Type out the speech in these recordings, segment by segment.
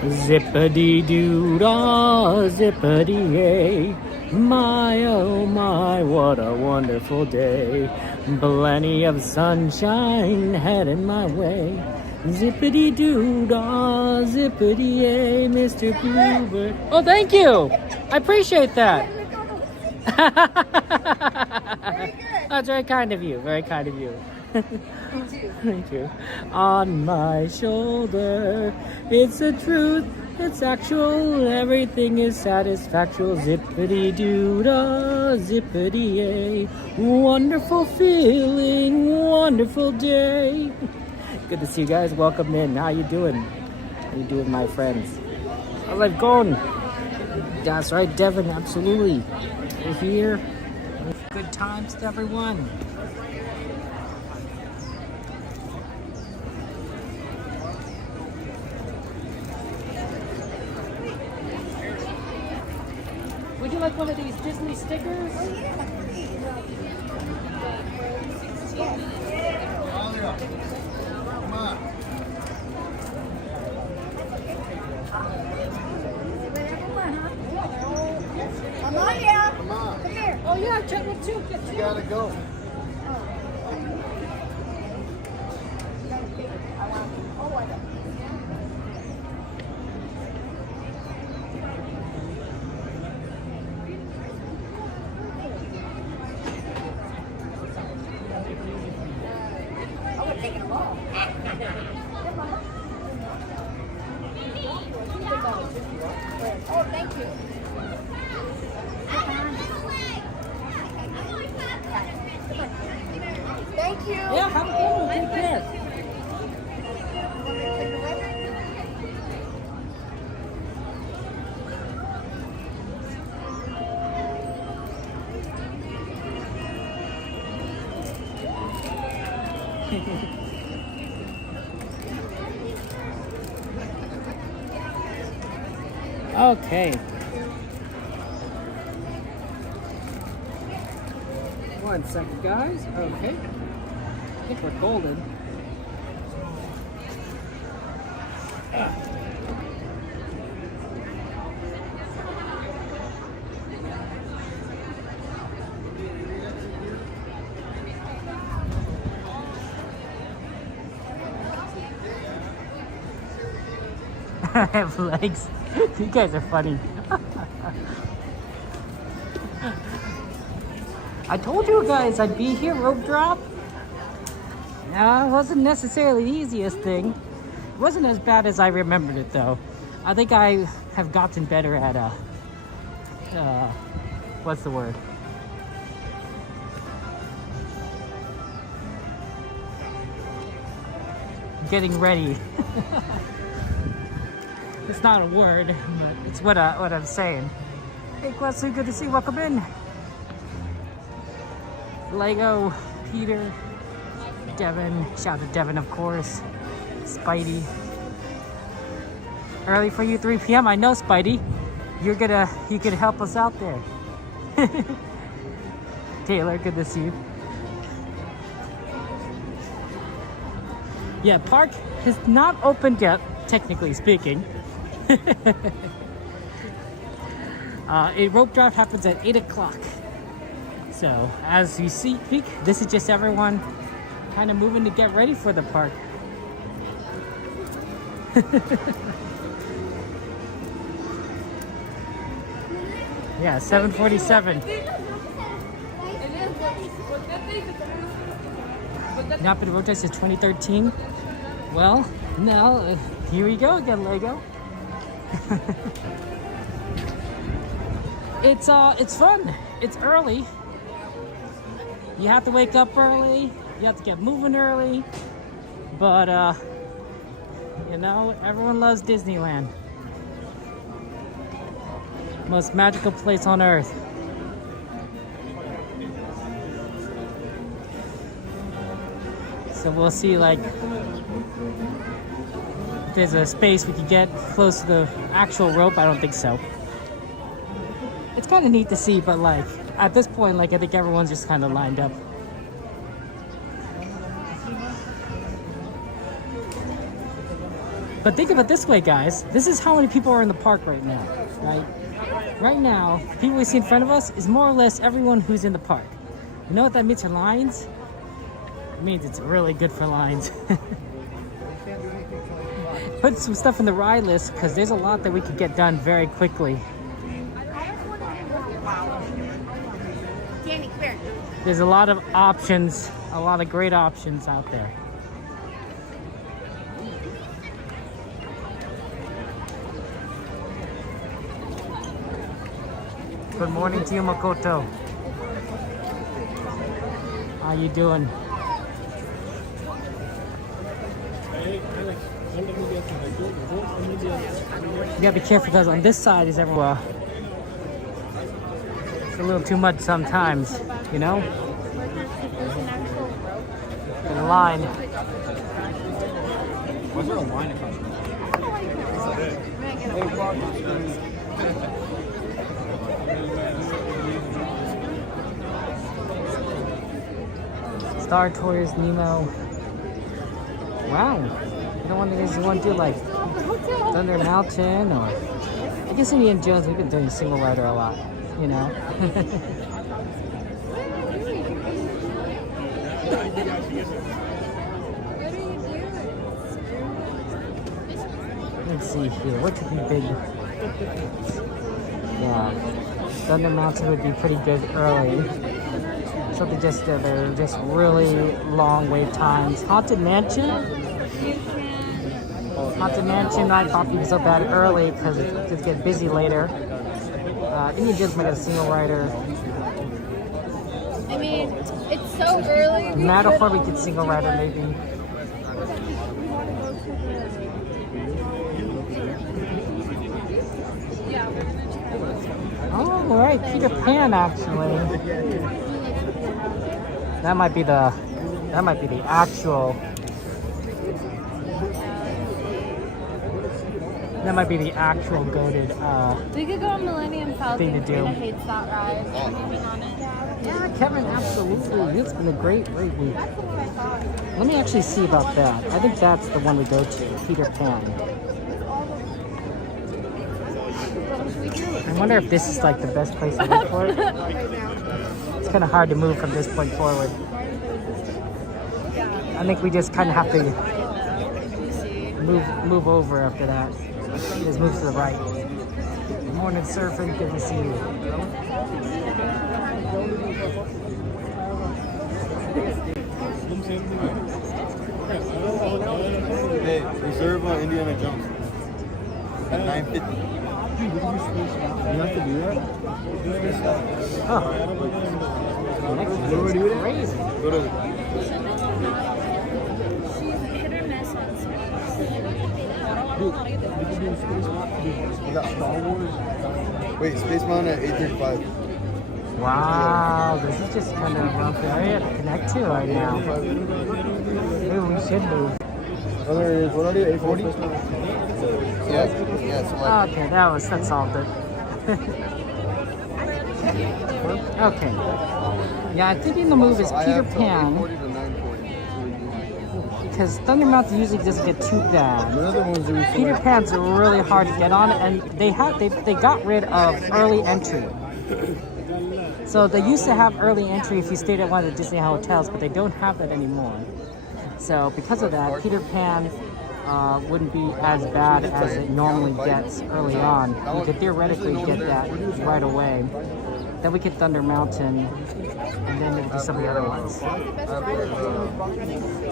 Zippity-doo-dah, zippity-yay. My, oh my, what a wonderful day. Plenty of sunshine heading my way. Zippity-doo-dah, zippity-yay, Mr. Bluebird. Oh, thank you. I appreciate that. That's very kind of you. Very kind of you. Thank you. On my shoulder, it's the truth, it's actual, everything is satisfactual. Zippity-doo-dah, zippity-yay. Wonderful feeling, wonderful day. Good to see you guys. Welcome in. How you doing? How you doing, my friends? How's life going? That's right, Devin. Absolutely. We're here. Good times to everyone. Would you like one of these Disney stickers? Oh, yeah. Come on. Come on here. Come on. Come here. Oh yeah, check one too. Get two. You gotta go. Oh, thank you. Thank you. Yeah, have a good one. Take care. Okay. One second, guys. Okay. I think we're golden. I have legs. You guys are funny. I told you guys I'd be here, rope drop. No, it wasn't necessarily the easiest thing. It wasn't as bad as I remembered it though. I think I have gotten better at what's the word? Getting ready. It's not a word, but it's what I'm saying. Hey, Questley, good to see you. Welcome in. Lego, Peter, Devin. Shout out to Devin, of course. Spidey. Early for you, 3 p.m. I know, Spidey. You could help us out there. Taylor, good to see you. Yeah, park has not opened yet, technically speaking. A rope drive happens at 8 o'clock. So, as you see, this is just everyone kind of moving to get ready for the park. Yeah, 7:47. Not been road test since 2013. Well, now here we go again, Lego. It's fun. It's early. You have to wake up early. You have to get moving early. But you know, everyone loves Disneyland. Most magical place on earth. So we'll see, like, if there's a space we can get close to the actual rope. I don't think so. It's kind of neat to see, but like at this point, like I think everyone's just kind of lined up. But think of it this way, guys. This is how many people are in the park right now, right? Right now, the people we see in front of us is more or less everyone who's in the park. You know what that means for lines? It means it's really good for lines. Put some stuff in the ride list because there's a lot that we could get done very quickly. There's a lot of options, a lot of great options out there. Good morning to you, Makoto. How you doing? You gotta be careful because on this side is everywhere. It's a little too much sometimes, you know? The line. Was there a line across? Star Tours, Nemo. Wow. You don't want to do like Thunder Mountain or I guess Indiana Jones. We've been doing single rider a lot, you know. Let's see here. What could be big? Yeah, Thunder Mountain would be pretty good early. So they're just really long wait times. Haunted Mansion. Haunted Mansion, I thought people so bad early because it just get busy later. Indiana Jones might have a single rider. I mean, it's so early. Matterhorn we could single rider maybe. Oh, all right, Peter Pan actually. That might be the actual. That might be the actual goated We could go on Millennium Falcon. thing to do. Kevin hates that ride. On it. Yeah, Kevin, absolutely. It's been a great week. Let me actually see about that. I think that's the one we go to, Peter Pan. I wonder if this is like the best place to look for it. It's kind of hard to move from this point forward. I think we just kind of have to move over after that. Just move to the right. Good morning, Surfing. Good to see you. Hey, reserve Indiana Jones at 9:50. You have to do that? Oh. Next is crazy. Go to you got Star Wars. Wait, Space Mountain at 8:35. Wow, this is just kind of a rough area to connect to right now. Maybe we should move. What are they? 8:40? Yes. Okay, that solved it. Okay. Yeah, I think the move is Peter Pan. Because Thunder Mountain usually doesn't get too bad. Peter Pan's really hard to get on, and they got rid of early entry. So they used to have early entry if you stayed at one of the Disney hotels, but they don't have that anymore. So because of that, Peter Pan wouldn't be as bad as it normally gets early on. You could theoretically get that right away. Then we get Thunder Mountain, and then maybe some of the other ones.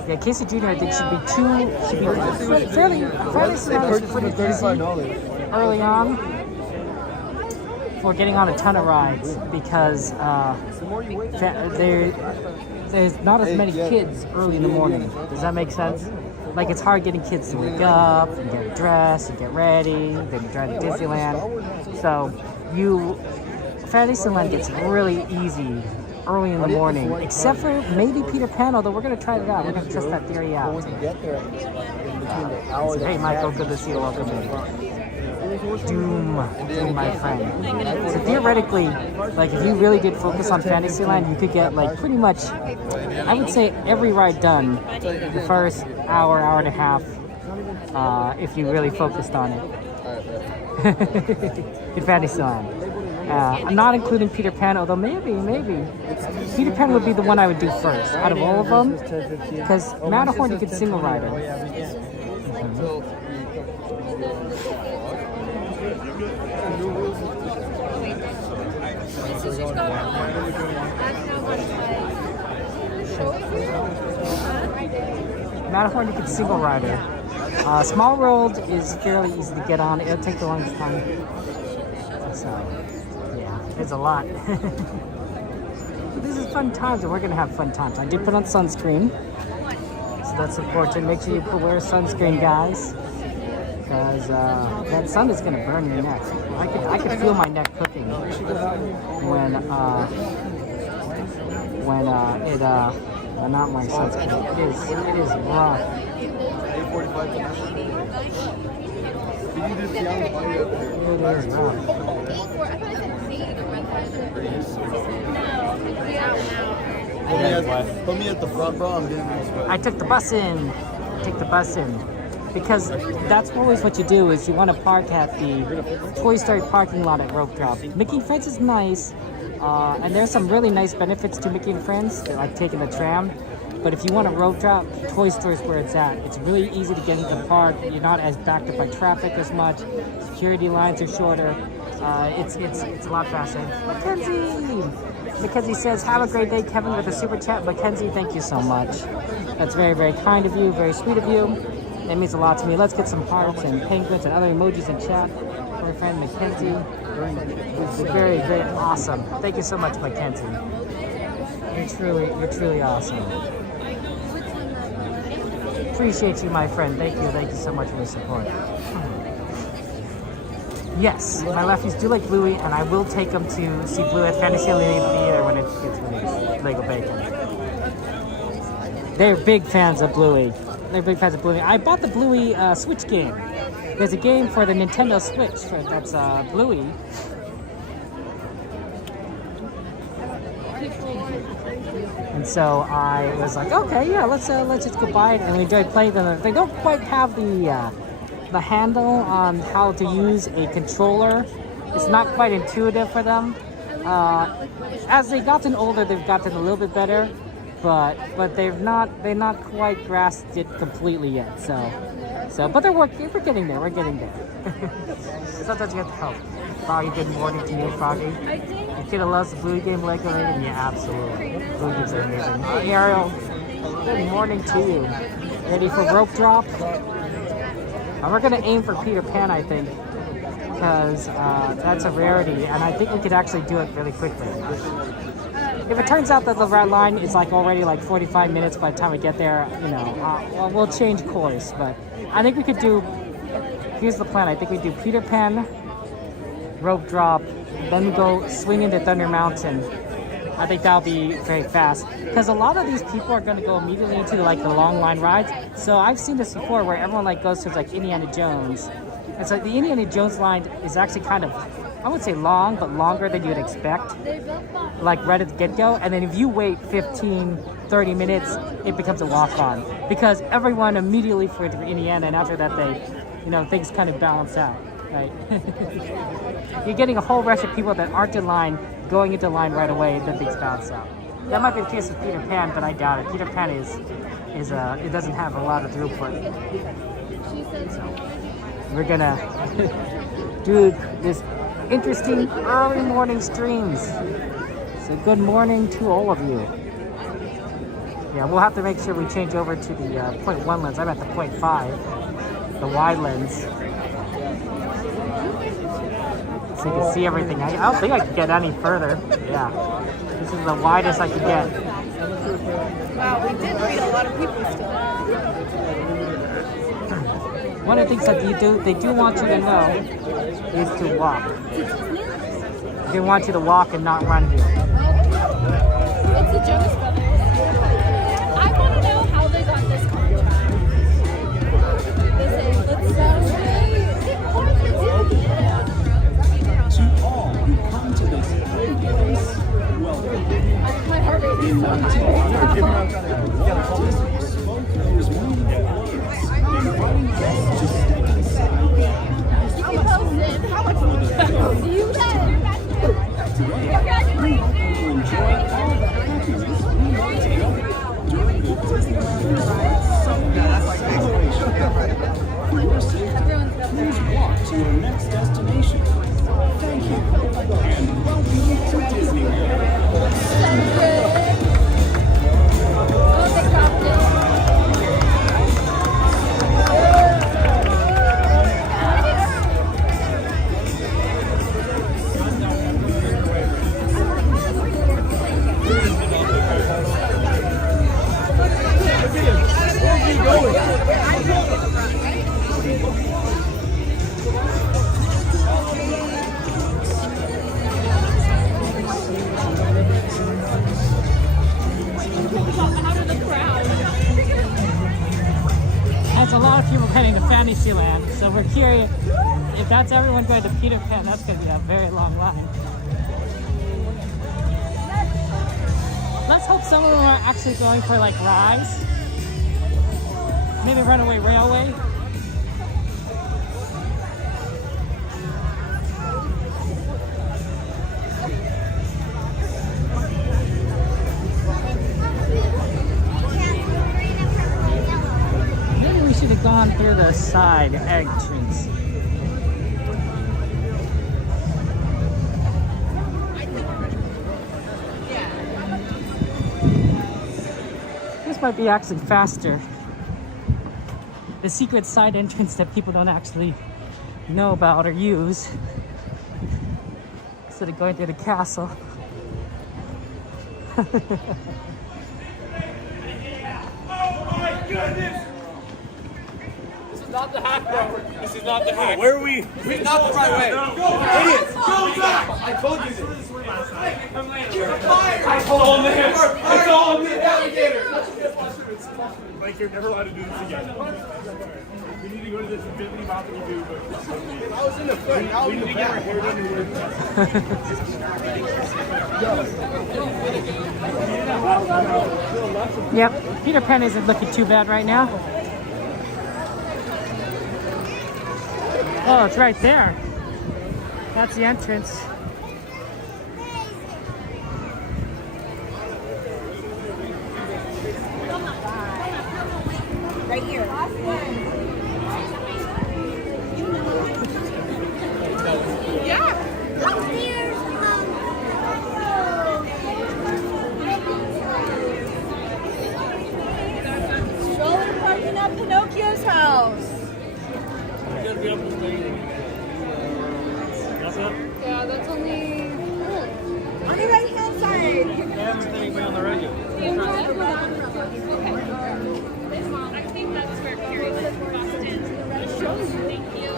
Yeah, Casey Jr. I think should be fairly pretty busy early on for getting on a ton of rides because there's not as many kids early in the morning. Does that make sense? Like it's hard getting kids to wake up and get dressed and get ready, then drive to Disneyland. So Fantasyland gets really easy early in the morning, except for maybe Peter Pan, although we're going to try it out. We're going to test that theory out. Hey, Michael, good to see you. Welcome in. Doom, my friend. So theoretically, like if you really did focus on Fantasyland, you could get like pretty much, I would say every ride done the first hour and a half if you really focused on it. In Fantasyland. I'm not including Peter Pan, although maybe. Peter Pan would be the one I would do first out of all of them, because Matterhorn you could single ride it. Matterhorn you could single ride it. Small World is fairly easy to get on. It'll take the longest time. So, yeah, there's a lot. But this is fun times, and we're gonna have fun times. I did put on sunscreen, so that's important. Make sure you wear sunscreen, guys, because that sun is gonna burn your neck. I could feel my neck cooking when I'm not wearing sunscreen. It is rough. 8:45 tonight. Did you just see how far you up there? It is rough. Put me at the front, bro. I'm getting this way. I took the bus in. Because that's always what you do is you want to park at the Toy Story parking lot at Rope Drop. Mickey and Friends is nice, and there's some really nice benefits to Mickey and Friends, like taking the tram. But if you want to rope drop, Toy Story is where it's at. It's really easy to get into the park. You're not as backed up by traffic as much. Security lines are shorter. It's a lot faster. Mackenzie says, have a great day, Kevin, with a super chat. Mackenzie, thank you so much. That's very, very kind of you, very sweet of you. That means a lot to me. Let's get some hearts and penguins and other emojis in chat for my friend Mackenzie. Very, very awesome. Thank you so much, Mackenzie. You're truly awesome. Appreciate you, my friend. Thank you so much for the support. Yes, my lefties do like Bluey, and I will take them to see Bluey at Fantasyland Theater when it gets released. Lego Bacon. They're big fans of Bluey. I bought the Bluey Switch game. There's a game for the Nintendo Switch that's Bluey. And so I was like, okay, yeah, let's just go buy it, and we enjoyed playing them. They don't quite have the handle on how to use a controller. It's not quite intuitive for them. As they've gotten older, they've gotten a little bit better, but they've not quite grasped it completely yet. So, but we're getting there. Sometimes you have to help. Froggy, good morning to you, Froggy. Your kid loves the Bluey game Lego Raven? Yeah, absolutely. Bluey games are amazing. Hey, Ariel, good morning to you. Ready for rope drop? And we're gonna aim for Peter Pan, I think, because that's a rarity, and I think we could actually do it really quickly. If it turns out that the red line is like already like 45 minutes by the time we get there, well, we'll change course. But I think we could do. Here's the plan. I think we do Peter Pan, rope drop, then go swing into Thunder Mountain. I think that'll be very fast because a lot of these people are going to go immediately into like the long line rides. So I've seen this before where everyone like goes to like Indiana Jones. And so the Indiana Jones line is actually kind of, I would say long, but longer than you'd expect, like right at the get-go. And then if you wait 15, 30 minutes, it becomes a walk-on because everyone immediately flew into Indiana, and after that they, things kind of balance out, right? You're getting a whole rush of people that aren't in line going into line right away, then things balance out. That might be the case with Peter Pan, but I doubt it. Peter Pan is it doesn't have a lot of throughput. So we're gonna do this interesting early morning streams. So good morning to all of you. Yeah, we'll have to make sure we change over to the 0.1 lens. I'm at the 0.5, the wide lens. So you can see everything. I don't think I can get any further. Yeah, this is the widest I could get. Wow, we did read a lot of people still. One of the things that they do want you to know is to walk. They want you to walk and not run here. It's the Jonas Brothers. I want to know how they got this contract. They say, let's To all who come to this place, welcome. my heart rate is In so high. 1980, Disney spoke those meaningful words, inviting guests to If that's everyone going to Peter Pan, that's going to be a very long line. Let's hope some of them are actually going for like rides. Maybe Runaway Railway. Maybe we should have gone through the side entrance. This might be actually faster. The secret side entrance that people don't actually know about or use. Instead of going through the castle. Oh my goodness! This is not the hack, bro. This is not the hack. Where are we? This is not the right way. Idiots! Go back! I told you this. You're fired! I told him. It's all the alligator. Like you're never allowed to do this again. We need to go to this Disney mouth we do, but I was in the foot. We need to get our hair done and Yep, Peter Pan isn't looking too bad right now. Oh, it's right there. That's the entrance. Right here. Yeah. Stroller parking at Pinocchio's house. Yeah, that's only on the right hand side. everything on the radio. Okay. I think that's where Carrie was busted. Thank you.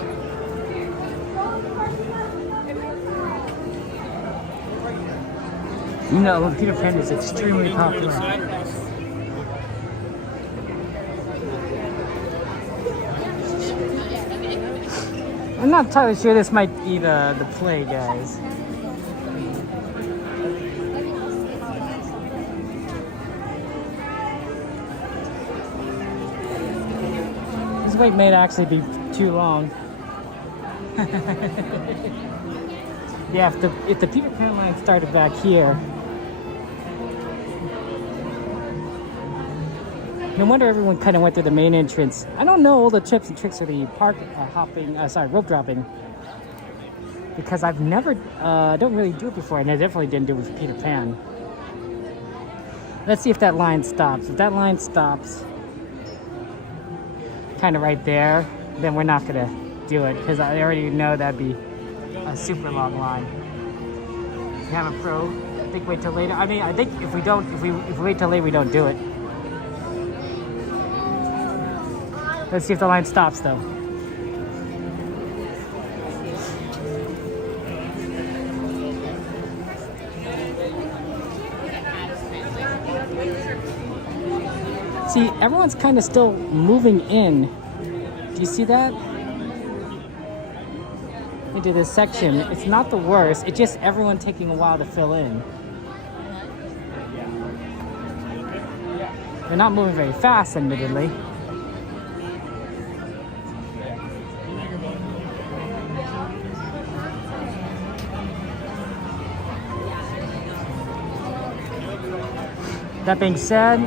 You know, Peter Pan is extremely popular. I'm not entirely sure this might be the play, guys. This wait may actually be too long. Yeah, if the Peter Pan line started back here, no wonder everyone kind of went through the main entrance. I don't know all the tips and tricks of the rope dropping, because I've never, don't really do it before, and I definitely didn't do it with Peter Pan. Let's see if that line stops. If that line stops, kind of right there, then we're not gonna do it, because I already know that'd be a super long line. You have a pro. I think wait till later. I mean, I think if we wait till later, we don't do it. Let's see if the line stops, though. See, everyone's kind of still moving in. Do you see that? Into this section. It's not the worst. It's just everyone taking a while to fill in. They're not moving very fast, admittedly. That being said,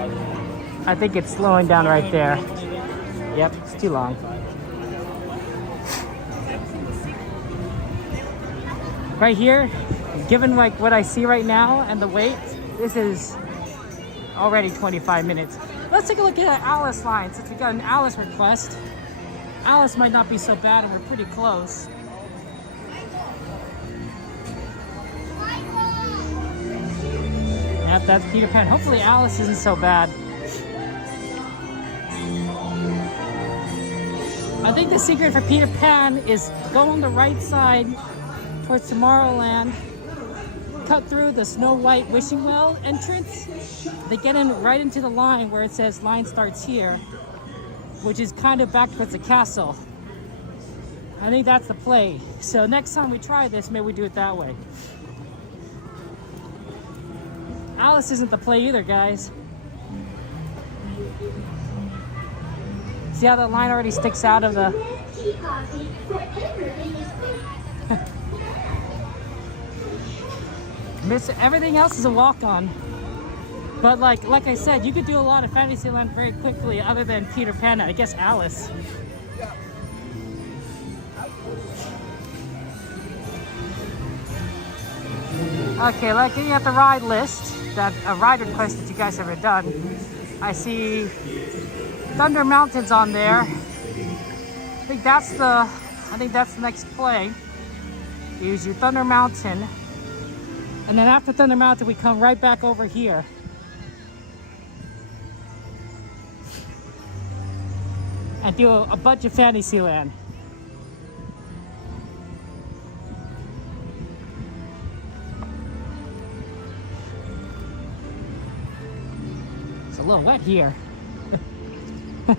I think it's slowing down right there. Yep, it's too long. Right here, given like what I see right now and the wait, this is already 25 minutes. Let's take a look at Alice line, since we got an Alice request. Alice might not be so bad, and we're pretty close. Yep, that's Peter Pan. Hopefully Alice isn't so bad. I think the secret for Peter Pan is go on the right side towards Tomorrowland, cut through the Snow White Wishing Well entrance. They get in right into the line where it says line starts here, which is kind of back towards the castle. I think that's the play. So next time we try this, maybe we do it that way. Alice isn't the play either, guys. See how that line already sticks out of the... Everything else is a walk-on. But like I said, you could do a lot of Fantasyland very quickly other than Peter Pan, I guess Alice. Okay, looking at the ride list, that a ride request that you guys have ever done, I see Thunder Mountain's on there. I think that's the next play. You use your Thunder Mountain, and then after Thunder Mountain, we come right back over here. And do a bunch of Fantasyland. It's a little wet here. I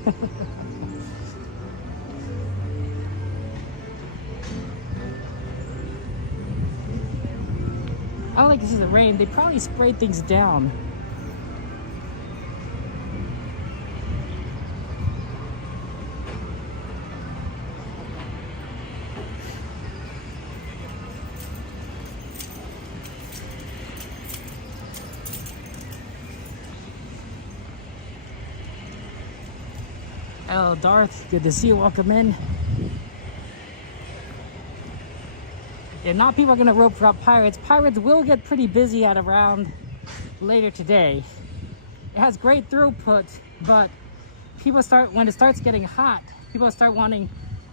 don't think this is the rain. They probably sprayed things down. Hello, Darth. Good to see you. Welcome in. Yeah, not people are going to rope drop Pirates. Pirates will get pretty busy at around later today. It has great throughput, but when it starts getting hot, people start wanting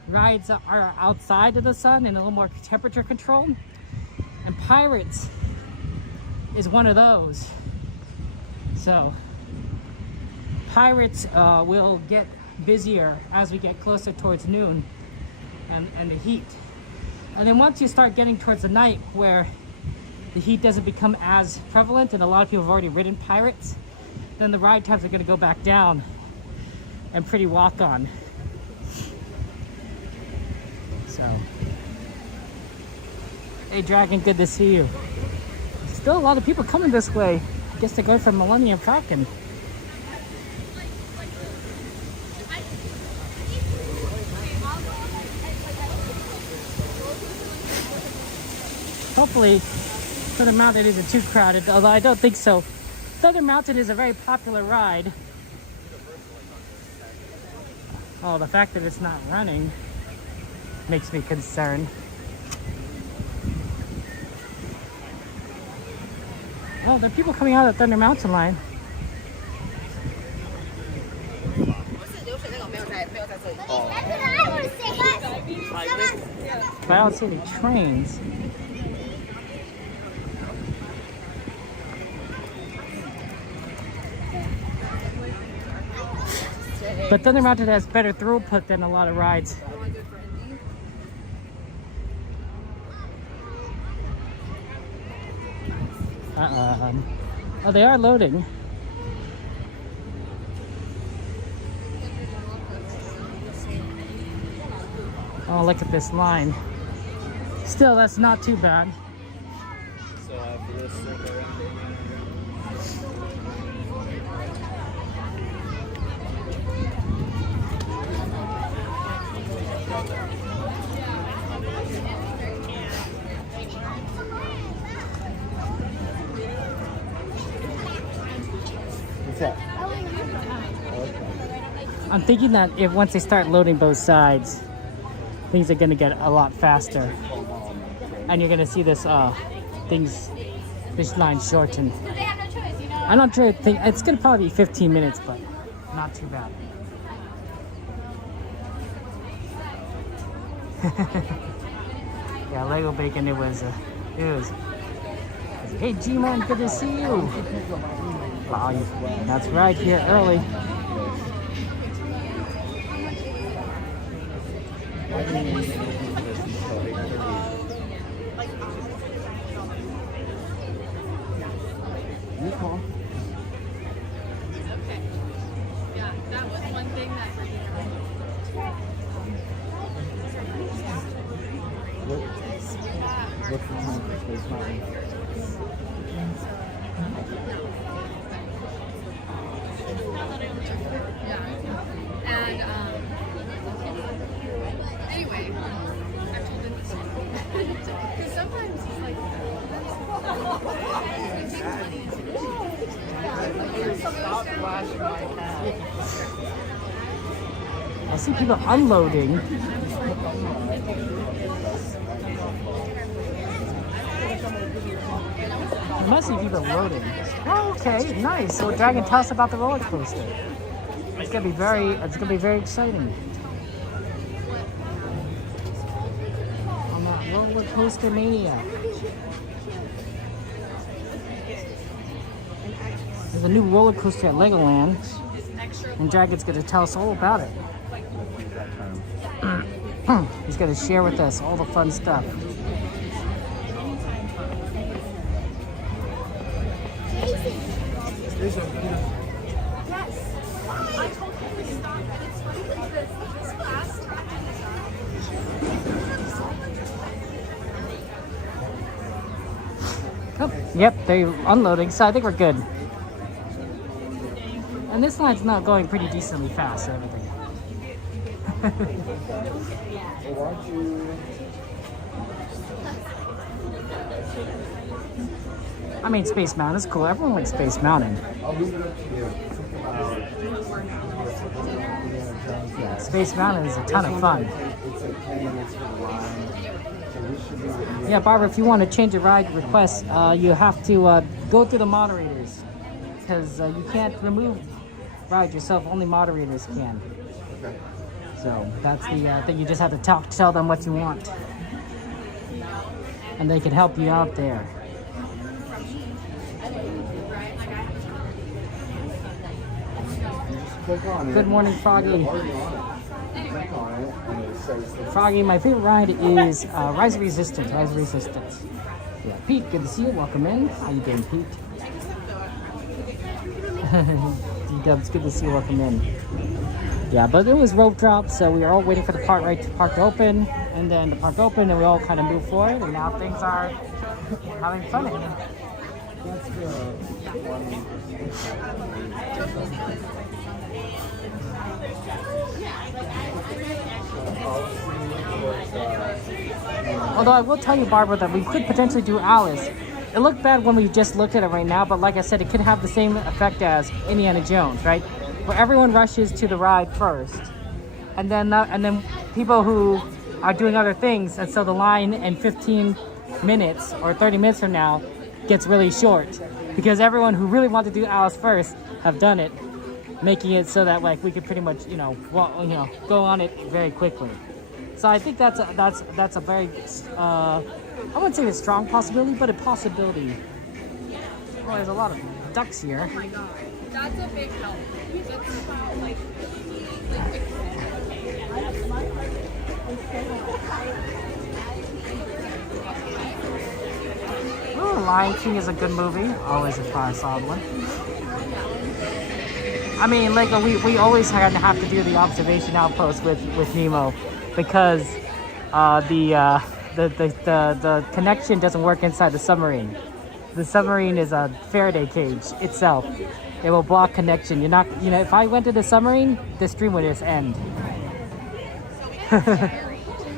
rides that are outside of the sun and a little more temperature controlled. And Pirates is one of those. So Pirates will get busier as we get closer towards noon and the heat. And then once you start getting towards the night where the heat doesn't become as prevalent and a lot of people have already ridden Pirates, then the ride times are going to go back down and pretty walk on. So, hey Dragon, good to see you. Still a lot of people coming this way. I guess they're going from Millennium Falcon. Hopefully, Thunder Mountain isn't too crowded, although I don't think so. Thunder Mountain is a very popular ride. Oh, the fact that it's not running makes me concerned. Oh, there are people coming out of the Thunder Mountain line. But I don't see any trains. But Thunder Mountain has better throughput than a lot of rides. Oh, they are loading. Oh, look at this line. Still, that's not too bad. So after this, what's that? I'm thinking that if once they start loading both sides, things are going to get a lot faster. And you're going to see this this line shorten. I'm not sure. It's going to probably be 15 minutes, but not too bad. Yeah, Lego Bacon, it was hey G-Man, good to see you. Wow, that's right, here early. What's the time for Space Mountain? And anyway, actually did this because sometimes it's like I see people unloading. You must see people loading. Oh, okay, nice. So, Dragon, tell us about the roller coaster. It's gonna be very exciting. On that roller coaster mania. There's a new roller coaster at Legoland, and Dragon's gonna tell us all about it. He's gonna share with us all the fun stuff. Oh, yep, they're unloading, so I think we're good. And this line's not going pretty decently fast, so everything. I mean, Space Mountain is cool. Everyone likes Space Mountain. Yeah, Space Mountain is a ton of fun. Yeah, Barbara, if you want to change a ride request, you have to go through the moderators. Because you can't remove rides yourself, only moderators can. So that's the thing. You just have to tell them what you want. And they can help you out there. Good morning, Froggy. Froggy, my favorite ride is Rise of Resistance. Rise of Resistance. Yeah, Pete, good to see you. Welcome in. How you doing, Pete? D-Dubs, good to see you. Welcome in. Yeah, but it was rope drop, so we were all waiting for the park to open, and then the park opened, and we all kind of moved forward, and now things are having fun again. That's the one. Although I will tell you, Barbara, that we could potentially do Alice. It looked bad when we just looked at it right now, but like I said, it could have the same effect as Indiana Jones, right? Where everyone rushes to the ride first, and then people who are doing other things, and so the line in 15 minutes or 30 minutes from now gets really short because everyone who really wanted to do Alice first have done it, making it so that like we could pretty much go on it very quickly. So I think that's a very I wouldn't say a strong possibility, but a possibility. Oh, there's a lot of ducks here. oh my god, that's a big help. It's about like Oh, Lion King is a good movie. Always a solid one. I mean, like we always have to do the observation outpost with Nemo because the connection doesn't work inside the submarine. The submarine is a Faraday cage itself. It will block connection. You're not, if I went to the submarine, the stream would just end.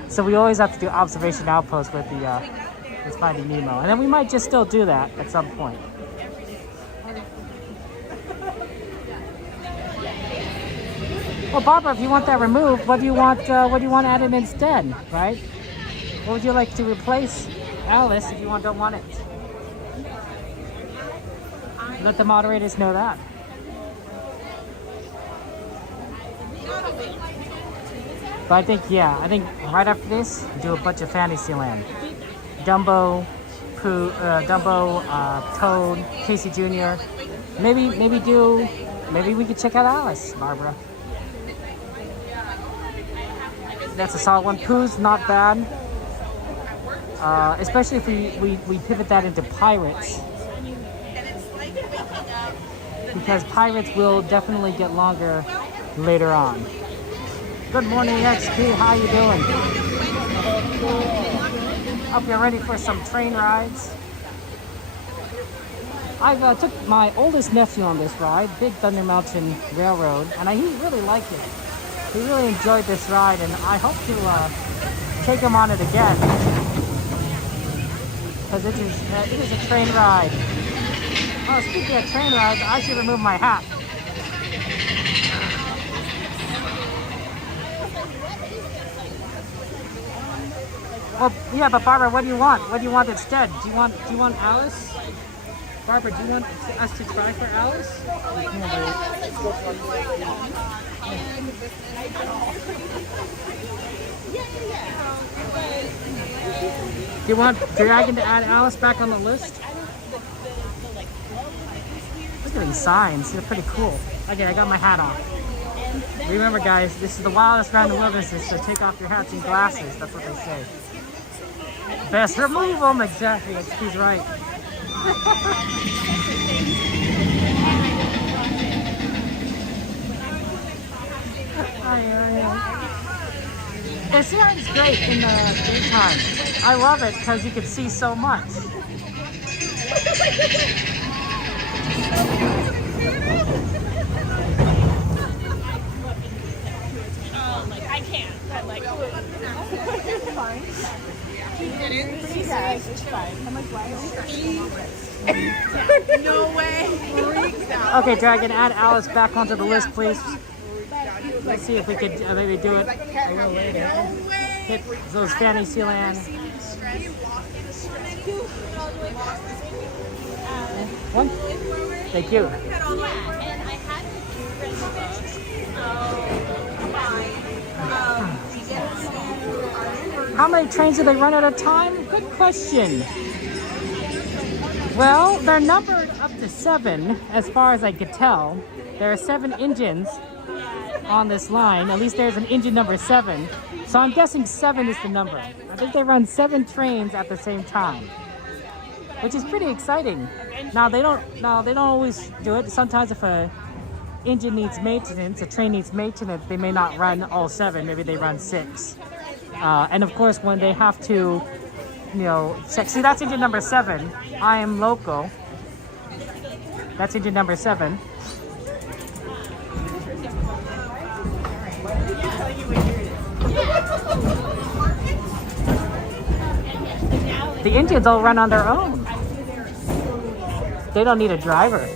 So we always have to do observation outpost with Finding Nemo, and then we might just still do that at some point. Well, Barbara, if you want that removed, what do you want added instead, right? What would you like to replace Alice if you don't want it? Let the moderators know that. But I think right after this, do a bunch of Fantasyland. Dumbo, Pooh, Toad, Casey Jr. Maybe we could check out Alice, Barbara. That's a solid one. Pooh's not bad. Especially if we pivot that into Pirates. Because Pirates will definitely get longer later on. Good morning, XP. How you doing? Hope you're ready for some train rides. I took my oldest nephew on this ride, Big Thunder Mountain Railroad, and he really liked it. He really enjoyed this ride, and I hope to take him on it again. Because it is a train ride. Oh, speaking of train rides, I should remove my hat. Well, yeah, but Barbara, what do you want? What do you want instead? Do you want Alice? Barbara, do you want us to try for Alice? Do you want Dragon to add Alice back on the list? Look at these signs. They're pretty cool. Okay, I got my hat on. Remember, guys, this is the wildest ride in the wilderness, so take off your hats and glasses. That's what they say. Best remove them. Exactly. He's right. This here is great in the daytime. I love it because you can see so much. I can't. I'm like, it's fine. It's fine. I'm like, why no way. Okay, Dragon, add Alice back onto the list, please. Let's see if we could maybe do it a little later. Hit those Fantasyland. One. Thank you. How many trains do they run at a time? Good question. Well, they're numbered up to 7, as far as I could tell. There are 7 engines on this line. At least there's an engine number 7. So I'm guessing 7 is the number. I think they run 7 trains at the same time, which is pretty exciting. Now they don't always do it. Sometimes if a engine needs maintenance, a train needs maintenance, they may not run all 7. Maybe they run 6. And of course, when they have to, check. See, that's engine number 7. I am local. That's engine number 7. The engines all run on their own. They don't need a driver.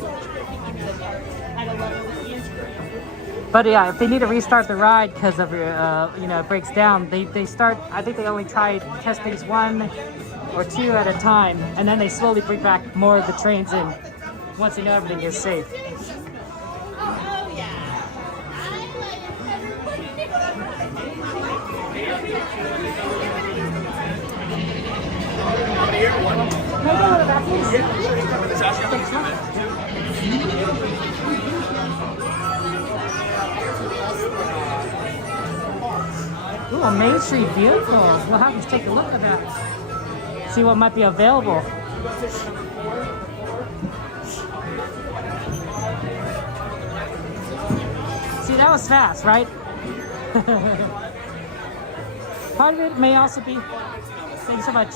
But yeah, if they need to restart the ride because of it breaks down, they start. I think they only try test things 1 or 2 at a time, and then they slowly bring back more of the trains in once they know everything is safe. Ooh, a Main Street vehicle. We'll have to take a look at that. See what might be available. See, that was fast, right? Part of it may also be, thanks so much.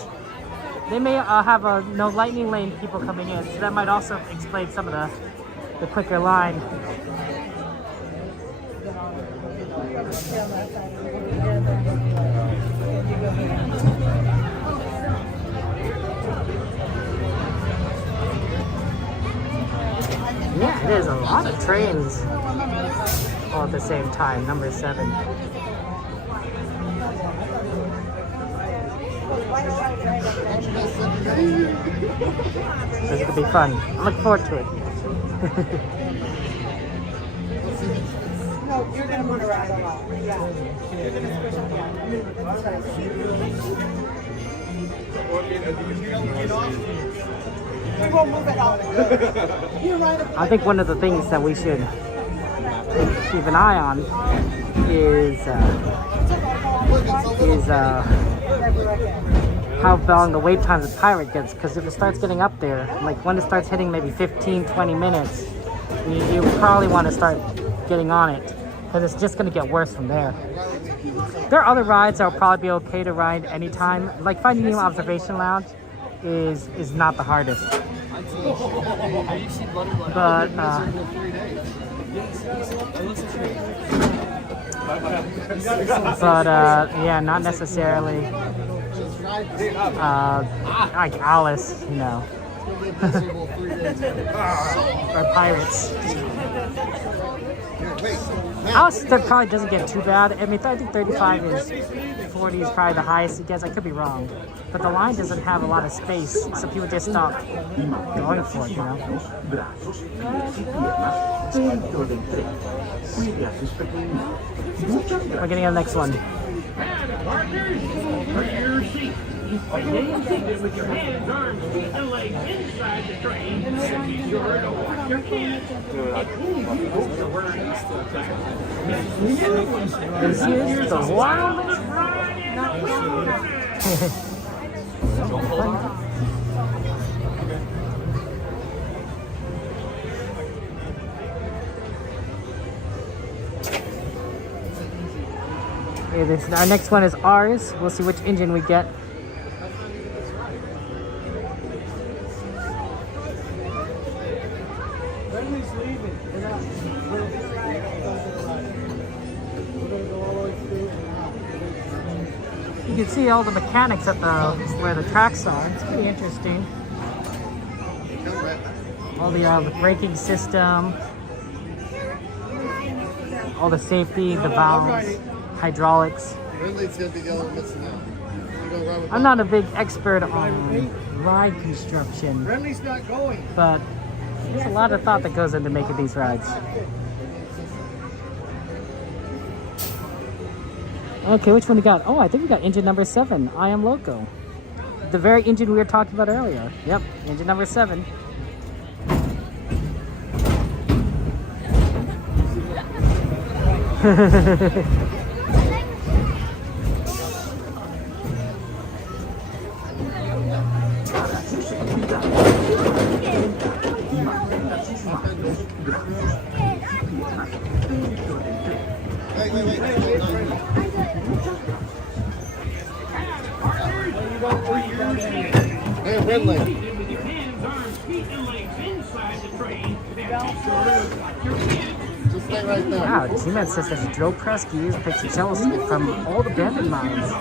They may have no lightning lane people coming in, so that might also explain some of the quicker line. Yeah, there's a lot of trains all at the same time, number 7. This could be fun. I look forward to it. No, you're going to want to ride along. Yeah. You're going to squish up. We won't move it all. You're right. I think one of the things that we should keep an eye on is how long the wait time of the pirate gets, because if it starts getting up there, like when it starts hitting maybe 15-20 minutes, you probably want to start getting on it, because it's just going to get worse from there. There are other rides that will probably be okay to ride anytime. Like Finding Nemo Observation Lounge is not the hardest. But yeah, not necessarily like Alice, you know, or Pirates. Alice that probably doesn't get too bad. I mean, I think 35 is 40 is probably the highest it gets. I could be wrong, but the line doesn't have a lot of space, so people just stop going for it, you know. We're getting the next one. With your hands, arms, feet, and legs inside the train, and be sure to watch your kids. This is the wildest ride in the world. Okay, our next one is ours. We'll see which engine we get. You can see all the mechanics at where the tracks are. It's pretty interesting. All the braking system, all the safety, the valves, hydraulics. I'm not a big expert on ride construction, but there's a lot of thought that goes into making these rides. Okay, which one we got? Oh, I think we got engine number 7, I Am Loco. The very engine we were talking about earlier. Yep, engine number 7. Hey, red light. With your hands, arms, feet, and legs inside the train, and be sure to watch your kids. Just stay right there. Wow, T-Man says there's a drill press used to picture shells from old abandoned mines.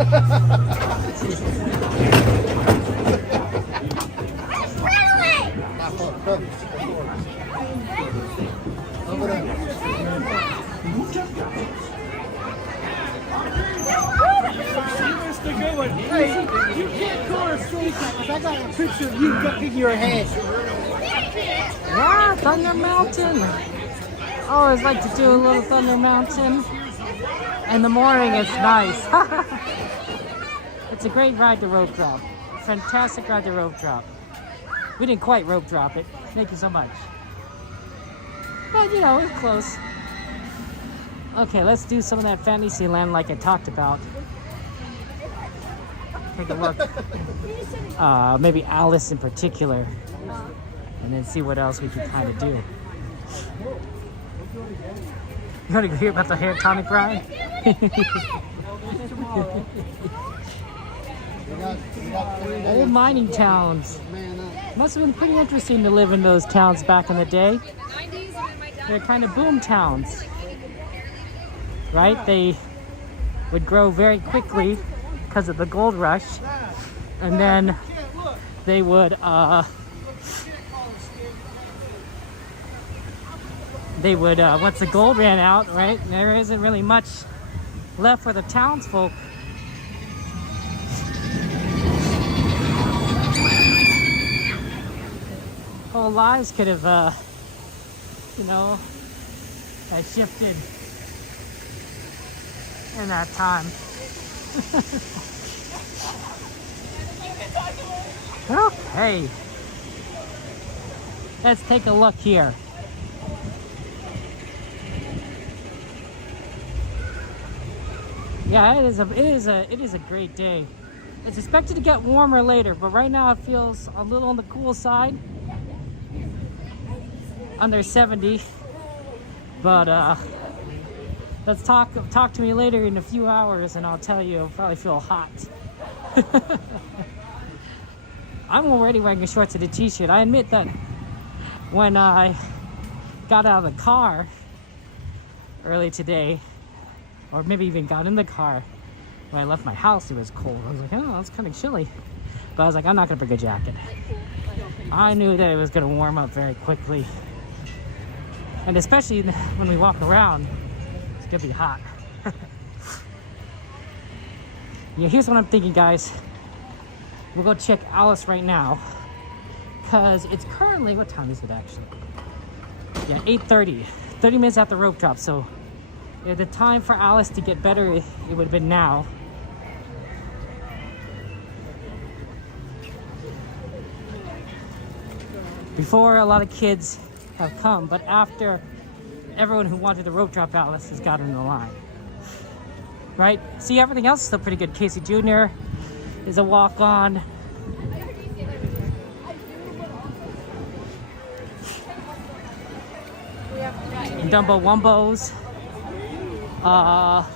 Hey, you can't call her straight because I got a picture of you ducking your head. Yeah, Thunder Mountain. I always like to do a little Thunder Mountain. In the morning, it's nice. It's a great ride to rope drop. Fantastic ride to rope drop. We didn't quite rope drop it. Thank you so much. But you know, we're close. Okay, let's do some of that Fantasyland like I talked about. Take a look. Maybe Alice in particular. And then see what else we can kind of do. You want to hear about the hair tonic ride? Old mining towns. Must have been pretty interesting to live in those towns back in the day. They're kind of boom towns, right? They would grow very quickly because of the gold rush, and then they would once the gold ran out, right, there isn't really much left for the townsfolk. Whole lives could have shifted in that time. Okay, let's take a look here. Yeah, it is a great day. It's expected to get warmer later, but right now it feels a little on the cool side. Under 70. But let's talk to me later in a few hours and I'll tell you I'll probably feel hot. I'm already wearing a shorts and a t-shirt. I admit that when I got out of the car early today, or maybe even got in the car, when I left my house, it was cold. I was like, oh, it's kind of chilly. But I was like, I'm not gonna bring a jacket. I knew that it was gonna warm up very quickly. And especially when we walk around, it's gonna be hot. Yeah, here's what I'm thinking, guys. We'll go check Alice right now. Because it's currently, what time is it actually? Yeah, 8:30. 30 minutes after rope drop, so yeah, the time for Alice to get better, it would have been now. Before, a lot of kids have come, but after, everyone who wanted to rope drop Alice has gotten in the line. Right? See, everything else is still pretty good. Casey Jr. is a walk-on. Dumbo Wumbos.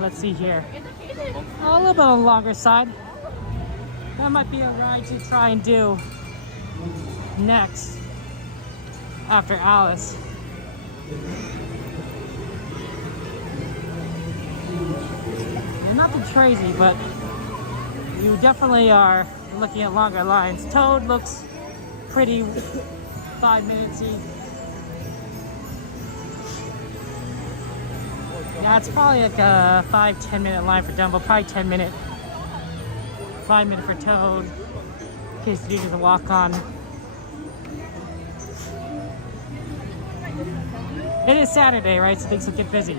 Let's see here. A little bit on the longer side. That might be a ride to try and do next after Alice. Nothing crazy, but you definitely are looking at longer lines. Toad looks pretty 5 minutes-y. Yeah, it's probably like a 5-10 minute line for Dumbo, probably 10 minute. 5 minute for Toad, in case you do the walk on. It is Saturday, right? So things will get busy.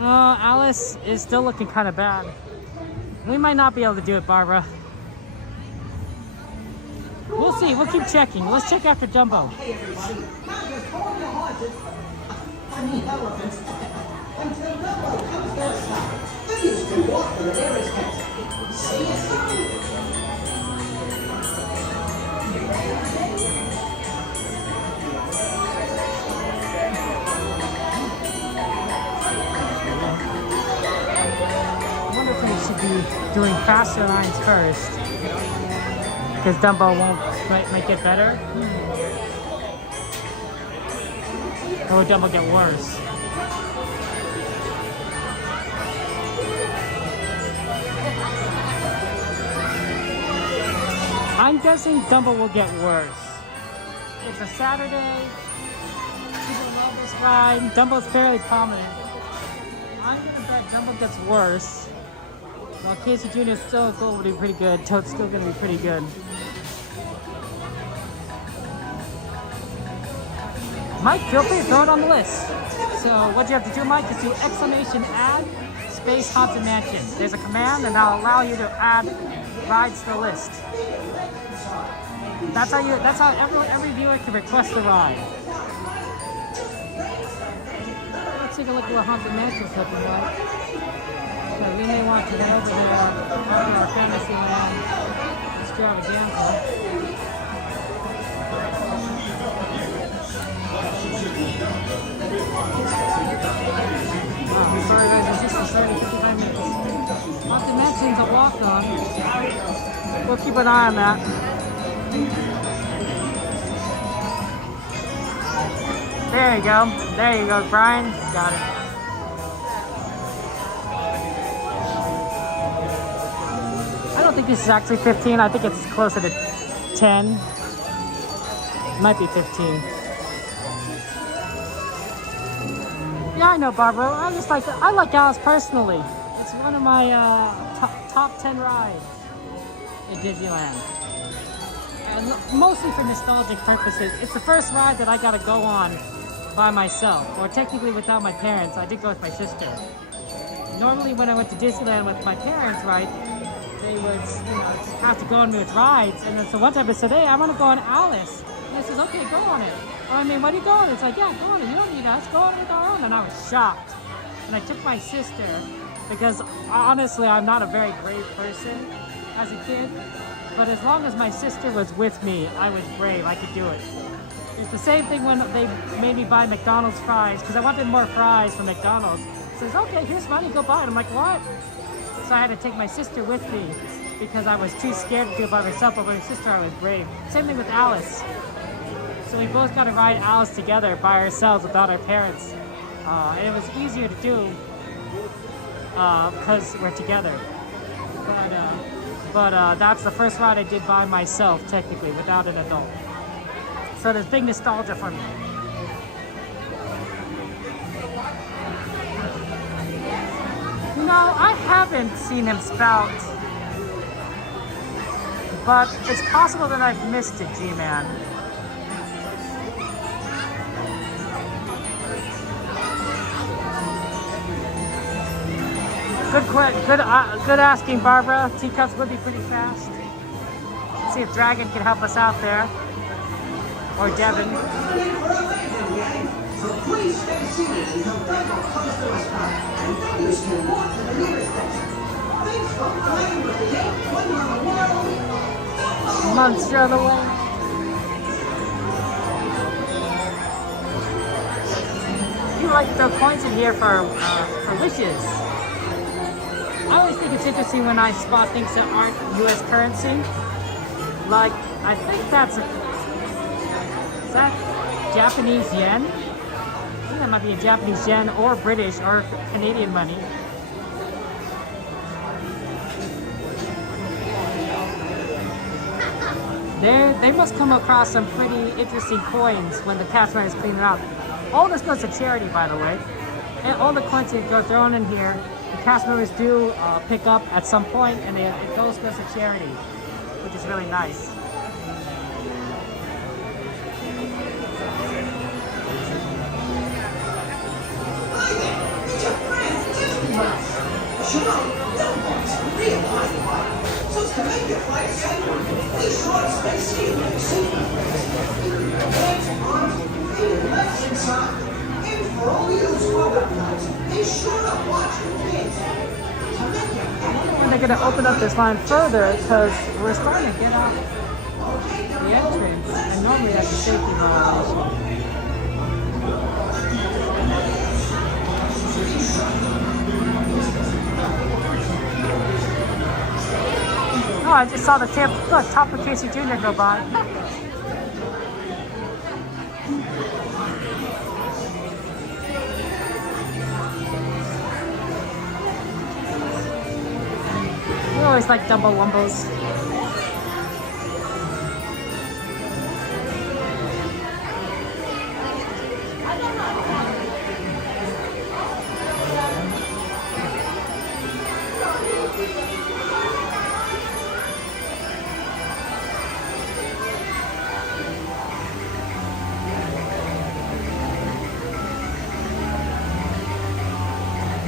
Alice is still looking kind of bad. We might not be able to do it, Barbara. We'll see. We'll keep checking. Let's check after Dumbo. Be doing faster lines first because Dumbo won't make it better, or will Dumbo get worse? I'm guessing Dumbo will get worse. It's a Saturday. People love this ride. Dumbo's fairly prominent. I'm gonna bet Dumbo gets worse. While Casey Jr. is still going to be pretty good. Toad's still gonna be pretty good. Mike, feel free to throw it on the list. So what you have to do, Mike, is do !add space Haunted Mansion. There's a command and that'll allow you to add rides to the list. That's how every viewer can request a ride. Let's take a look at what Haunted Mansion's looking like. So we may want to head over there after our Fantasyland extravaganza. Sorry guys, it's just started 55 minutes. Haunted Mansion's a walk-on. We'll keep an eye on that. There you go. There you go, Brian. Got it. I don't think this is actually 15. I think it's closer to 10. It might be 15. Yeah, I know, Barbara. I like Alice personally. It's one of my top 10 rides at Disneyland. And mostly for nostalgic purposes. It's the first ride that I got to go on by myself, or technically without my parents. I did go with my sister. Normally when I went to Disneyland with my parents, right, they would have to go on me with rides. And then so one time I said, hey, I want to go on Alice. And I said, okay, go on it. I mean, what are you going? It's like, yeah, go on it. You don't need us. Go on it with our own. And I was shocked. And I took my sister because honestly, I'm not a very brave person as a kid. But as long as my sister was with me, I was brave. I could do it. It's the same thing when they made me buy McDonald's fries because I wanted more fries from McDonald's. It says, okay, here's money, go buy it. I'm like, what? So I had to take my sister with me because I was too scared to do it by myself. But with my sister, I was brave. Same thing with Alice. So we both got to ride Alice together by ourselves without our parents. And it was easier to do because we're together. But that's the first ride I did by myself, technically, without an adult. So there's big nostalgia for me. No, I haven't seen him spout. But it's possible that I've missed it, G-Man. Good asking, Barbara. Teacups would be pretty fast. Let's see if Dragon can help us out there. Or Devin. Please stay seated until Franco comes to us back and others can walk to the nearest exit. Thanks for playing with the 8th wonder of the world. Monster of the way. You like the coins in here for wishes. I always think it's interesting when I spot things that aren't U.S. currency. Like, I think is that Japanese yen? I think that might be a Japanese yen or British or Canadian money. They must come across some pretty interesting coins when the cast member is cleaning out. All this goes to charity, by the way. And all the coins that go thrown in here, the cast members do pick up at some point, and it goes to charity, which is really nice. To make your flight safer, be sure to stay seated in the seat. Hands arms feet left inside. And for all you squad flights, be sure to watch your kids. To make your And they're going to open up this line further because we're starting to get out the entrance, and normally that's a safety violation. Oh, I just saw the top of Casey Jr. go by. We always like Dumbo Wumbos.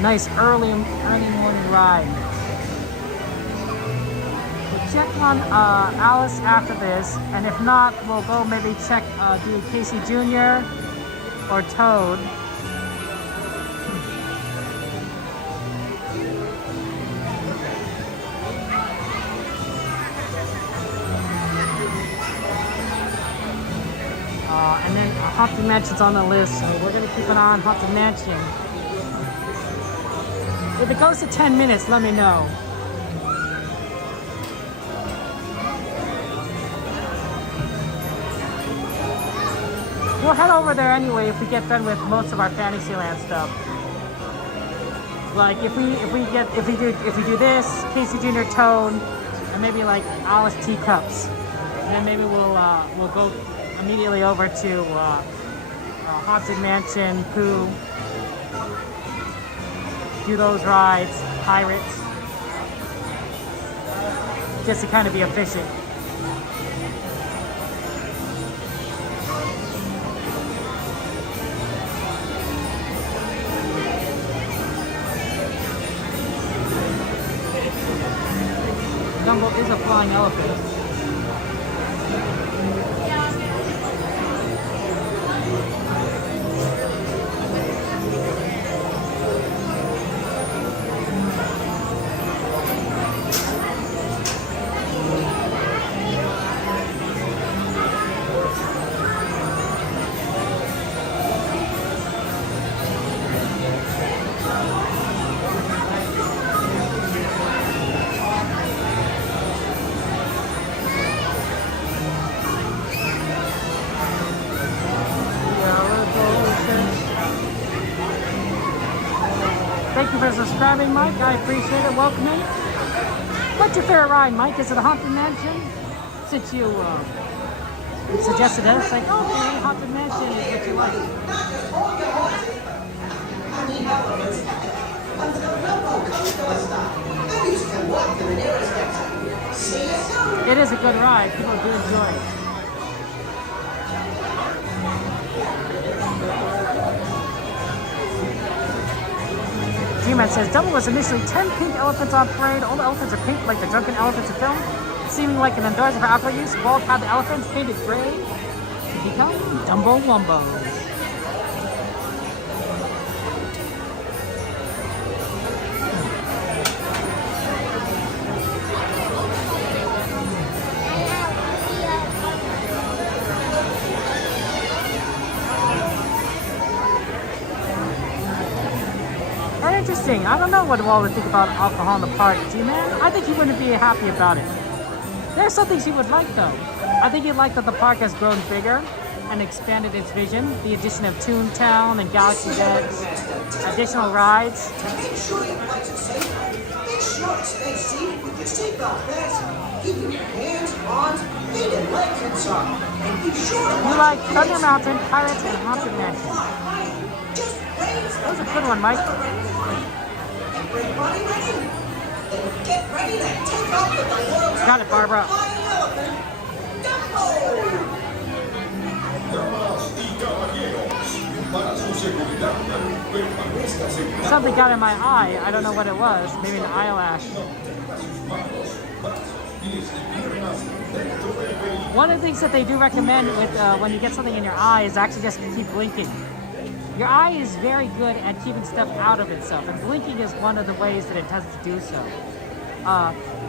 Nice early morning ride. We'll check on Alice after this, and if not, we'll go maybe check do Casey Jr. or Toad. And then Haunted Mansion's on the list, so we're gonna keep an eye on Haunted Mansion. If it goes to 10 minutes, let me know. We'll head over there anyway if we get done with most of our Fantasyland stuff. Like if we do this, Casey Jr. Toad, and maybe like Alice Teacups, and then maybe we'll go immediately over to Haunted Mansion, Pooh, do those rides, Pirates, just to kind of be efficient. Dumbo is a flying elephant. Thank you for subscribing, Mike. I appreciate it. Welcome in. What's your favorite ride, Mike? Is it a Haunted Mansion? Since you suggested it, it's like, okay, Haunted Mansion is what you like. It is a good ride. People do enjoy it. G-Man says, Dumbo was initially 10 pink elephants on parade. All the elephants are pink like the drunken elephants in film. Seeming like an endorsement for alcohol use, Walt had the elephants painted gray to become Dumbo Wumbos. Interesting. I don't know what Walt would think about alcohol in the park. G-Man, I think he wouldn't be happy about it. There's some things he would like though. I think he'd like that the park has grown bigger and expanded its vision. The addition of Toontown and Galaxy's Edge, additional rides. Make sure your flights are safe. Make sure to stay seated with your seatbelt fastened. Keeping your hands, arms, feet, and legs inside. And be sure to You like Thunder Mountain, Pirates, and Haunted Mansion. That was a good one, Mike. Everybody ready? Then get ready to take off with the world's Got it, Barbara. flying elephant, Dumbo! Something got in my eye. I don't know what it was. Maybe an eyelash. One of the things that they do recommend with when you get something in your eye is actually just keep blinking. Your eye is very good at keeping stuff out of itself, and blinking is one of the ways that it does to do so.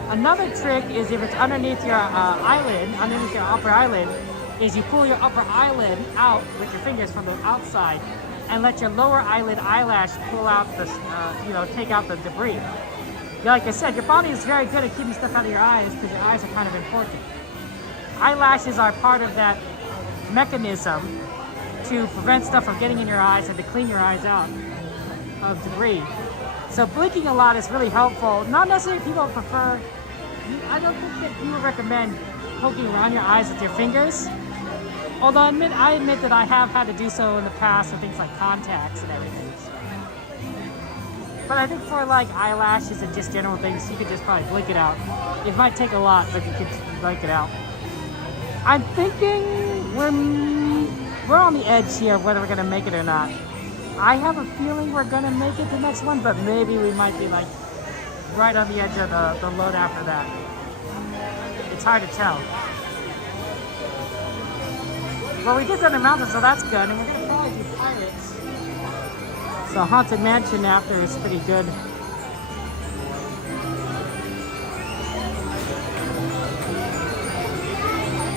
Another trick is if it's underneath your eyelid, underneath your upper eyelid, is you pull your upper eyelid out with your fingers from the outside and let your lower eyelid eyelash pull out the, take out the debris. Like I said, your body is very good at keeping stuff out of your eyes because your eyes are kind of important. Eyelashes are part of that mechanism to prevent stuff from getting in your eyes and to clean your eyes out of debris. So blinking a lot is really helpful. Not necessarily people prefer, I don't think that you would recommend poking around your eyes with your fingers. Although I admit that I have had to do so in the past with things like contacts and everything. So. But I think for like eyelashes and just general things, you could just probably blink it out. It might take a lot, but you could blink it out. I'm thinking we're on the edge here of whether we're gonna make it or not. I have a feeling we're gonna make it the next one, but maybe we might be like right on the edge of the load after that. It's hard to tell. Well, we did go to the mountains, so that's good, and we're gonna probably do Pirates. So Haunted Mansion after is pretty good.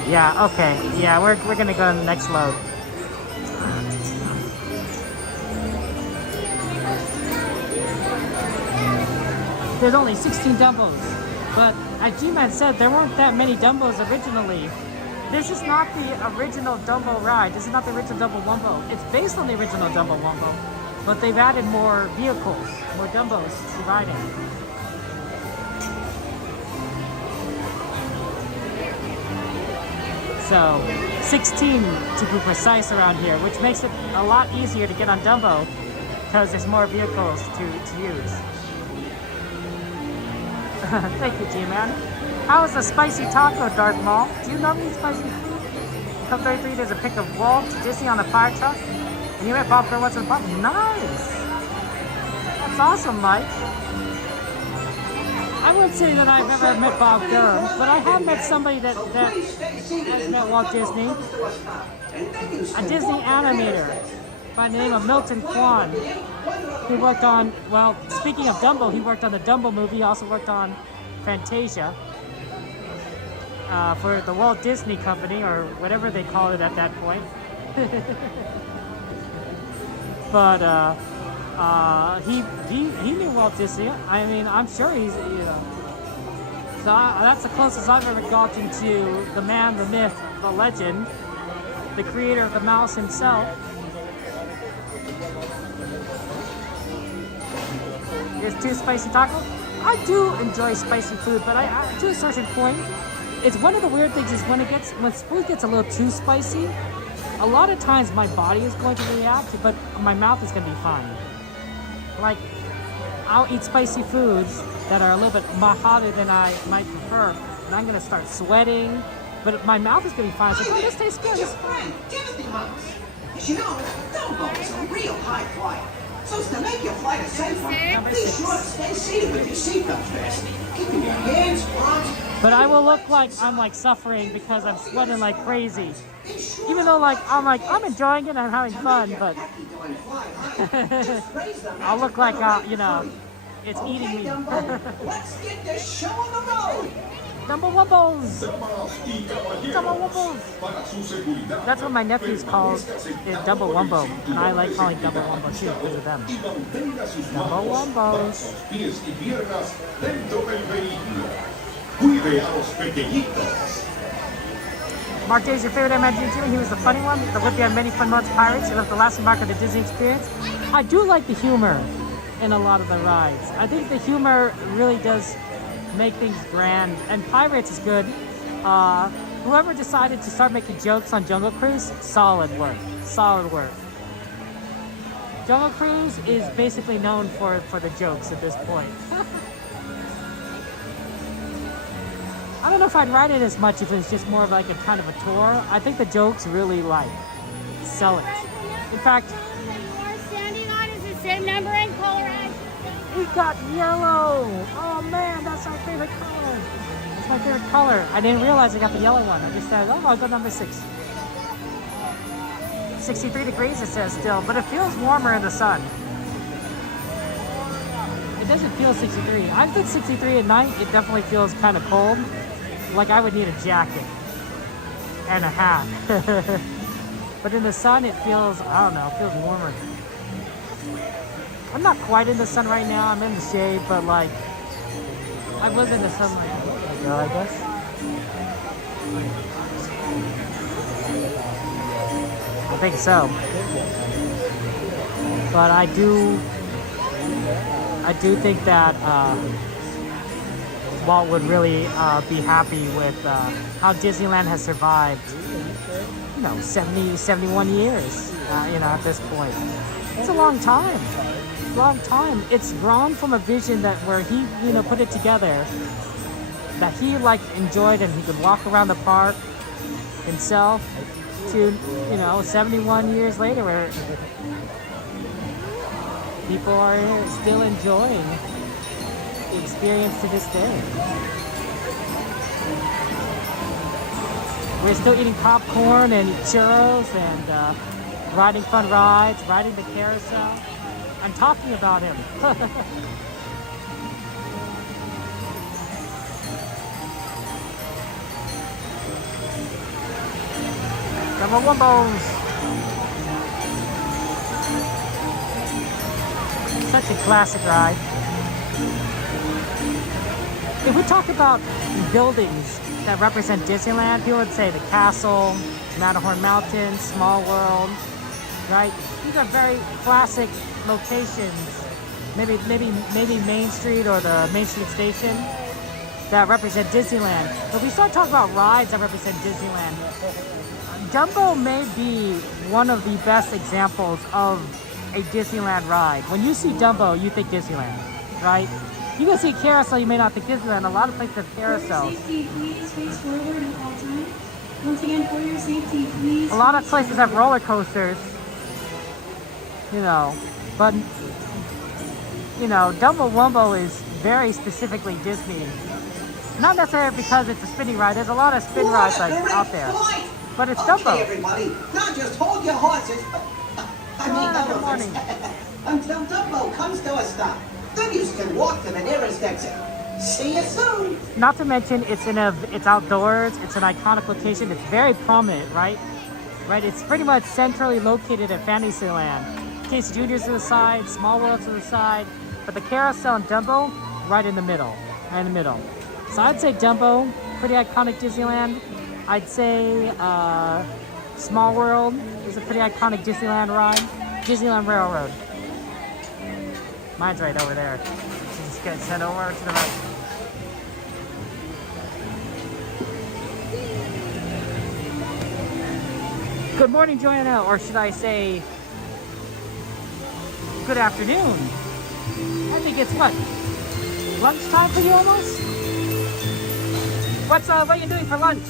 Yeah, okay. Yeah, we're gonna go to the next load. There's only 16 Dumbos, but as G-Man said, there weren't that many Dumbos originally. This is not the original Dumbo ride. This is not the original Dumbo Wumbo. It's based on the original Dumbo Wumbo, but they've added more vehicles, more Dumbos to ride in. So, 16 to be precise around here, which makes it a lot easier to get on Dumbo because there's more vehicles to use. Thank you, G-Man. How is the spicy taco, Darth Maul? Do you love me spicy food? Cup 33, there's a pic of Walt Disney on the fire truck. And you met Bob Kerr, what's in the pub? Nice! That's awesome, Mike. I wouldn't say that I've ever met Bob Durham, but I have met somebody that has met Walt Disney. A Disney animator by the name of Milton Kwan. He worked on, well, speaking of Dumbo, he worked on the Dumbo movie. He also worked on Fantasia for the Walt Disney Company, or whatever they called it at that point. But he knew Walt Disney. I mean, I'm sure he's, you know. So that's the closest I've ever gotten to the man, the myth, the legend, the creator of the mouse himself. There's two spicy tacos. I do enjoy spicy food, but I to a certain point, it's one of the weird things is when food gets a little too spicy, a lot of times my body is going to react, but my mouth is going to be fine. Like, I'll eat spicy foods that are a little bit more hotter than I might prefer, and I'm going to start sweating, but my mouth is going to be fine. It's like, oh, this tastes good, it's fine. Timothy Mouse. As you know, Dumbo is a real high flyer. So as to make your flight a safe one, be sure to stay seated with your seatbelt fastened, keeping your hands, arms. But I will look like I'm like suffering because I'm sweating like crazy. Even though I'm enjoying it and I'm having fun, but I'll look like you know, it's eating me. Let's get this show on the road. Dumbo Wumbos! Dumbo Wumbos! That's what my nephews call it, Dumbo Wumbo. And I like calling Dumbo Wumbo too because of them. Dumbo Wumbos. Mark Day's your favorite Imagineering Jimmy. He was the funny one. The Whippy had many fun modes, Pirates. He left the lasting mark of the Disney experience. I do like the humor in a lot of the rides. I think the humor really does make things grand, and Pirates is good. Whoever decided to start making jokes on Jungle Cruise, solid work. Jungle Cruise is basically known for the jokes at this point. I don't know if I'd ride it as much if it was just more of like a kind of a tour. I think the jokes really sell it. In fact, We're standing on is the same number and color as. we got yellow! Oh man, that's our favorite color. That's my favorite color. I didn't realize I got the yellow one. I just said, oh, I'll go number 6. 63 degrees it says still, but it feels warmer in the sun. It doesn't feel 63. I've been 63 at night. It definitely feels kind of cold. Like I would need a jacket and a hat. But in the sun, it feels, I don't know, it feels warmer. I'm not quite in the sun right now. I'm in the shade, but like, I was in the sun like a little bit ago, I guess. I think so. But I do think that Walt would really be happy with how Disneyland has survived, 70, 71 years, at this point. It's a long time. It's grown from a vision where he, put it together, that he enjoyed, and he could walk around the park himself, to 71 years later, where people are still enjoying the experience to this day. We're still eating popcorn and churros and riding fun rides, riding the carousel, and talking about him. Number one bones. Such a classic ride. If we talk about buildings that represent Disneyland, people would say the castle, Matterhorn Mountain, Small World, right? These are very classic locations. Maybe Main Street or the Main Street Station that represent Disneyland. But we start talking about rides that represent Disneyland. Dumbo may be one of the best examples of a Disneyland ride. When you see Dumbo, you think Disneyland, right? You can see carousel, you may not think Disneyland. A lot of places have carousels. Safety, please face forward at all times. Once again, for your safety, please. A lot of places have roller coasters, you know, but you know, Dumbo Wumbo is very specifically Disney. Not necessarily because it's a spinning ride. There's a lot of spin rides like out there, but it's Dumbo. Okay, everybody, now just hold your horses. Good morning. Until Dumbo comes to a stop. Then you can walk to the nearest exit. See you soon. Not to mention, it's outdoors. It's an iconic location. It's very prominent, right? Right. It's pretty much centrally located at Fantasyland. Casey Jr.'s to the side, Small World to the side, but the carousel and Dumbo right in the middle. Right in the middle. So I'd say Dumbo, pretty iconic Disneyland. I'd say Small World is a pretty iconic Disneyland ride. Disneyland Railroad. Mine's right over there. Just get sent over to the right. Good morning, Joanna, or should I say good afternoon? I think it's what? Lunchtime for you almost? What are you doing for lunch?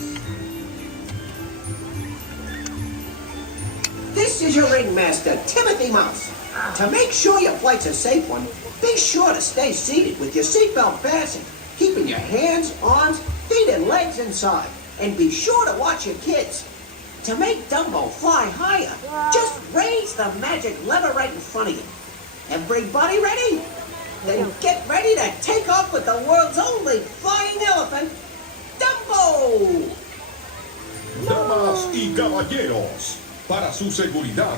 This is your ringmaster, Timothy Mouse. To make sure your flight's a safe one, be sure to stay seated with your seatbelt fastened, keeping your hands, arms, feet, and legs inside. And be sure to watch your kids. To make Dumbo fly higher, just raise the magic lever right in front of you. Everybody ready? Then get ready to take off with the world's only flying elephant, Dumbo! Damas y caballeros, para su seguridad,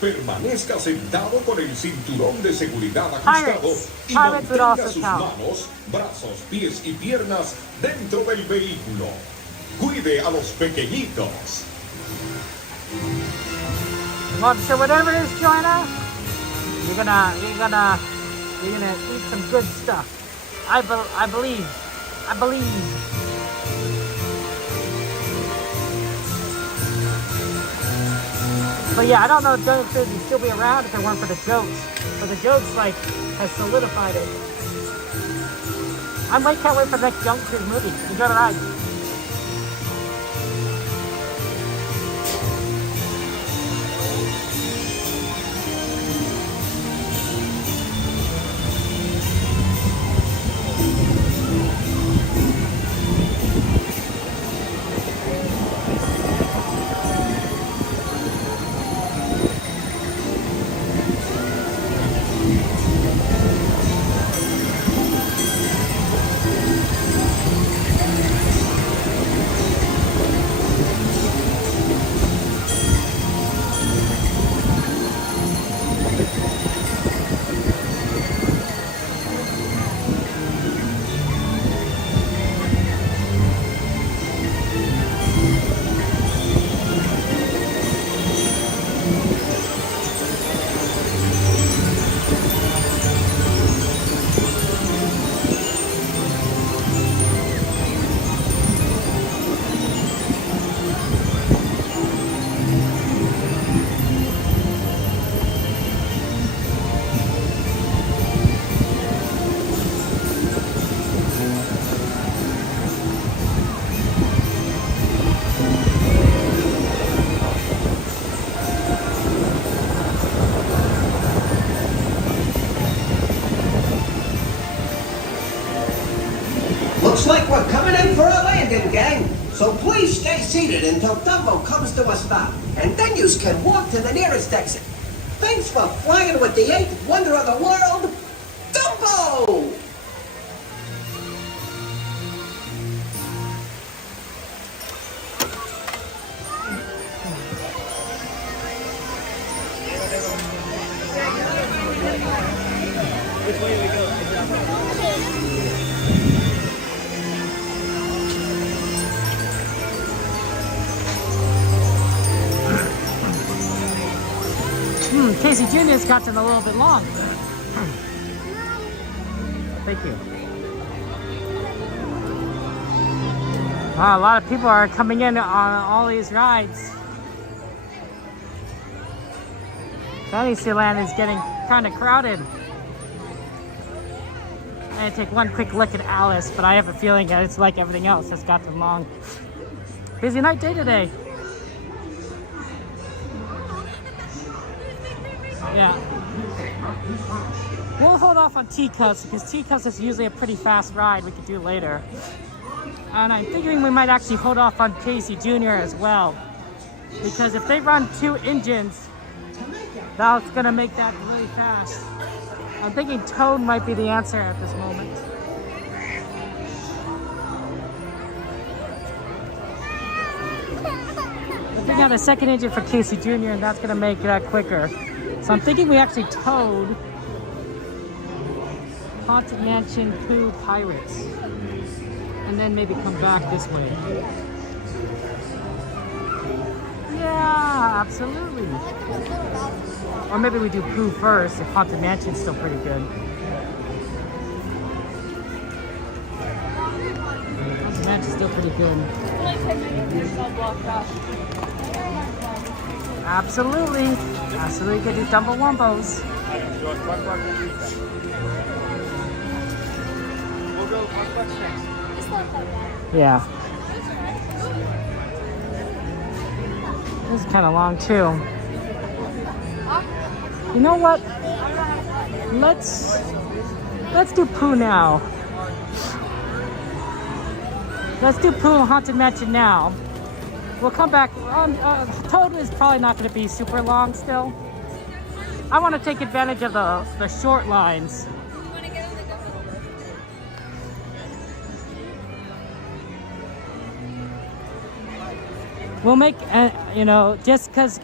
permanezca sentado con el cinturón de seguridad ajustado y mantenga sus manos, brazos, pies y piernas dentro del vehículo. Cuide a los pequeñitos. Well, so whatever it is, Joanna, you're gonna eat some good stuff. I believe. But yeah, I don't know if jokes would still be around if it weren't for the jokes. But the jokes like has solidified it. Can't wait for the next Junk Cruise movie. Enjoy the ride. We're coming in for a landing, gang. So please stay seated until Dumbo comes to a stop. And then you can walk to the nearest exit. Thanks for flying with the eighth wonder of the world, Dumbo! Which way do we go? Casey Jr.'s gotten a little bit long. Thank you. Wow, a lot of people are coming in on all these rides. Fantasyland is getting kind of crowded. I'm gonna take one quick look at Alice, but I have a feeling that it's like everything else that's gotten long. Busy night day today. Yeah. We'll hold off on Teacups because Teacups is usually a pretty fast ride we could do later. And I'm figuring we might actually hold off on Casey Jr. as well. Because if they run 2 engines, that's gonna make that really fast. I'm thinking Toad might be the answer at this moment. We got a second engine for Casey Jr. and that's gonna make that quicker. So I'm thinking we actually Toad Haunted Mansion Pooh Pirates. And then maybe come back this way. Yeah, absolutely. Or maybe we do Pooh first if Haunted Mansion's still pretty good. Haunted Mansion's still pretty good. Absolutely. Absolutely could do Dumbo Wombos. We'll go Park Bucks next. Yeah. This is kind of long too. You know what? Let's do Pooh now. Let's do Pooh Haunted Mansion now. We'll come back. Toad is probably not going to be super long still. I want to take advantage of the short lines. We'll make, you know, just because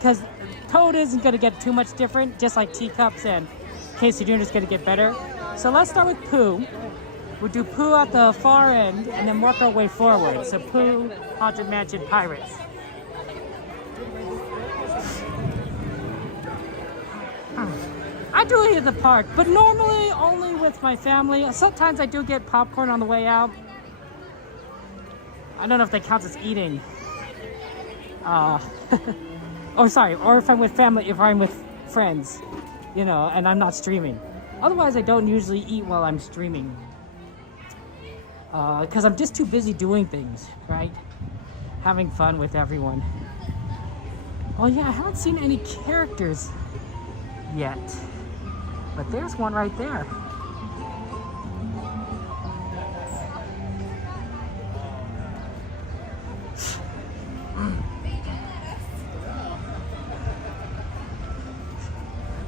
Toad isn't going to get too much different, just like Teacups and Casey Jr. is going to get better. So let's start with Pooh. We'll do Pooh at the far end and then work our way forward. So Pooh, Haunted Mansion, Pirates. I do eat at the park, but normally only with my family. Sometimes I do get popcorn on the way out. I don't know if that counts as eating. Oh, sorry, or if I'm with family, if I'm with friends, you know, and I'm not streaming. Otherwise, I don't usually eat while I'm streaming. Because I'm just too busy doing things, right? Having fun with everyone. Oh yeah, I haven't seen any characters yet. But there's one right there.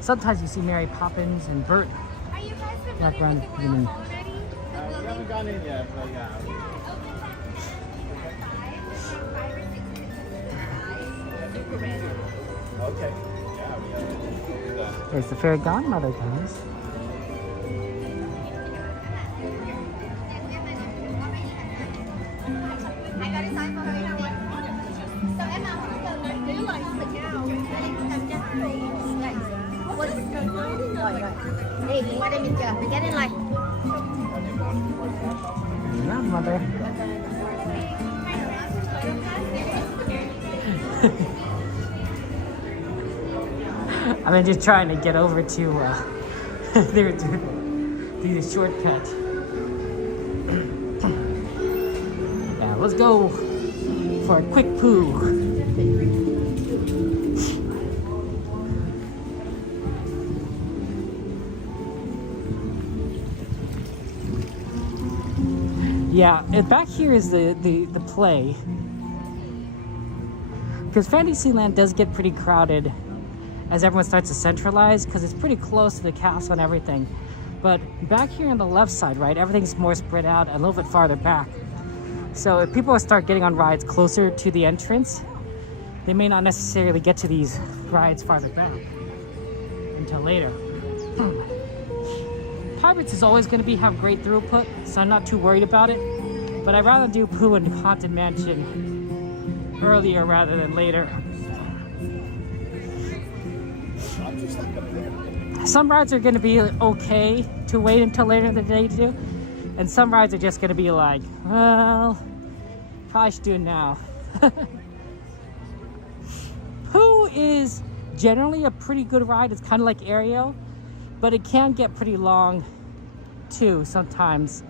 Sometimes you see Mary Poppins and Bert. Are you guys Like familiar with the run- railroad already? We haven't gone in yet, but yeah. Okay. Yeah, we have that. There's the fairy godmother, guys. Đây, mình qua đây mình chờ, mình ghé lên này. Godmother. I'm just trying to get over to there to do the shortcut. Yeah, let's go for a quick Pooh. Yeah, and back here is the play. Because Fantasyland does get pretty crowded as everyone starts to centralize, because it's pretty close to the castle and everything. But back here on the left side, right, everything's more spread out and a little bit farther back. So if people start getting on rides closer to the entrance, they may not necessarily get to these rides farther back until later. Pirates is always going to have great throughput, so I'm not too worried about it. But I'd rather do Pooh and Haunted Mansion earlier rather than later. Some rides are going to be okay to wait until later in the day to do, and some rides are just going to be like, well, probably should do it now. Pooh is generally a pretty good ride. It's kind of like Ariel, but it can get pretty long too sometimes.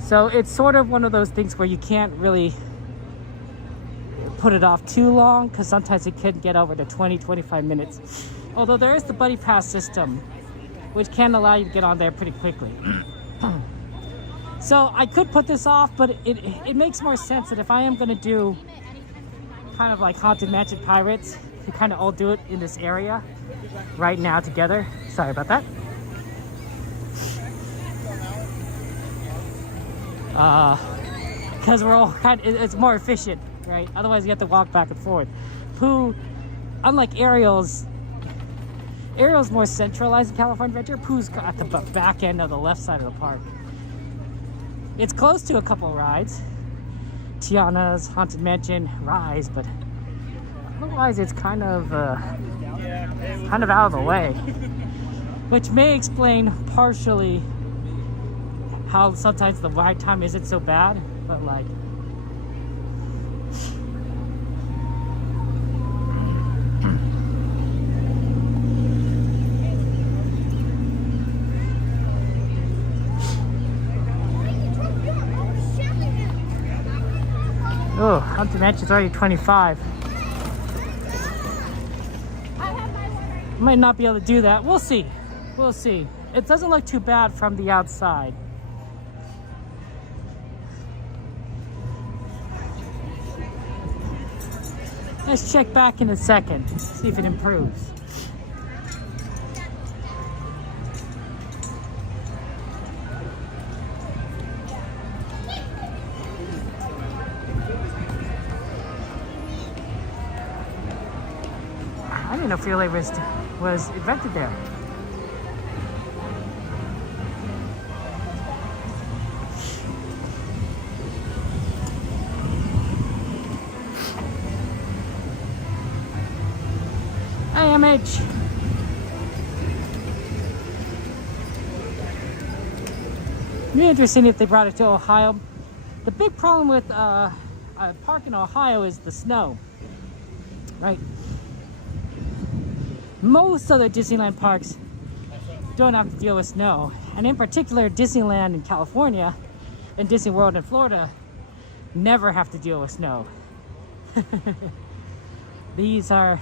So it's sort of one of those things where you can't really put it off too long, because sometimes it can get over to 20-25 minutes. Although there is the buddy pass system, which can allow you to get on there pretty quickly. So I could put this off, but it makes more sense that if I am going to do kind of like Haunted Mansion Pirates, you kind of all do it in this area right now together. Sorry about that. Because we're all it's more efficient, right? Otherwise you have to walk back and forth. Pooh, unlike Ariel's more centralized in California Adventure. Pooh's at the back end of the left side of the park. It's close to a couple of rides. Tiana's, Haunted Mansion, Rise, but otherwise it's kind of out of the way. Which may explain partially how sometimes the ride time isn't so bad, but like, oh, Haunted Mansion's already 25. Might not be able to do that. We'll see. We'll see. It doesn't look too bad from the outside. Let's check back in a second, see if it improves. I didn't know Filet was invented there. AMH. It'd be interesting if they brought it to Ohio. The big problem with a park in Ohio is the snow, right? Most other Disneyland parks don't have to deal with snow, and in particular Disneyland in California and Disney World in Florida never have to deal with snow. These are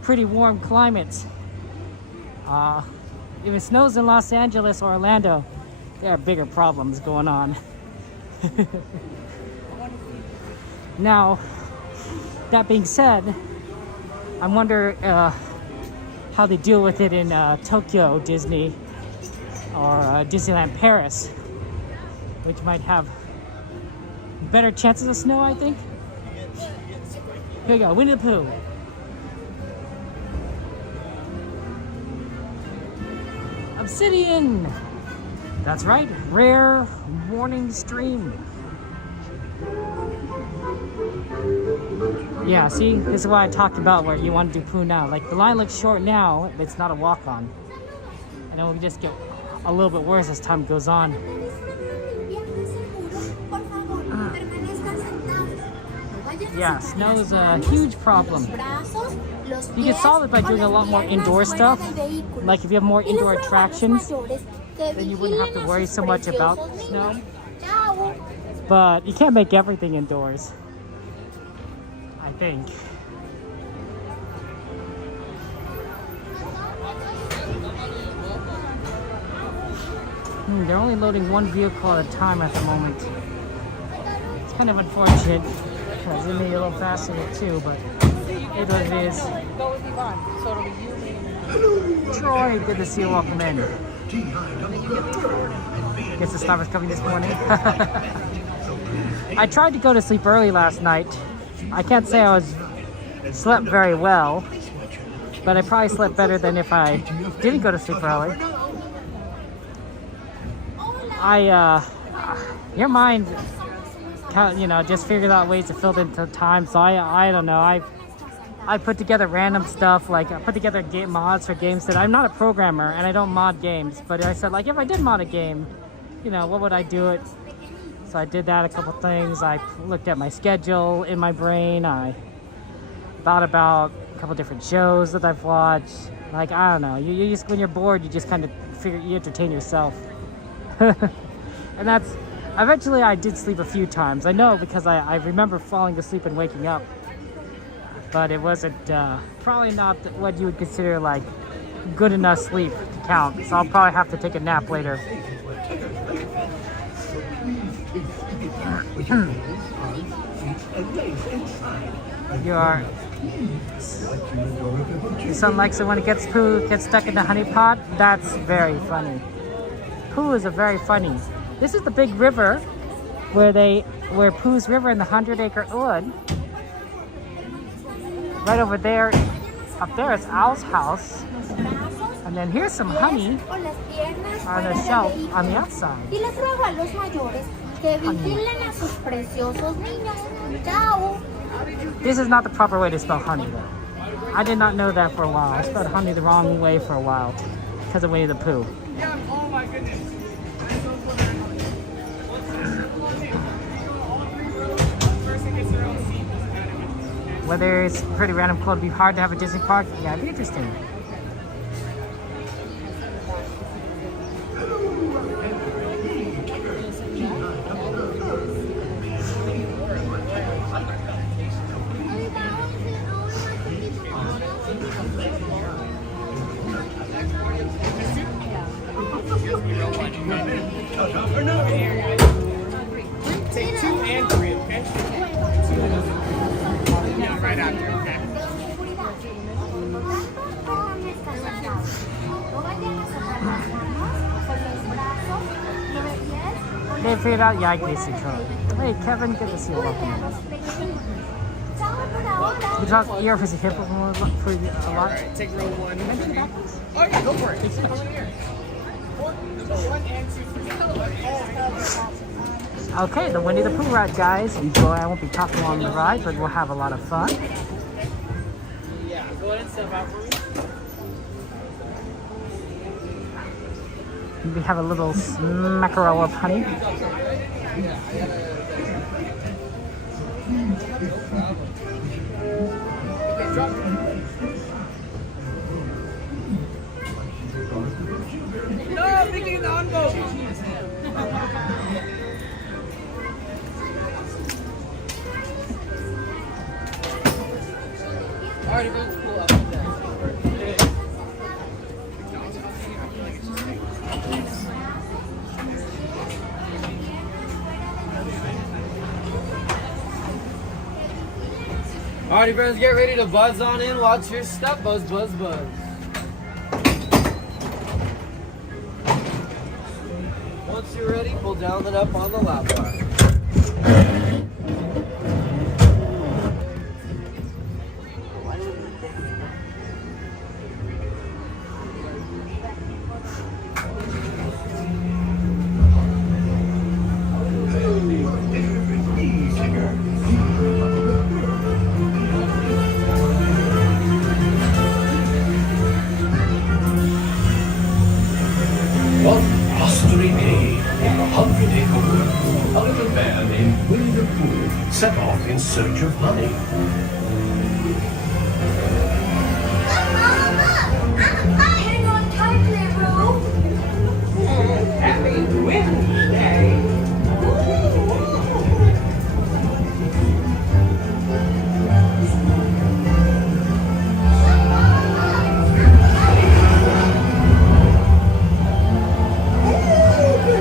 pretty warm climates. If it snows in Los Angeles or Orlando, there are bigger problems going on. Now, that being said, I wonder how they deal with it in Tokyo Disney or Disneyland Paris, which might have better chances of snow, I think. Here we go, Winnie the Pooh. Obsidian! That's right, rare warning stream. Yeah, see, this is why I talked about where you want to do Pooh now. Like, the line looks short now, but it's not a walk-on. And it will just get a little bit worse as time goes on. Yeah, snow is a huge problem. You can solve it by doing a lot more indoor stuff. Like if you have more indoor attractions, then you wouldn't have to worry so much about snow. But you can't make everything indoors, I think. They're only loading one vehicle at a time at the moment. It's kind of unfortunate because they made it a little faster too, but it what it is. Troy, good to see you. Welcome in. Guess the Starbucks coming this morning. I tried to go to sleep early last night. I can't say I slept very well, but I probably slept better than if I didn't go to sleep early. Your mind, just figured out ways to fill into time. So I don't know. I put together random stuff, like I put together mods for games that I'm not a programmer and I don't mod games. But I said, like, if I did mod a game, what would I do it? So I did that, a couple things. I looked at my schedule in my brain. I thought about a couple different shows that I've watched. Like, I don't know. You just, when you're bored, you just kind of you entertain yourself. And eventually I did sleep a few times. I know because I remember falling asleep and waking up. But it wasn't, probably not what you would consider like good enough sleep to count. So I'll probably have to take a nap later. Your son likes it when it gets stuck in the honey pot. That's very funny. Pooh is very funny. This is the big river where Pooh's River in the 100-acre wood. Right over there, up there is Owl's house. And then here's some honey on a shelf on the outside. This is not the proper way to spell honey though. I did not know that for a while. I spelled honey the wrong way for a while because of Winnie the Pooh. Oh my goodness. Whether it's pretty random cool to be hard to have a Disney park, yeah, it'd be interesting. Take 2 and 3, okay? Yeah, right after, okay? They figured out, yeah, I guess they tried. Hey, Kevin, good to see you. Welcome. We talked here for the hip for a lot. Alright, take row 1. Oh yeah, go for it. Take over here. 1 and 2. Okay, the Winnie the Pooh ride, guys. Enjoy. I won't be talking on the ride, but we'll have a lot of fun. Yeah, go ahead and step out for me. We have a little smackerel of honey. No, Mickey in the on-boat. Alright, everyone's cool up there. Alrighty, friends, get ready to buzz on in. Watch your step. Buzz, buzz, buzz. Once you're ready, pull down and up on the lap bar. One blustery day in the 100-acre wood, a little bear named Winnie the Pooh set off in search of honey. Hang on tightly, Roo. Happy Wednesday! Ooh,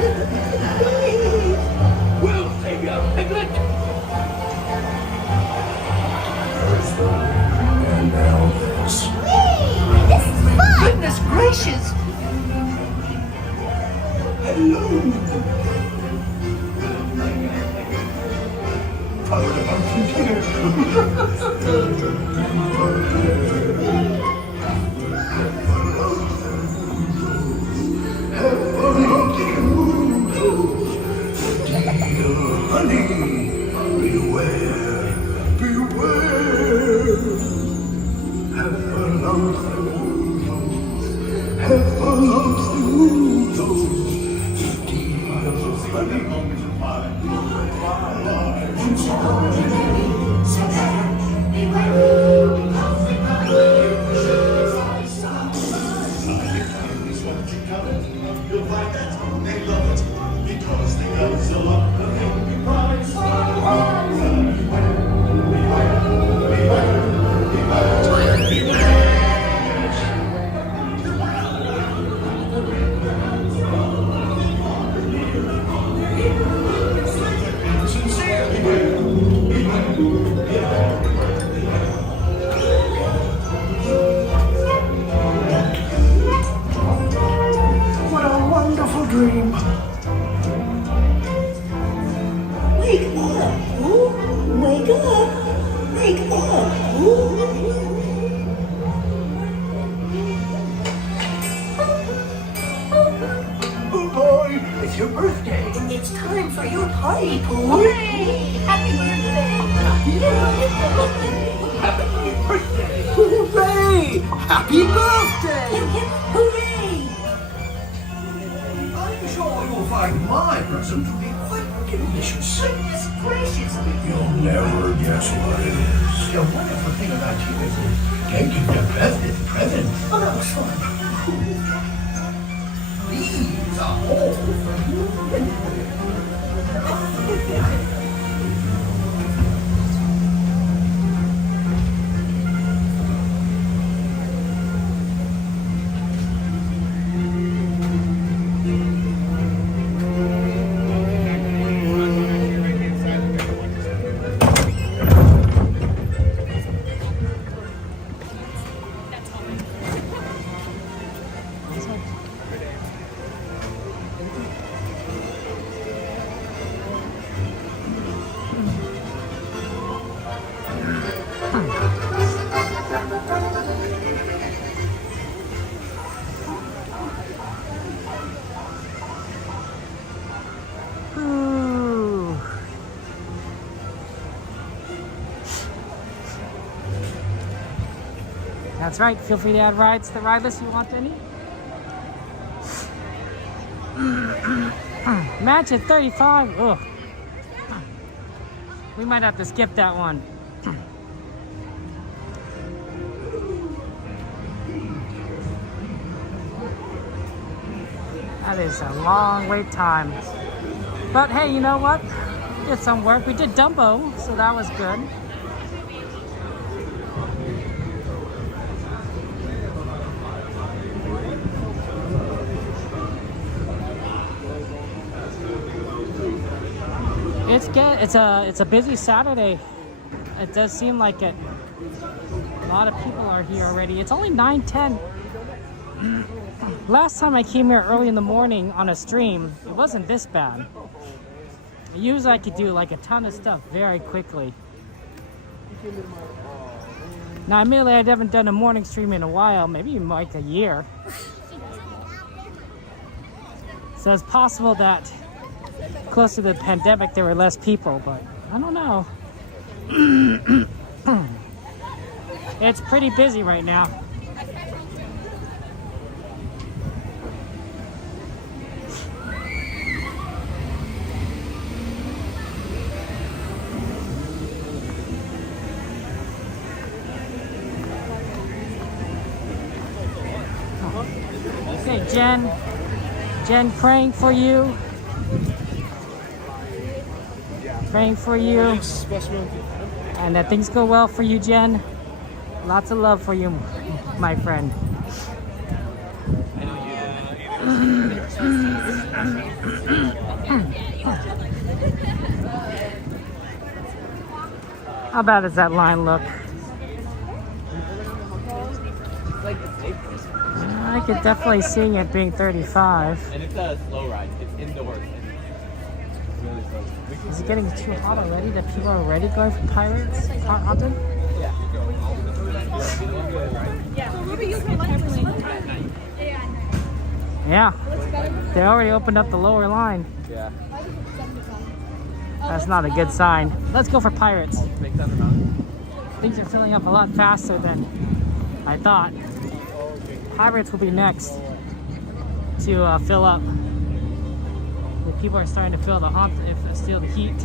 What a wonderful dream. Wake up, Pooh. Wake up. Wake up, Pooh. Oh boy, it's your birthday. It's time for your party, Pooh. Hooray! Happy birthday! Happy birthday! Hooray! Happy birthday! Hip, hip, hooray! I'm sure you'll find my present to be quite delicious. Goodness gracious! You'll never guess what it is. The wonderful thing about you is taking the present. Oh, that was fun. These are all for you. Ooh. That's right. Feel free to add rides to the ride list if you want any. Match at 35. Ugh. We might have to skip that one. That is a long wait time. But hey, you know what? Did some work. We did Dumbo, so that was good. It's good. It's a busy Saturday. It does seem like it. A lot of people are here already. It's only 9:10. Last time I came here early in the morning on a stream, it wasn't this bad. Usually I could do like a ton of stuff very quickly. Now admittedly I haven't done a morning stream in a while, maybe even like a year. So it's possible that close to the pandemic there were less people, but I don't know. It's pretty busy right now. Okay, Jen praying for you. Praying for you. And that things go well for you, Jen. Lots of love for you, my friend. How bad does that line look? I could definitely see it being 35. And it's a slow ride. It's indoors. It's really slow. Is it getting too hot already that people are already going for Pirates? Haunted? Yeah. They already opened up the lower line. Yeah. That's not a good sign. Let's go for Pirates. Things are filling up a lot faster than I thought. Pirates will be next to fill up. The people are starting to feel the heat.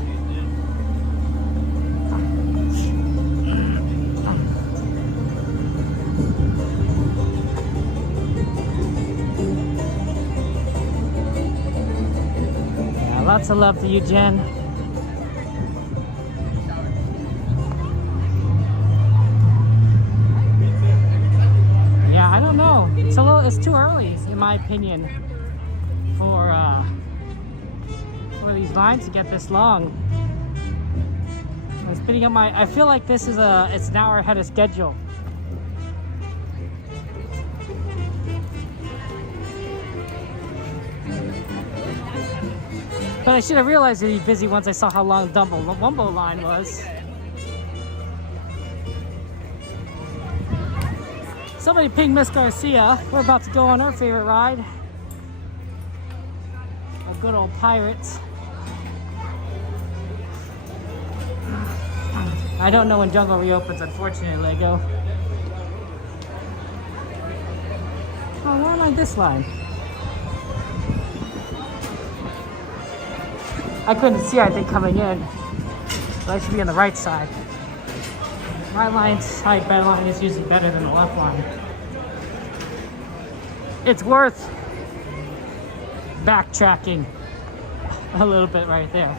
Yeah, lots of love to you, Jen. Yeah, I don't know. It's too early, in my opinion, for these lines to get this long. I'm speeding up I feel like this is it's an hour ahead of schedule. But I should have realized it'd be busy once I saw how long the Dumbo line was. Somebody ping Miss Garcia. We're about to go on our favorite ride. A good old Pirates. I don't know when Jungle reopens, unfortunately, Lego. Oh, why am I this line? I couldn't see, I think, coming in. But I should be on the right side. My side bed line is usually better than the left line. It's worth backtracking a little bit right there.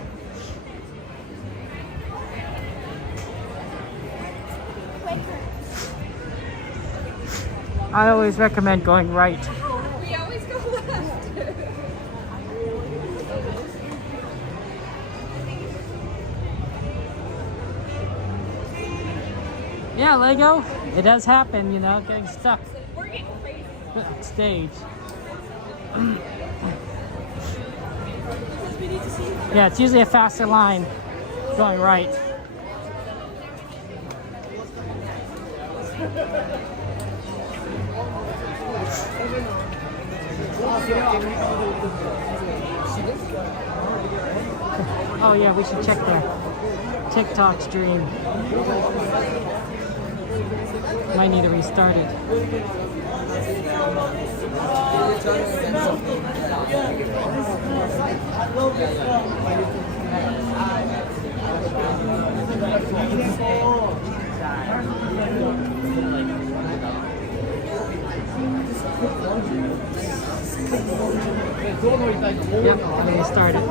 I always recommend going right. We always go left. Yeah, Lego, it does happen, you know, getting stuck We're getting crazy. on stage. Yeah, it's usually a faster line going right. Oh yeah, we should check the TikTok stream. Might need to restart it. Yep, I'm gonna start it.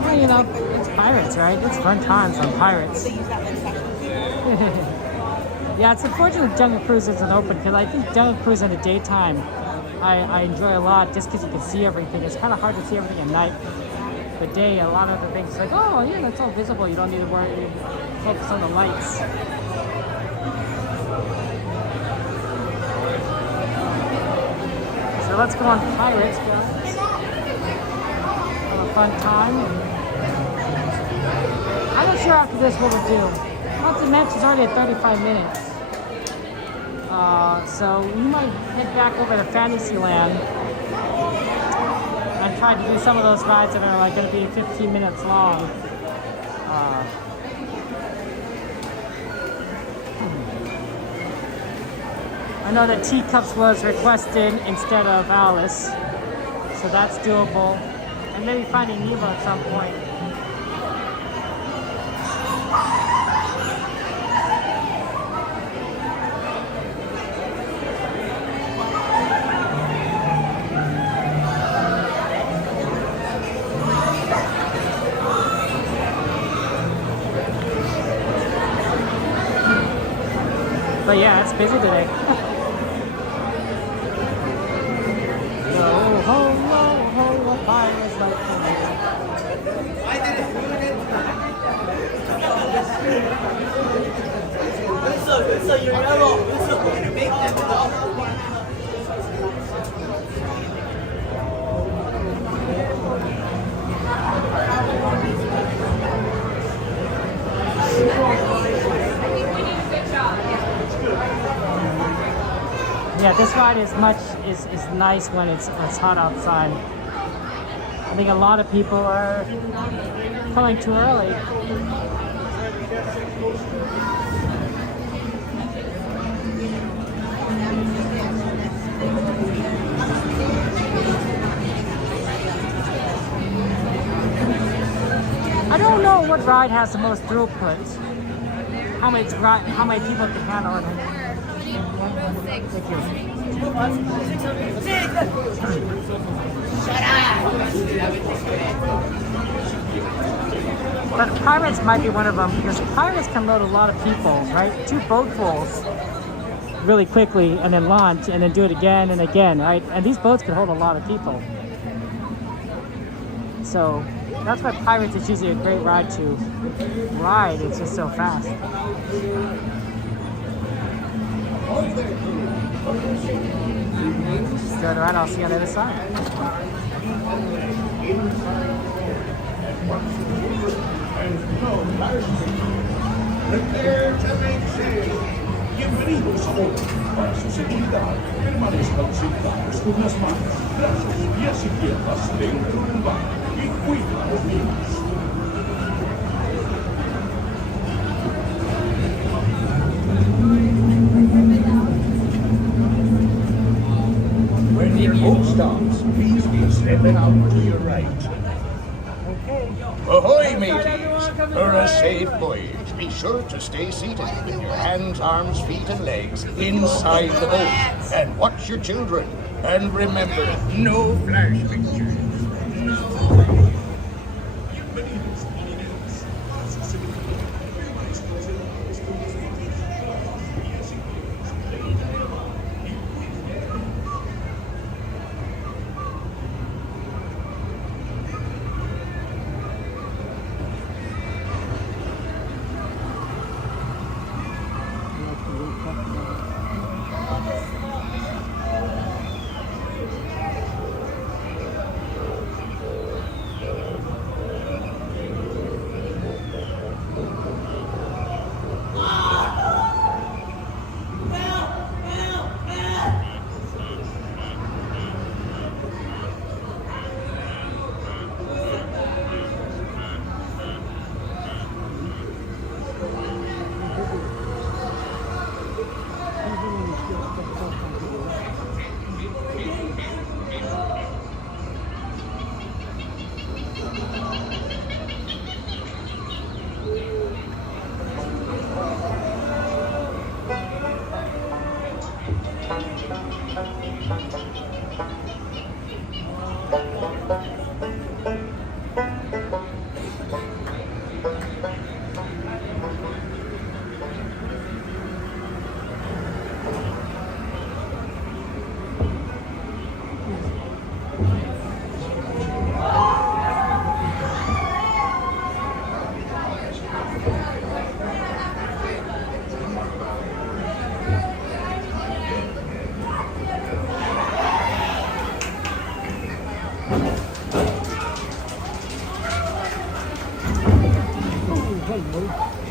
Well, you know, it's Pirates, right? It's fun times on Pirates. Yeah, it's unfortunate Jungle Cruise isn't open because I think Jungle Cruise in the daytime I enjoy a lot just because you can see everything. It's kind of hard to see everything at night. The day, a lot of the things like, oh yeah, that's all visible. You don't need to worry, focus on the lights. So let's go on Pirates, guys. Have a fun time. I'm not sure after this what we'll do. Haunted Mansion's already at 35 minutes. So we might head back over to Fantasyland and try to do some of those rides that are like going to be 15 minutes long. I know that Teacups was requested instead of Alice, so that's doable. And maybe finding Nemo at some point. But yeah, it's busy today. Ho, ho, ho, ho, pirates like yeah, this ride is nice when it's hot outside. I think a lot of people are coming too early. I don't know what ride has the most throughput. How many people can handle it? Thank you. But Pirates might be one of them because Pirates can load a lot of people, right? 2 boatfuls really quickly and then launch and then do it again and again, right? And these boats can hold a lot of people. So that's why Pirates is usually a great ride to ride. It's just so fast. Good, right, I'll see you on the other side. Bienvenidos a bordo. Para su seguridad, permanezcan sentados con las manos, brazos, pies y piernas dentro del barco y cuiden a los niños. When your boat stops, please be stepping out to your right. Ahoy, mateys! For a safe voyage, be sure to stay seated with your hands, arms, feet, and legs inside the boat. And watch your children. And remember, no flash pictures.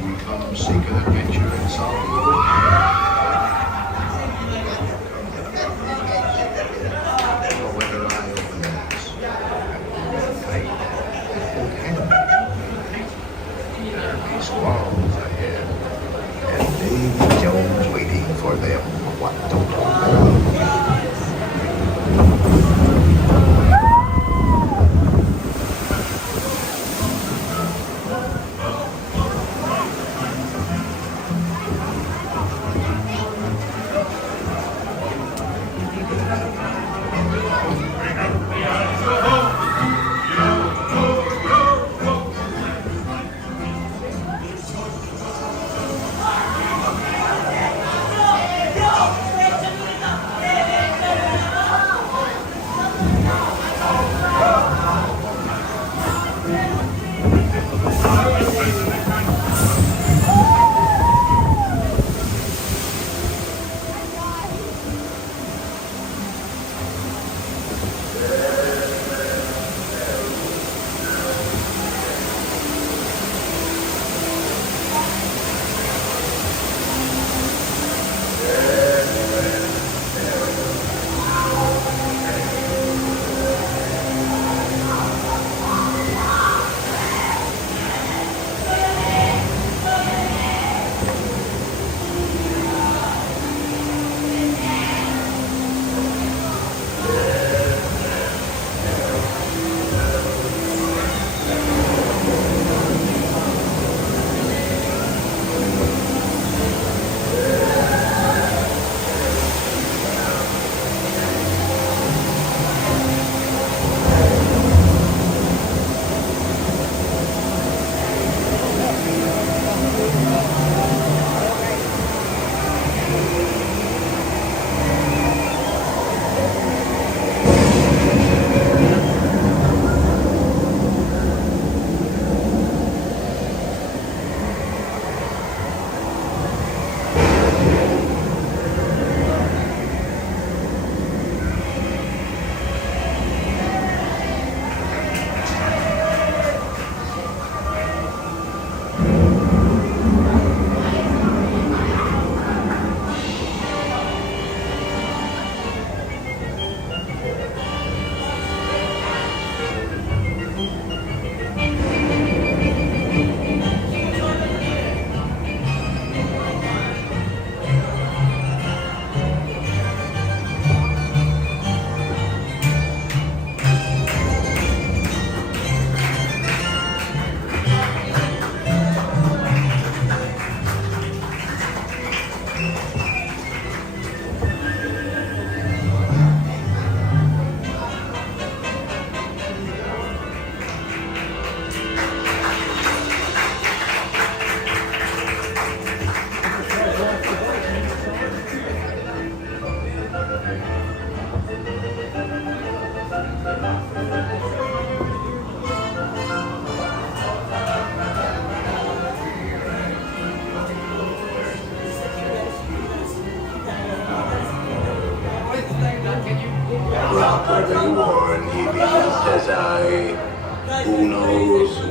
We come seek an adventure in Sodor. Whether I open this tight or can there be squalls ahead and Davy Jones waiting for them. What don't know?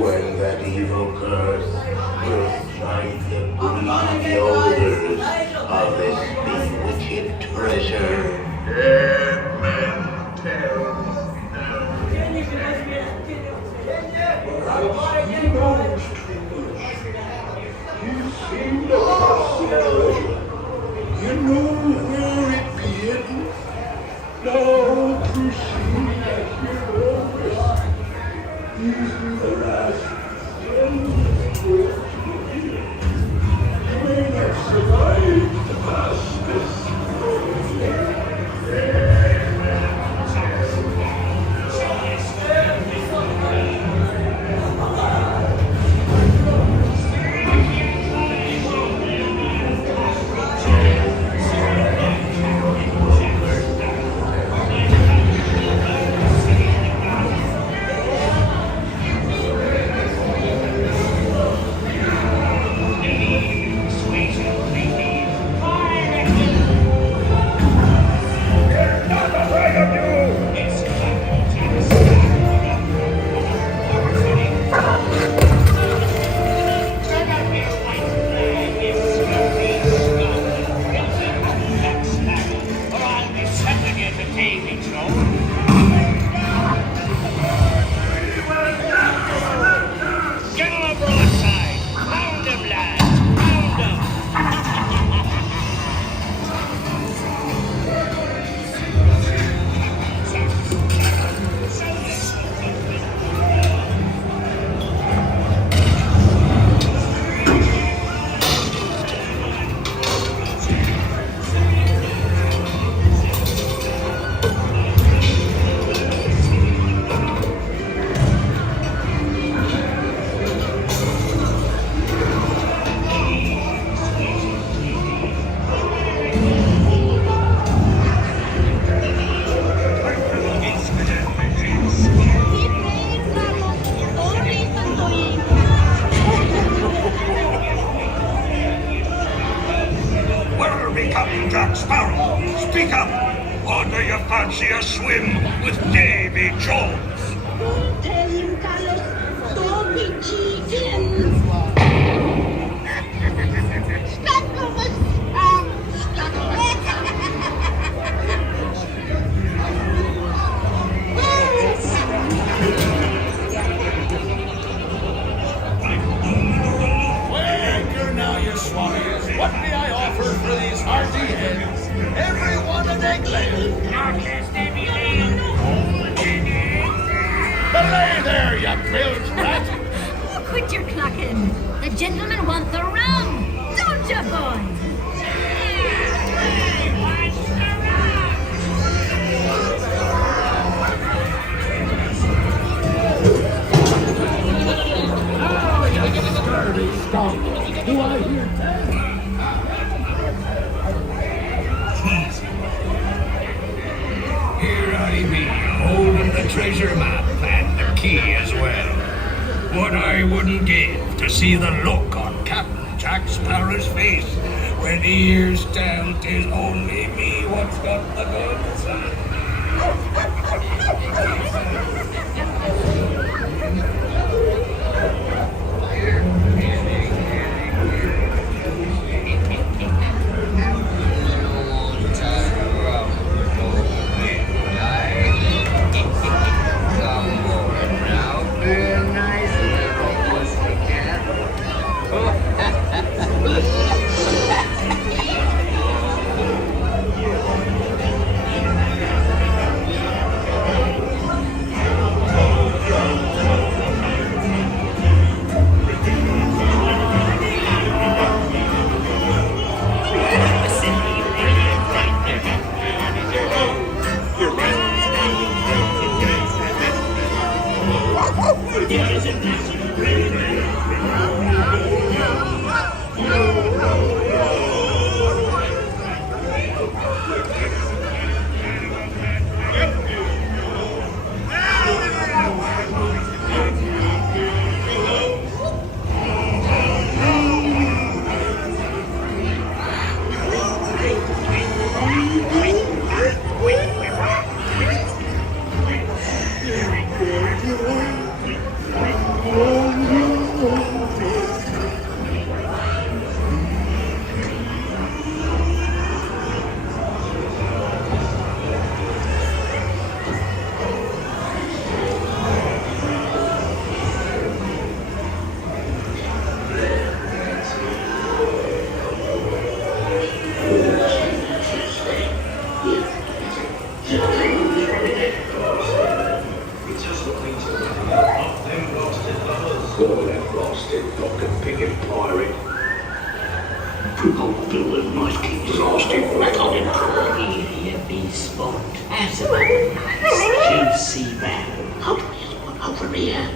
when that evil curse will strike the greedy owners of this bewitched treasure. Dead men tell. You know where it begins? Now proceed at your own risk. These are the last may not survive to pass this. Jack Sparrow, speak up! Or do you fancy a swim with Davy Jones? Tell him, Carlos, don't be cheating. What may I offer for these hearty heads? Every one an egglet. Belay there, you bilge rat. Oh, quit your clucking. The gentlemen want the rum. Don't you, boys? Scurvy skunk. Do I hear that? Here I be, holding the treasure map and the key as well. What I wouldn't give to see the look on Captain Jack Sparrow's face when he hears tell 'tis only me what's got the goods. Oh, Oh, that blasted pocket-picking pirate. Oh, Bill and Mikey, blasted metal. Idiot be sport. Have some nice juicy man. Over here.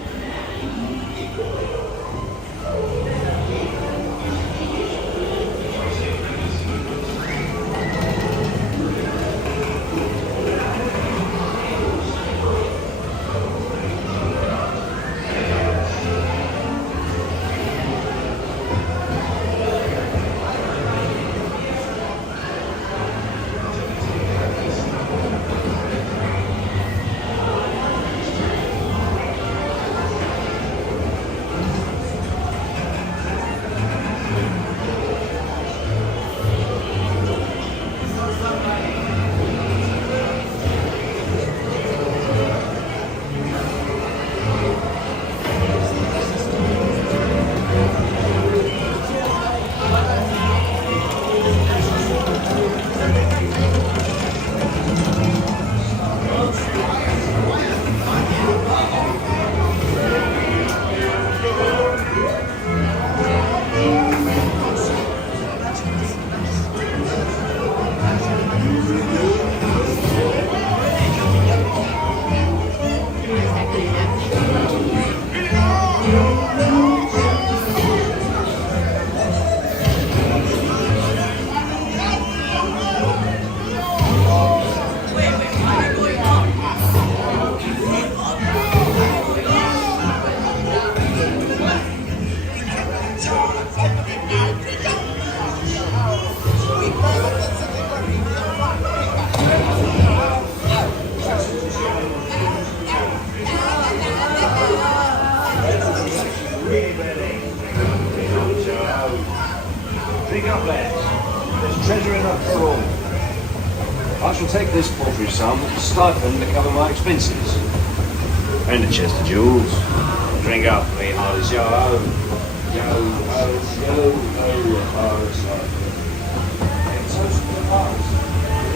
Speak up, lads. There's treasure enough for all. I shall take this paltry sum as a stipend to cover my expenses. And a chest of jewels. Drink up, me hearties. Yo ho. Yo ho, yo ho, ho, and toast to the past.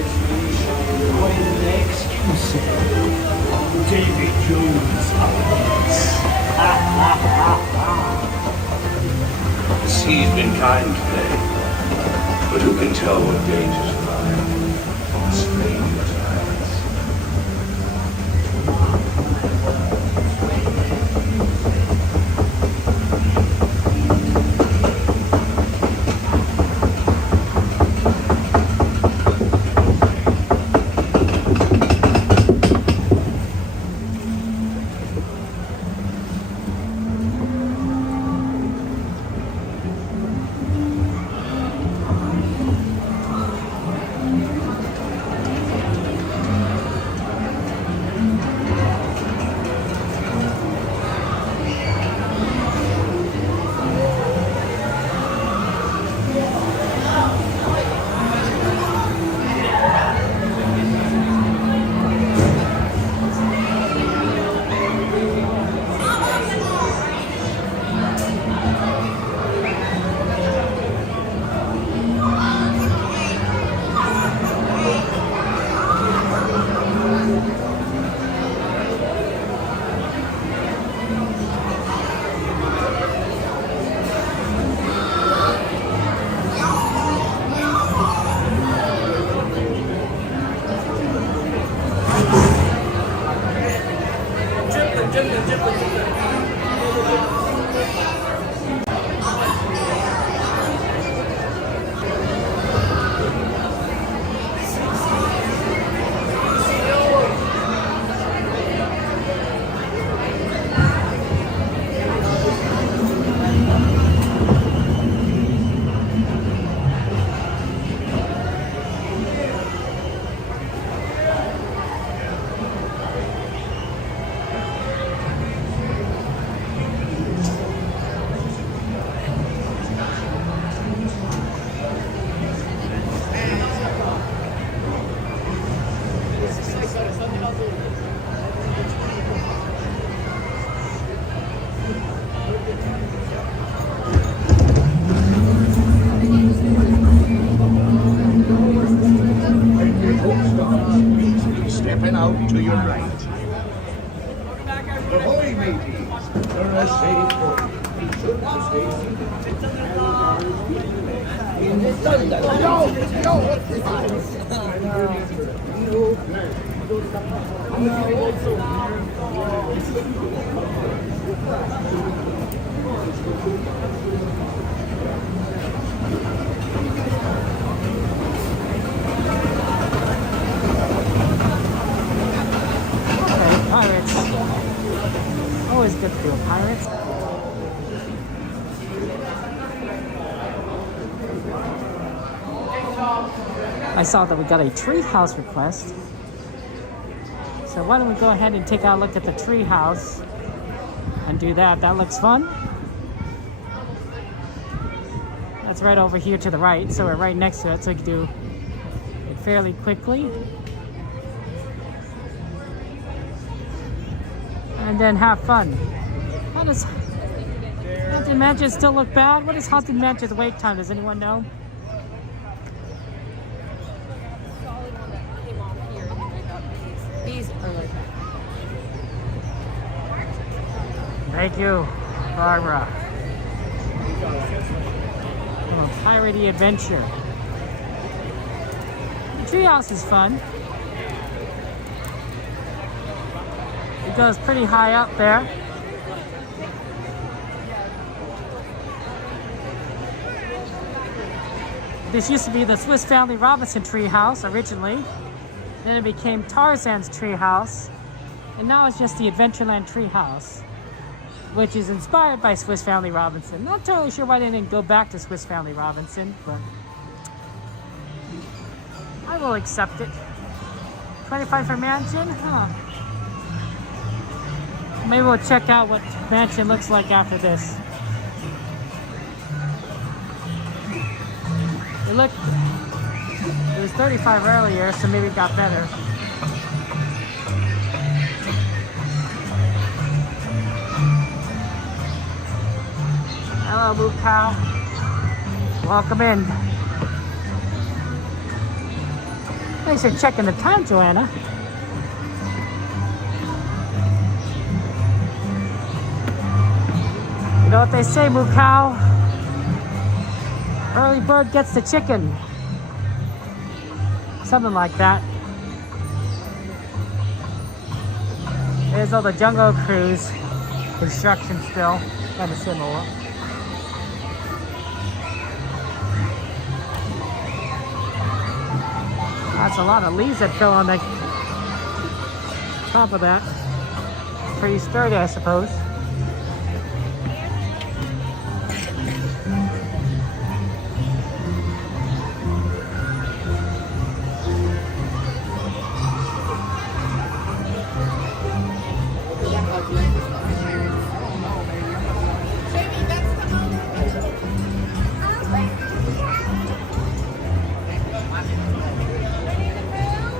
It's me showing the way the next David Jones. The sea's been kind today, but who can tell what dangers lie on strange tides? for a safe voyage. Be sure to stay Pirates. Always good to do pirates. I saw that we got a treehouse request. So why don't we go ahead and take a look at the treehouse and do that. That looks fun. That's right over here to the right, so we're right next to it, so we can do it fairly quickly. And then have fun. How does Haunted Mansion still look bad? What is Haunted Mansion's wait time? Does anyone know? These are like Thank you, Barbara. Oh, Piratey Adventure. The treehouse is fun. It goes pretty high up there. This used to be the Swiss Family Robinson treehouse originally. Then it became Tarzan's treehouse. And now it's just the Adventureland Treehouse, which is inspired by Swiss Family Robinson. Not totally sure why they didn't go back to Swiss Family Robinson, but I will accept it. 25 for mansion? Huh. Maybe we'll check out what mansion looks like after this. It was 35 earlier, so maybe it got better. Hello, Moo Cow. Welcome in. Thanks for checking the time, Joanna. You know what they say, Moo Cow? Early bird gets the chicken. Something like that. There's all the Jungle Cruise construction still. Kind of similar. That's a lot of leaves that fell on the top of that. Pretty sturdy, I suppose.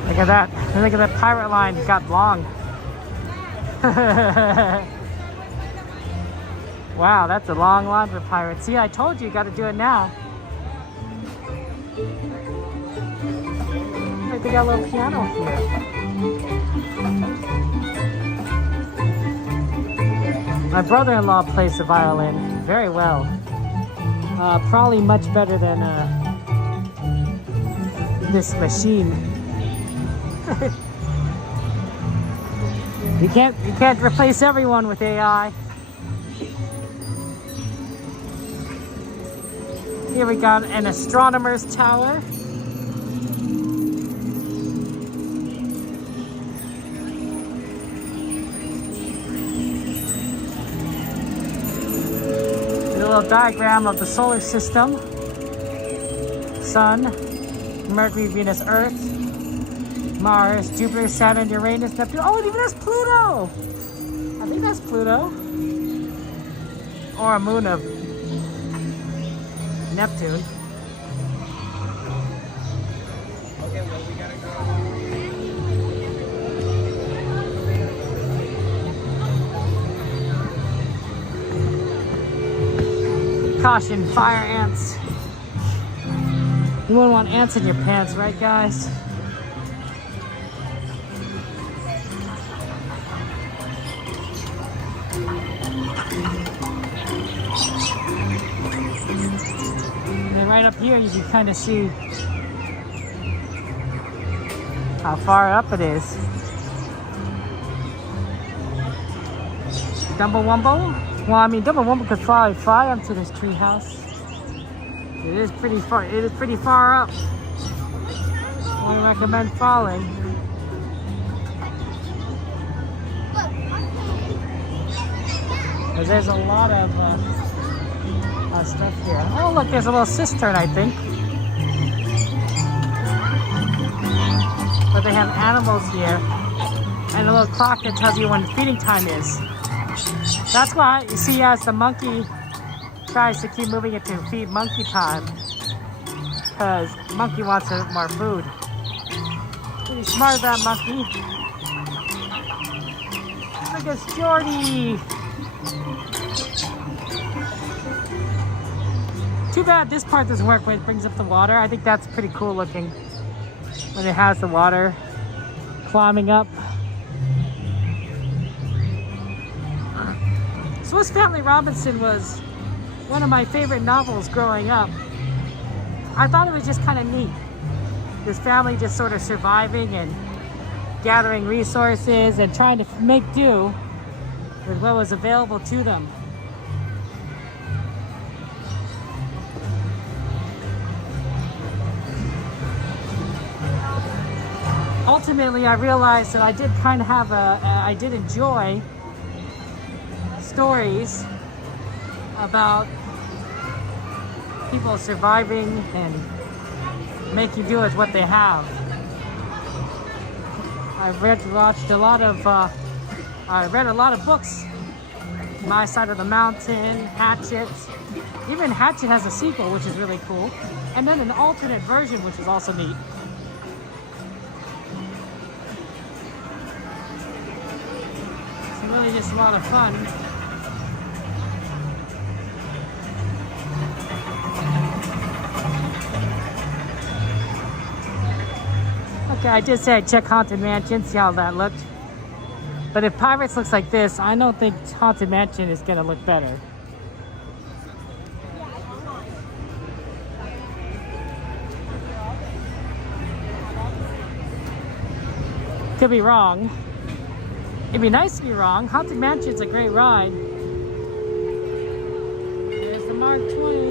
Look at that. Look at that pirate line. It got long. Wow, that's a long line for pirates. See, I told you, you got to do it now. Look, they got a little piano here. My brother-in-law plays the violin very well. Probably much better than this machine. You can't replace everyone with AI. Here we got an astronomer's tower. A little diagram of the solar system. Sun, Mercury, Venus, Earth, Mars, Jupiter, Saturn, Uranus, Neptune. Oh, it even has Pluto! I think that's Pluto. Or a moon of Neptune. Okay, well, we gotta go. Caution, fire ants. You wouldn't want ants in your pants, right, guys? And then right up here, you can kind of see how far up it is. Dumbo Wumbo? Well, I mean, Dumbo Wumbo could probably fly up to this treehouse. It is pretty far. It is pretty far up. I recommend falling. There's a lot of stuff here. Oh, look, there's a little cistern, I think. But they have animals here. And a little clock that tells you when feeding time is. That's why you see as the monkey tries to keep moving it to feed monkey time. Because monkey wants more food. Pretty smart, that monkey. Look at Jordy. Too bad this part doesn't work when it brings up the water. I think that's pretty cool looking when it has the water climbing up. Swiss Family Robinson was one of my favorite novels growing up. I thought it was just kind of neat. This family just sort of surviving and gathering resources and trying to make do with what was available to them. Ultimately, I realized that I did kind of have I did enjoy stories about people surviving and making do with what they have. I read a lot of books. My Side of the Mountain, Hatchet. Even Hatchet has a sequel, which is really cool. And then an alternate version, which is also neat. It's really just a lot of fun. Okay, I did say I'd check Haunted Mansion, see how that looked. But if Pirates looks like this, I don't think Haunted Mansion is gonna look better. Could be wrong. It'd be nice to be wrong. Haunted Mansion's a great ride. There's the Mark Twain.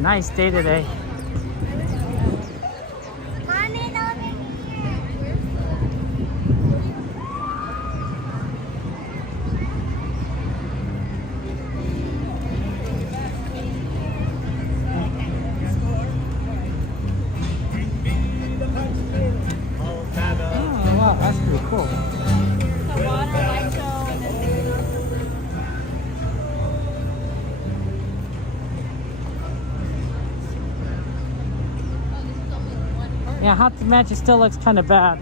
Nice day today. Oh, wow, that's pretty cool. The water, light show, and then yeah, Haunted Mansion still looks kind of bad.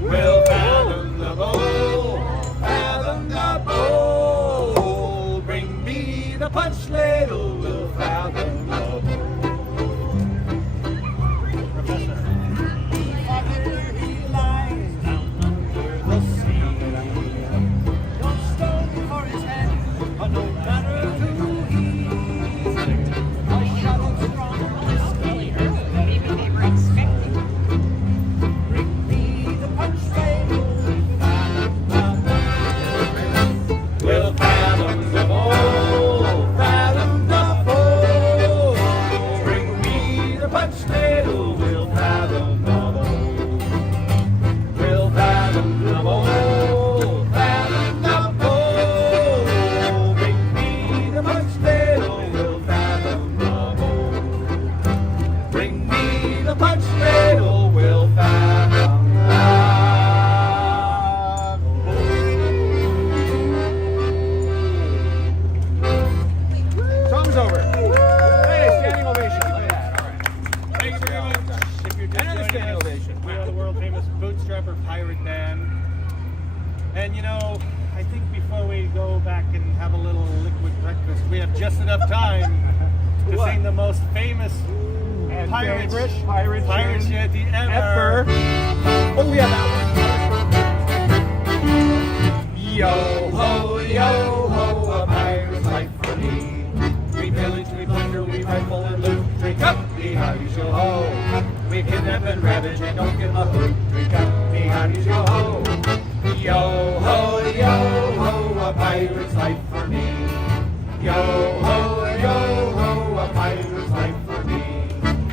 We'll fathom the bowl, fathom the bowl. Bring me the punch ladle, we'll fathom have a little liquid breakfast. We have just enough time to sing the most famous And pirate pirate shanty ever. Oh yeah, that one. Yo ho, a pirate's life for me. We pillage, we plunder, we rifle and loot. Drink up, the hearties, yo ho. We kidnap and ravage and don't give a hoot. Drink up, the hearties, yo ho. Yo ho, a pirate's life for me. Yo ho, a pirate's life for me.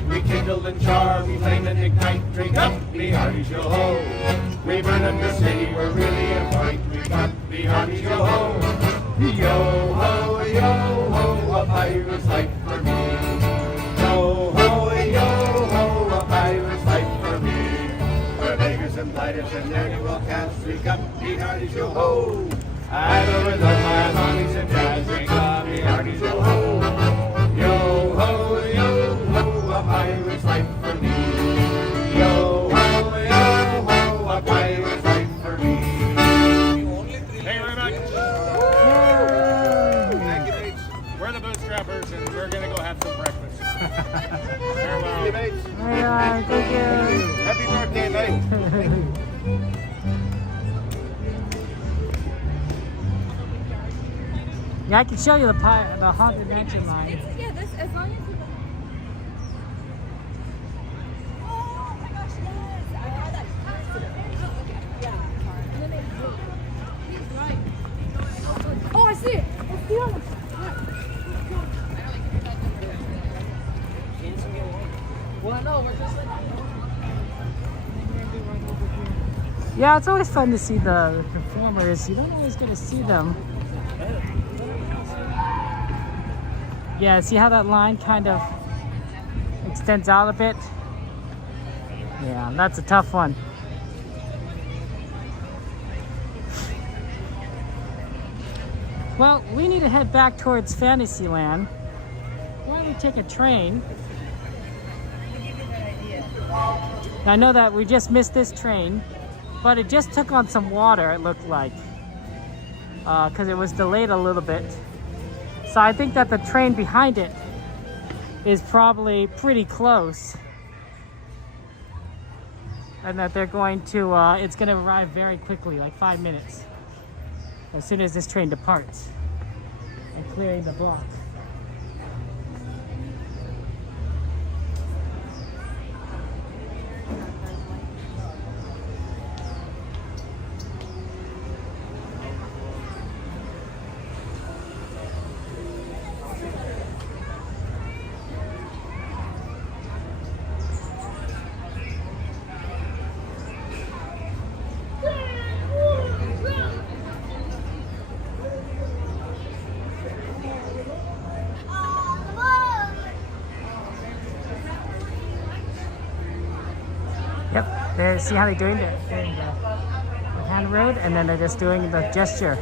We kindle and char, we flame and ignite. Drink up, the hearties, yo ho. We burn up the city, we're really a fight. Drink up, the hearties, yo ho. Yo ho, a pirate's life for me. Yo ho, a pirate's life for me. We're beggars and blighters and ne'er-do-well cats. Drink up, the hearties, yo ho. I will love my harmonies and jazz. Drink up, the hearties, yo ho. Yo ho, a pirate's life for me. Yo ho, a pirate's life for me. Thank you very much. Thank you, mates. We're the bootstrappers, and we're gonna go have some breakfast. Farewell. Hey, mates. Bye, thank you. Happy birthday, mate. Yeah, I can show you the Haunted Mansion line. Yeah, this as long as you. Oh my gosh, yes! I had that accident. Oh, okay. Yeah. And then they moved. He's right. Oh, I see it. Let's see it. Well, no, we're just like. Yeah, it's always fun to see the performers. You don't always get to see them. Yeah, see how that line kind of extends out a bit? Yeah, that's a tough one. Well, we need to head back towards Fantasyland. Why don't we take a train? I know that we just missed this train, but it just took on some water, it looked like. Because it was delayed a little bit. So I think that the train behind it is probably pretty close. And that they're going to, it's going to arrive very quickly, like 5 minutes. As soon as this train departs. And clearing the block. Yep, see how they're doing the hand road, and then they're just doing the gesture.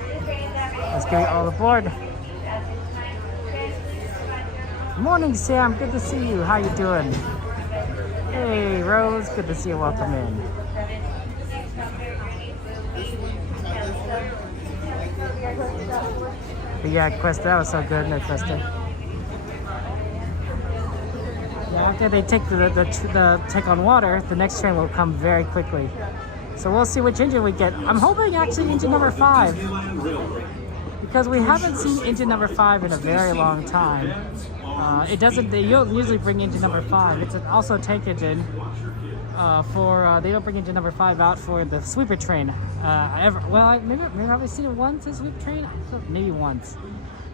Let's get all aboard. Morning, Sam. Good to see you. How you doing? Hey, Rose. Good to see you. Welcome in. But yeah, Questa, that was so good, no Questa. Yeah, after they take the take on water, the next train will come very quickly. So we'll see which engine we get. I'm hoping actually engine number 5, because we haven't seen engine number 5 in a very long time. It doesn't. They don't usually bring engine number 5. It's also a tank engine. They don't bring engine number 5 out for the sweeper train. Maybe I've seen it once, a sweeper train. I thought maybe once.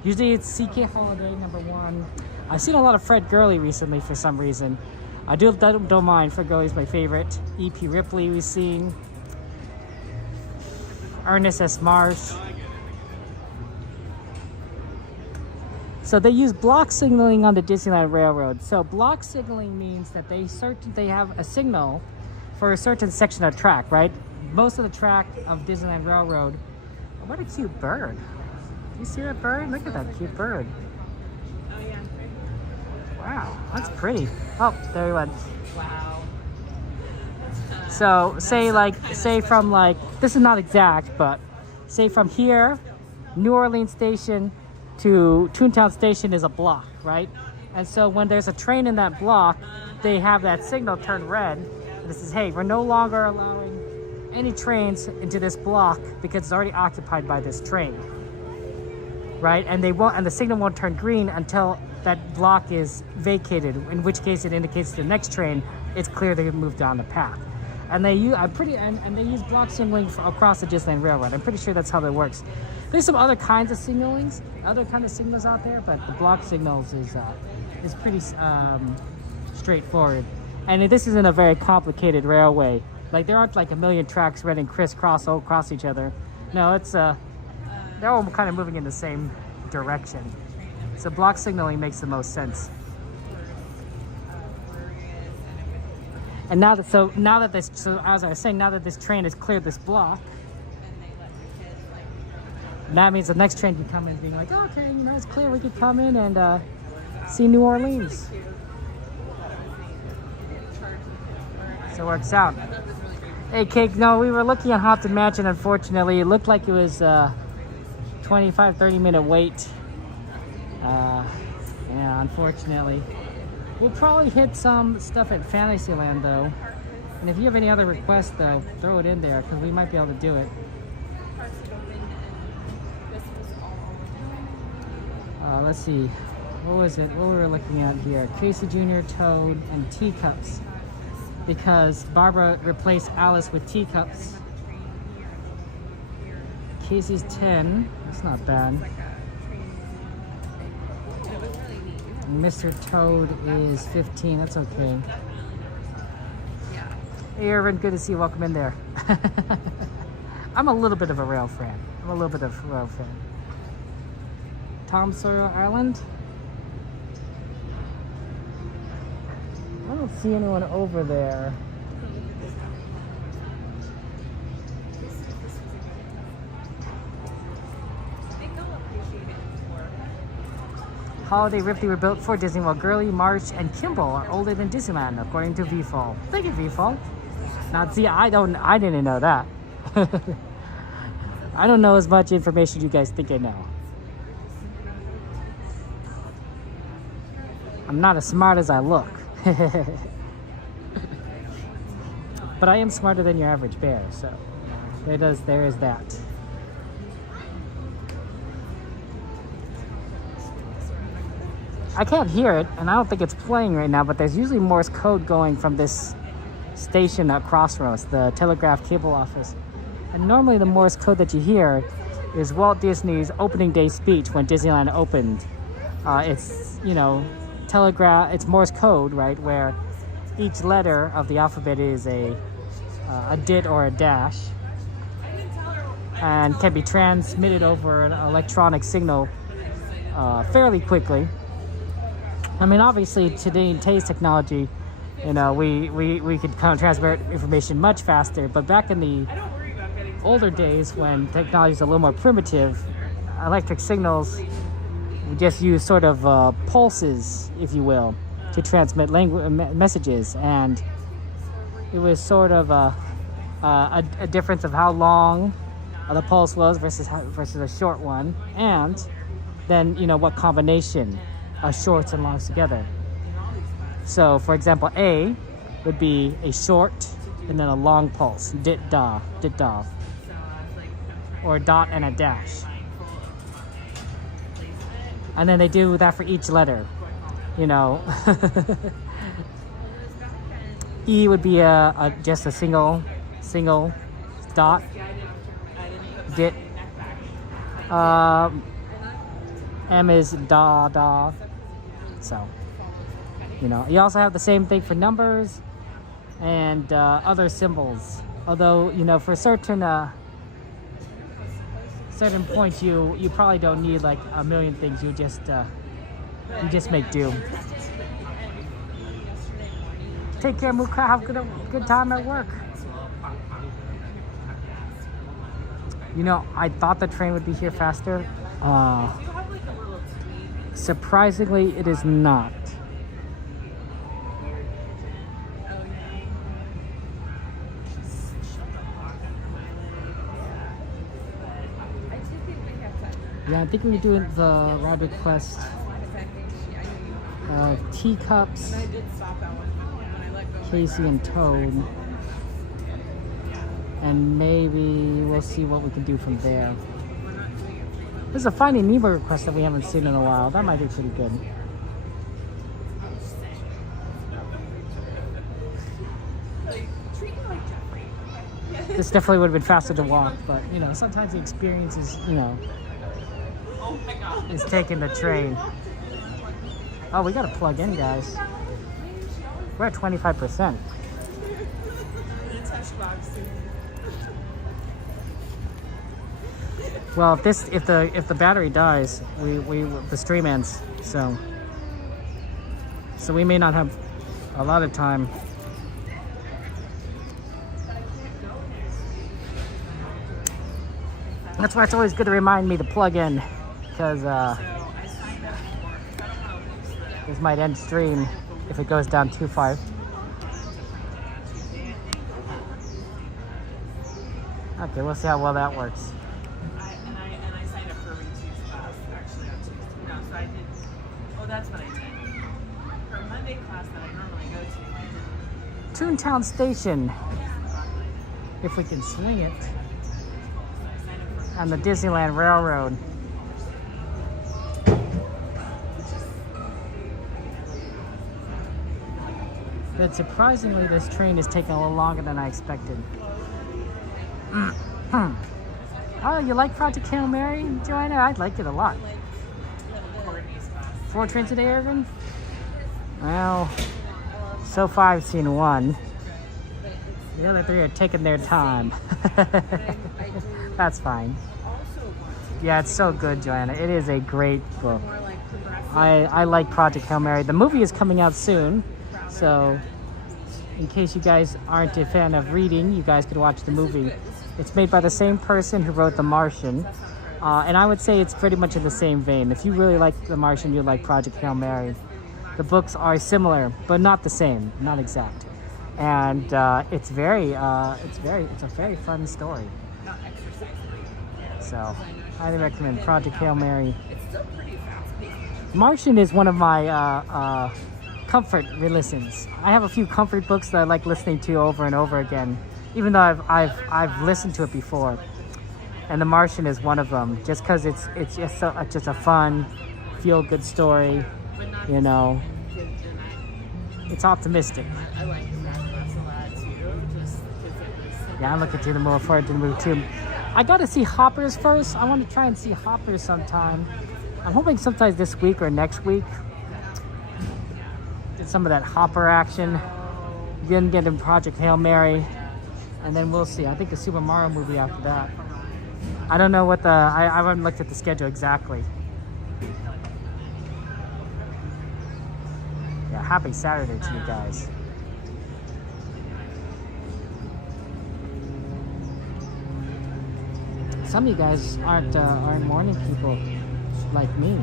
Usually it's CK Holiday number 1. I've seen a lot of Fred Gurley recently for some reason. I don't mind. Fred Gurley's my favorite. E.P. Ripley we've seen. Ernest S. Marsh. So they use block signaling on the Disneyland Railroad. So block signaling means that they have a signal for a certain section of track, right? Most of the track of Disneyland Railroad. Oh, what a cute bird. You see that bird? Look at that cute bird. Oh yeah. Wow, that's pretty. Oh, there he went. Wow. So say from this is not exact, but say from here New Orleans station to Toontown station is a block, right? And so when there's a train in that block, they have that signal turn red. And it says, hey, we're no longer allowing any trains into this block because it's already occupied by this train, right? And the signal won't turn green until that block is vacated, in which case it indicates the next train it's clear they move down the path. And they use they use block signaling across the Disneyland Railroad. I'm pretty sure that's how that works. There's some other kinds of signals out there, but the block signals is pretty straightforward. And this isn't a very complicated railway. Like there aren't like a million tracks running crisscross all across each other. No, it's they're all kind of moving in the same direction. So block signaling makes the most sense. And now that as I was saying, now that this train has cleared this block, that means the next train can come in being like, okay, you know, it's clear, we could come in and see New Orleans. So it works out. Hey, Cake, no, we were looking at Haunted Mansion, unfortunately. It looked like it was 25-30 minute wait. Yeah, unfortunately. We'll probably hit some stuff at Fantasyland, though. And if you have any other requests, though, throw it in there, because we might be able to do it. Let's see. What was it? What we were looking at here? Casey Jr., Toad, and Teacups. Because Barbara replaced Alice with Teacups. Casey's 10. That's not bad. Mr. Toad is 15. That's okay. Hey, Irvin, good to see you. Welcome in there. I'm a little bit of a rail fan. Tom Sawyer Island. I don't see anyone over there. Holiday Ripley were built for Disney, while Girly, March, and Kimball are older than Disneyland, according to VFall. Thank you, VFall. Now, see, I didn't know that. I don't know as much information you guys think I know. I'm not as smart as I look. But I am smarter than your average bear, so there is that. I can't hear it, and I don't think it's playing right now, but there's usually Morse code going from this station at Crossroads, the telegraph cable office. And normally the Morse code that you hear is Walt Disney's opening day speech when Disneyland opened. It's, you know, it's Morse code, right, where each letter of the alphabet is a dit or a dash, and can be transmitted over an electronic signal fairly quickly. I mean, obviously, today's technology, you know, we could kind of transmit information much faster. But back in the older days, when technology is a little more primitive, electric signals, we just use sort of pulses, if you will, to transmit messages. And it was sort of a difference of how long the pulse was versus a short one, and then, you know, what combination shorts and longs together. So, for example, A would be a short and then a long pulse, dit da, or a dot and a dash. And then they do that for each letter, you know. E would be just a single dot, dit. M is da. So, you know, you also have the same thing for numbers and other symbols. Although, you know, for certain points, you probably don't need like a million things. You just make do. Take care, Muka. Have a good time at work. You know, I thought the train would be here faster. Surprisingly, it is not. Yeah, I think we're doing the Rabbit Quest Teacups, Casey and Toad, and maybe we'll see what we can do from there. There's a Finding Nemo request that we haven't seen in a while. That might be pretty good. This definitely would have been faster to walk, but you know, sometimes the experience is, you know, is taking the train. Oh, we gotta plug in, guys. We're at 25%. Well, if the battery dies, the stream ends. So we may not have a lot of time. That's why it's always good to remind me to plug in, because this might end stream if it goes down too far. Okay, we'll see how well that works. And I signed up for a Tuesday class actually on Tuesday. No, so I did. Oh, that's what I did. For a Monday class that I normally go to. Toontown Station, if we can swing it, and the Disneyland Railroad. But surprisingly, this train is taking a little longer than I expected. Oh, you like Project Hail Mary, Joanna? I like it a lot. 4 trains a day, Irvin? Well, so far I've seen 1. The other 3 are taking their time. That's fine. Yeah, it's so good, Joanna. It is a great book. I like Project Hail Mary. The movie is coming out soon, so in case you guys aren't a fan of reading, you guys could watch the movie. It's made by the same person who wrote The Martian, and I would say it's pretty much in the same vein. If you really like The Martian, you like Project Hail Mary. The books are similar, but not the same, not exact. And it's a very fun story. So, highly recommend Project Hail Mary. Martian is one of my comfort re-listens. I have a few comfort books that I like listening to over and over again, even though I've listened to it before. And The Martian is one of them, just because it's just a fun, feel-good story. You know, it's optimistic. Yeah, I'm looking forward to the movie too. I gotta see Hoppers first. I want to try and see Hoppers sometime. I'm hoping sometime this week or next week. Get some of that Hopper action. Then get in Project Hail Mary. And then we'll see. I think the Super Mario movie after that. I don't know what I haven't looked at the schedule exactly. Yeah, happy Saturday to you guys. Some of you guys aren't morning people like me.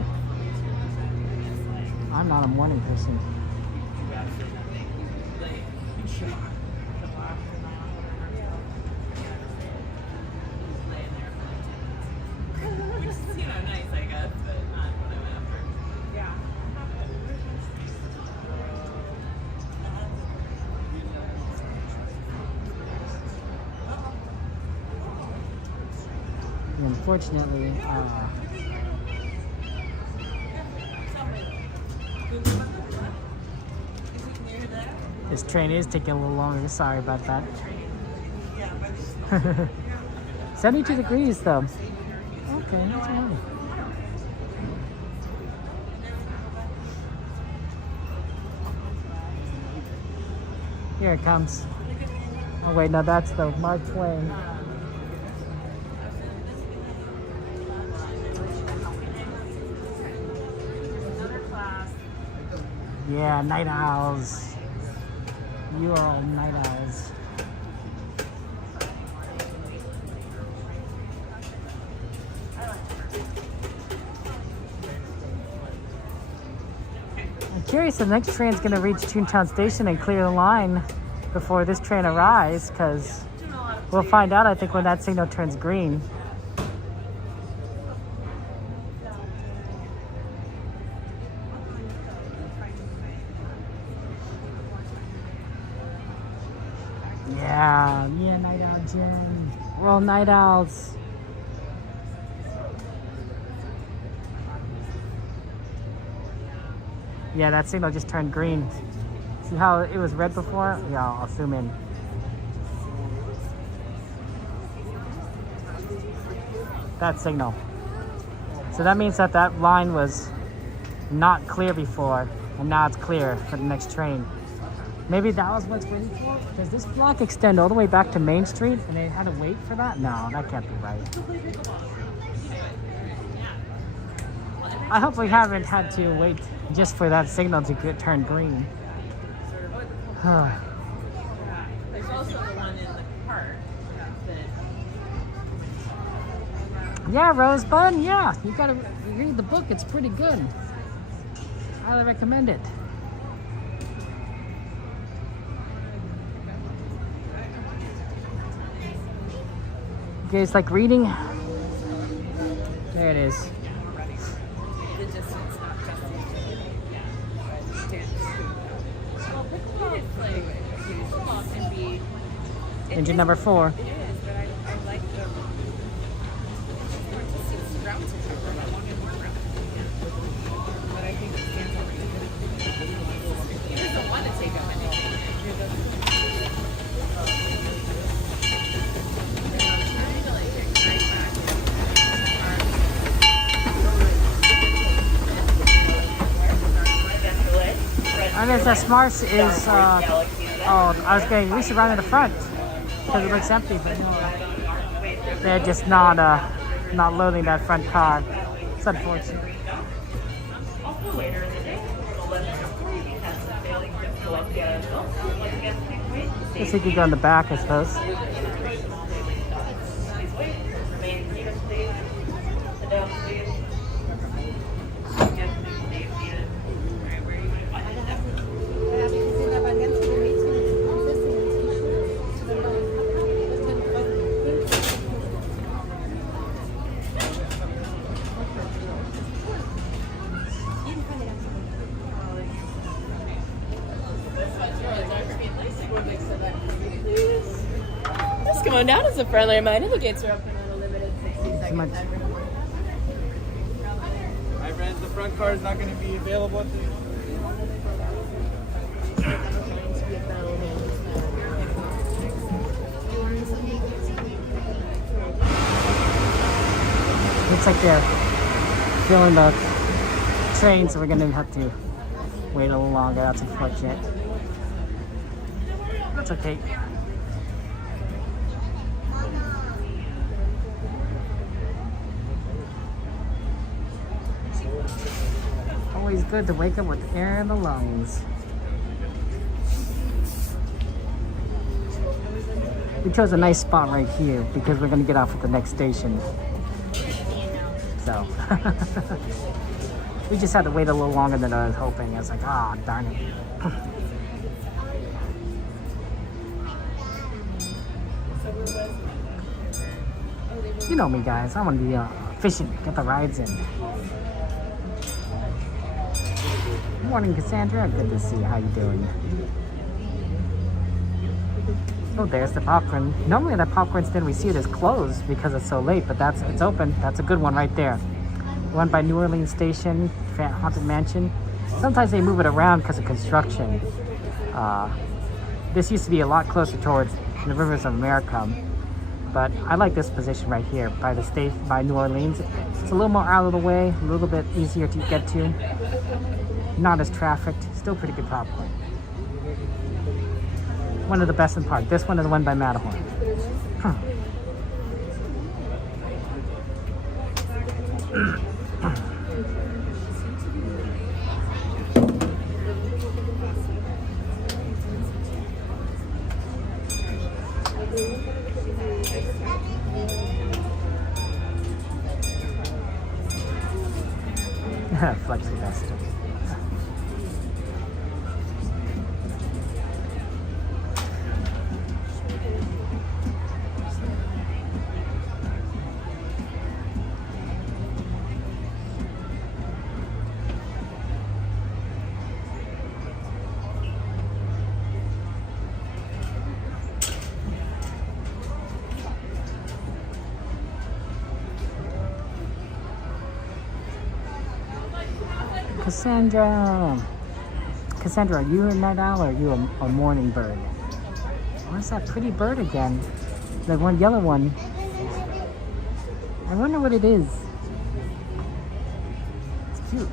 I'm not a morning person. Unfortunately, this train is taking a little longer. Sorry about that. 72 degrees though. Okay, that's all right. Here it comes. Oh wait, no, that's the Mark Twain. Yeah, night owls. You are all night owls. I'm curious if the next train's gonna reach Toontown Station and clear the line before this train arrives, because we'll find out, I think, when that signal turns green. Yeah, night owl gym. We're all night owls. Yeah, that signal just turned green. See how it was red before? Yeah, I'll zoom in. That signal. So that means that that line was not clear before, and now it's clear for the next train. Maybe that was what's waiting for? Does this block extend all the way back to Main Street and they had to wait for that? No, that can't be right. I hope we haven't had to wait just for that signal to get turned green. There's also the one in the park that... Yeah, Rosebud, yeah. You gotta read the book, it's pretty good. Highly recommend it. You guys like reading? There it is. The distance, not just it's like Loft and be... Engine number 4. It is, but I like the... routes. I wanted more routes. But I think it stands already. He doesn't want to take up anything. I guess that Smarts is, I was going, we should run in the front because it looks empty, but they're just not loading that front car. It's unfortunate. Guess we could go in the back, I suppose. Just come on down as a friendly reminder. The gates are open on a limited 60 seconds. My friends, the front car is not going to be available at the... Looks like they're filling the train, so we're gonna have to wait a little longer. That's unfortunate. That's okay. Always good to wake up with air in the lungs. We chose a nice spot right here because we're gonna get off at the next station. So we just had to wait a little longer than I was hoping. I was like, ah, darn it. You know me, guys. I want to be efficient, get the rides in. Good morning, Cassandra. Good to see you. How you doing? Oh, there's the popcorn. Normally that popcorn stand we see it is closed because it's so late, but it's open. That's a good one right there. The one by New Orleans Station, Haunted Mansion. Sometimes they move it around because of construction. This used to be a lot closer towards the Rivers of America, but I like this position right here by the state by New Orleans. It's a little more out of the way, a little bit easier to get to. Not as trafficked. Still pretty good popcorn. One of the best in the park. This one is the one by Matterhorn. Huh. Flexi Vesta. Cassandra. Cassandra, are you a night owl or are you a morning bird? Where's that pretty bird again? That one yellow one. I wonder what it is. It's cute.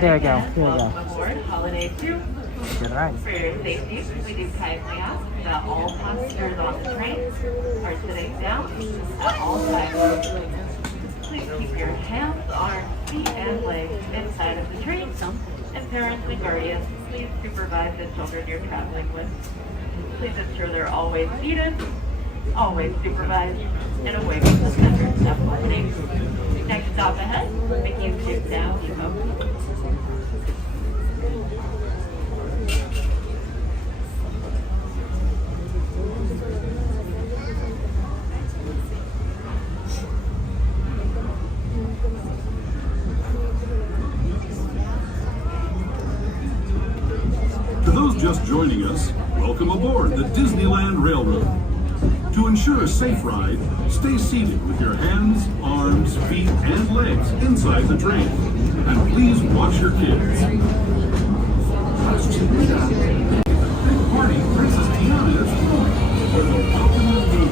There we go. Here we go. Aboard Holiday 2. Good ride. For your safety, we do kindly ask that all passengers on the train are sitting down at all times. Please keep your hands, arms, feet, and legs inside of the train. And parents and guardians, please supervise the children you're traveling with. Please ensure they're always seated, always supervised, and away from the center step lighting. Next stop ahead, Mickey's Chip Down Depot. To those just joining us, welcome aboard the Disneyland Railroad. To ensure a safe ride, stay seated with your hands, arms, feet, and legs inside the train. And please watch your kids. Big party, Princess Tiana is flowing with a welcome aboard.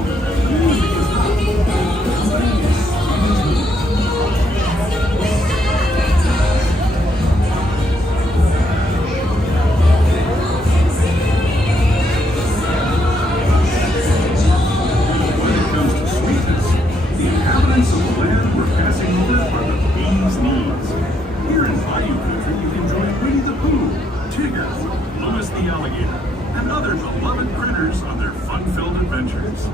Music is Winnie the Pooh, Tigger, Louis the Alligator, and other beloved critters on their fun-filled adventures.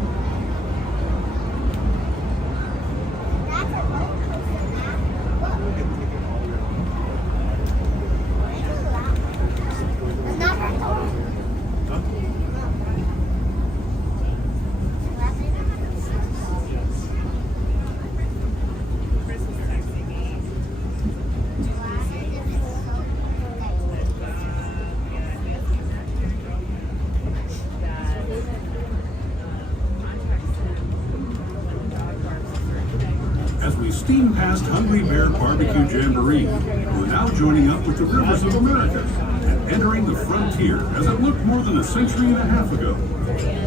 As we steam past Hungry Bear Barbecue Jamboree, we're now joining up with the Rivers of America and entering the frontier as it looked more than a century and a half ago.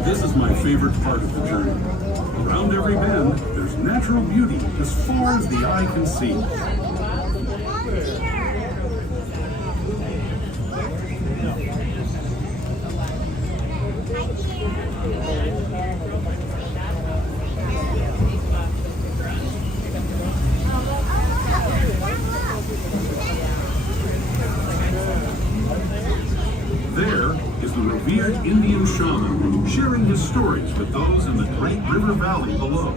This is my favorite part of the journey. Around every bend, there's natural beauty as far as the eye can see. There is the revered Indian shaman sharing his stories with those in the Great River Valley below.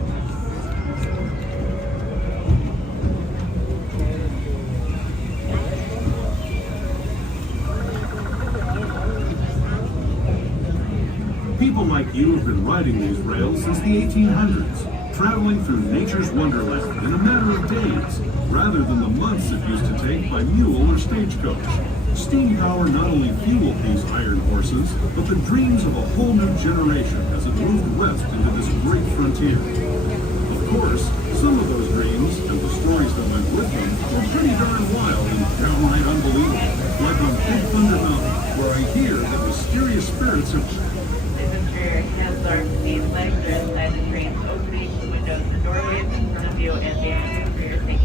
People like you have been riding these rails since the 1800s, traveling through nature's wonderland in a matter of days, rather than the months it used to take by mule or stagecoach. Steam power not only fueled these iron horses, but the dreams of a whole new generation as it moved west into this great frontier. Of course, some of those dreams and the stories that went with them were pretty darn wild and downright unbelievable, like on Big Thunder Mountain, where I hear that mysterious spirits have... Please ensure your hands, arms, feet, legs are inside the train's openings, windows, and doorways in front of you and behind you for your safety.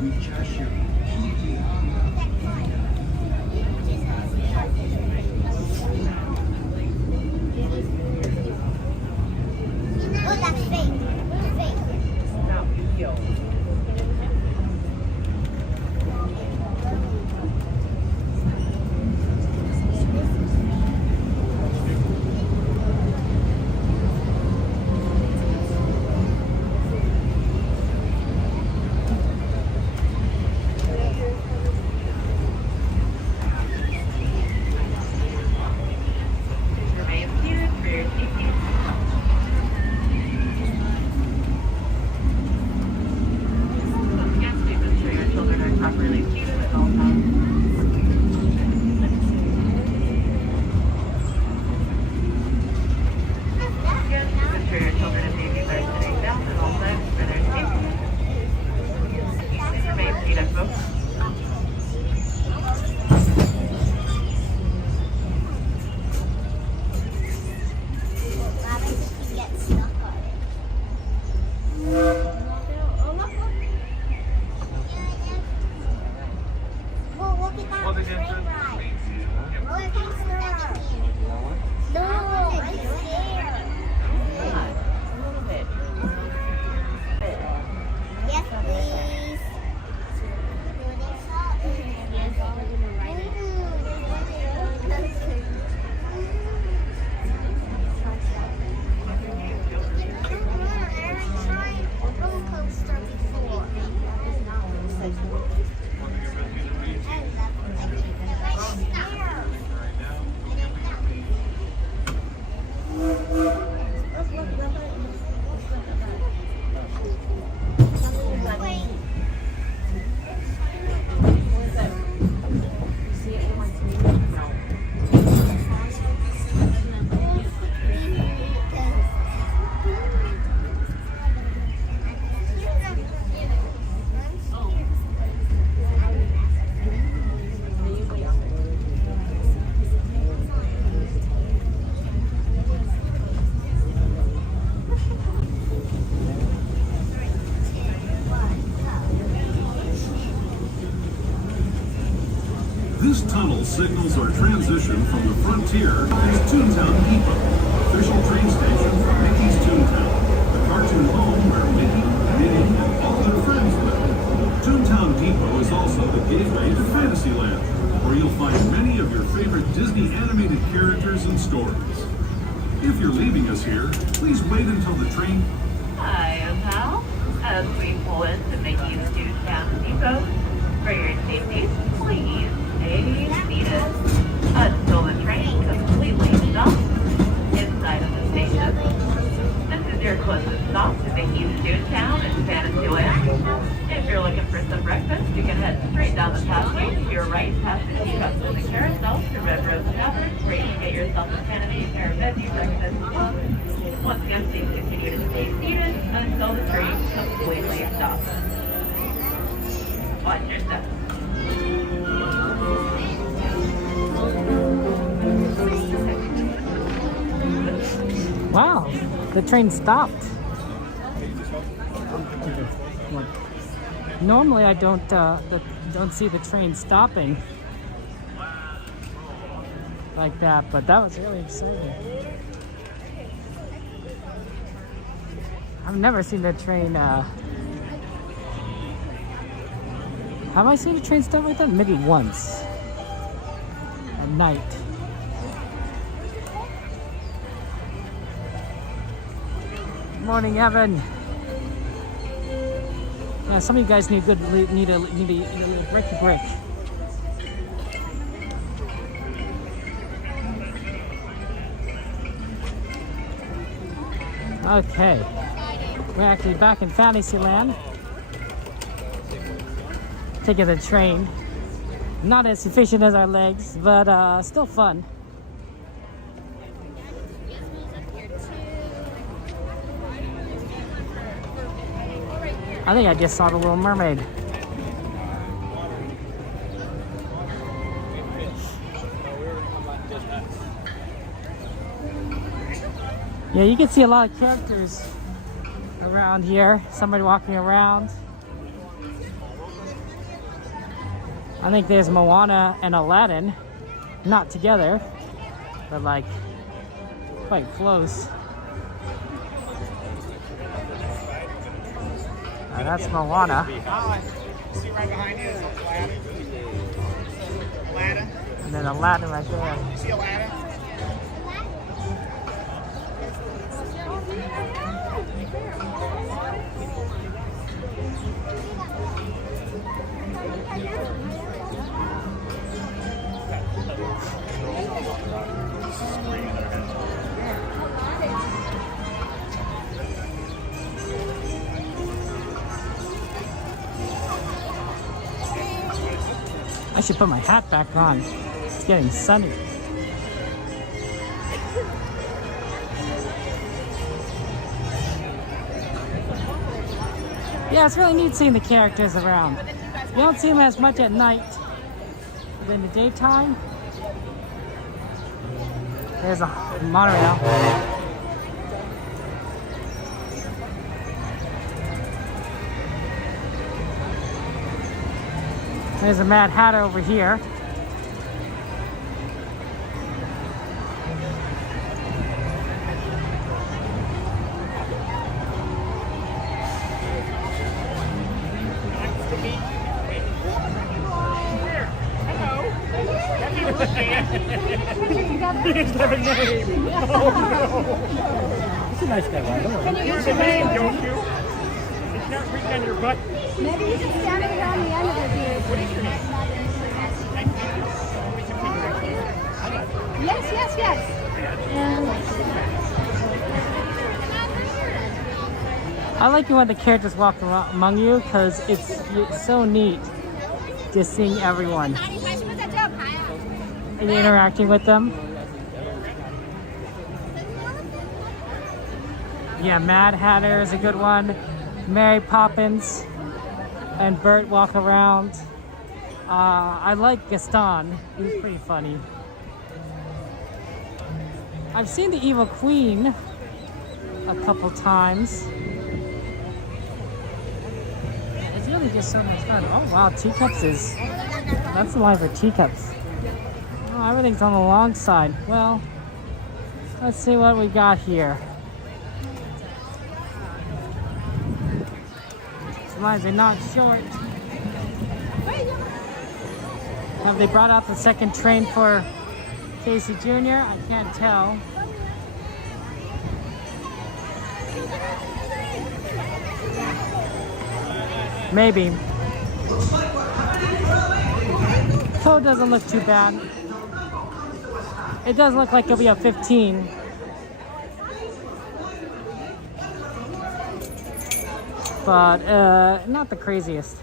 Thank you. clearly seated at all times. Guests, ensure your children and babies are sitting down at all times for their safety. Please remain seated, folks. This tunnel signals our transition from the frontier as Toontown Depot, official train station for Mickey's Toontown, the cartoon home where Mickey, Minnie, and all their friends live. Toontown Depot is also the gateway to Fantasyland, where you'll find many of your favorite Disney animated characters and stories. If you're leaving us here, please wait until the train... Hi, pal. As we pull into Mickey's Toontown Depot, for your safety, please stay seated until the train completely stops inside of the station. This is your closest stop to Mickey's Toontown and Fantasyland. If you're looking for some breakfast, you can head straight down the pathway to your right past the teacups and the carousel to Red Rose Tavern, where you can get yourself a Kennedy or veggie breakfast. Once again, please continue to stay seated until the train completely stops. Watch your step. Wow, the train stopped. Normally I don't see the train stopping like that, but that was really exciting. I've never seen the train. Have I seen a train stop like that? Maybe once at night. Morning, Evan. Yeah, some of you guys need a little breaky break. Okay, we're actually back in Fantasyland. Taking the train. Not as efficient as our legs, but still fun. I think I just saw the Little Mermaid. Yeah, you can see a lot of characters around here. Somebody walking around. I think there's Moana and Aladdin. Not together, but like quite close. That's Moana. See right behind you is Aladdin. Aladdin. And then Aladdin right there. See Aladdin? I should put my hat back on. It's getting sunny. Yeah, it's really neat seeing the characters around. You don't see them as much at night than in the daytime. There's a monorail. There's a Mad Hatter over here. He's never named. Oh no. He's a nice guy, right? Don't worry. Can you use your name, don't you? It's not written on your butt. Maybe you can stand it around the end of it here. What is your name? Yes. I like it when the characters walk around among you because it's so neat just seeing everyone and interacting with them. Yeah, Mad Hatter is a good one. Mary Poppins and Bert walk around. I like Gaston. He's pretty funny. I've seen the Evil Queen a couple times. It's really just so much fun. Oh wow, Teacups is... That's the line for Teacups. Oh, everything's on the long side. Well, let's see what we got here. These lines are not short. Have they brought out the second train for Casey Jr.? I can't tell. Maybe. Toad doesn't look too bad. It does look like it'll be a 15. But not the craziest.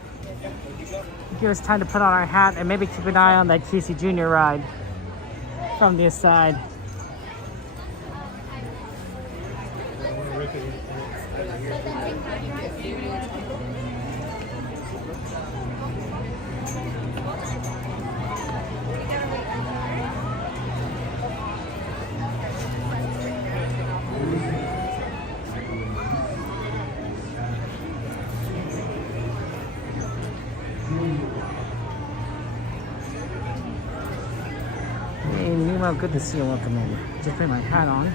Give us time to put on our hat and maybe keep an eye on that Casey Jr. ride from this side. Well, good to see you. Welcome in. Just put my hat on.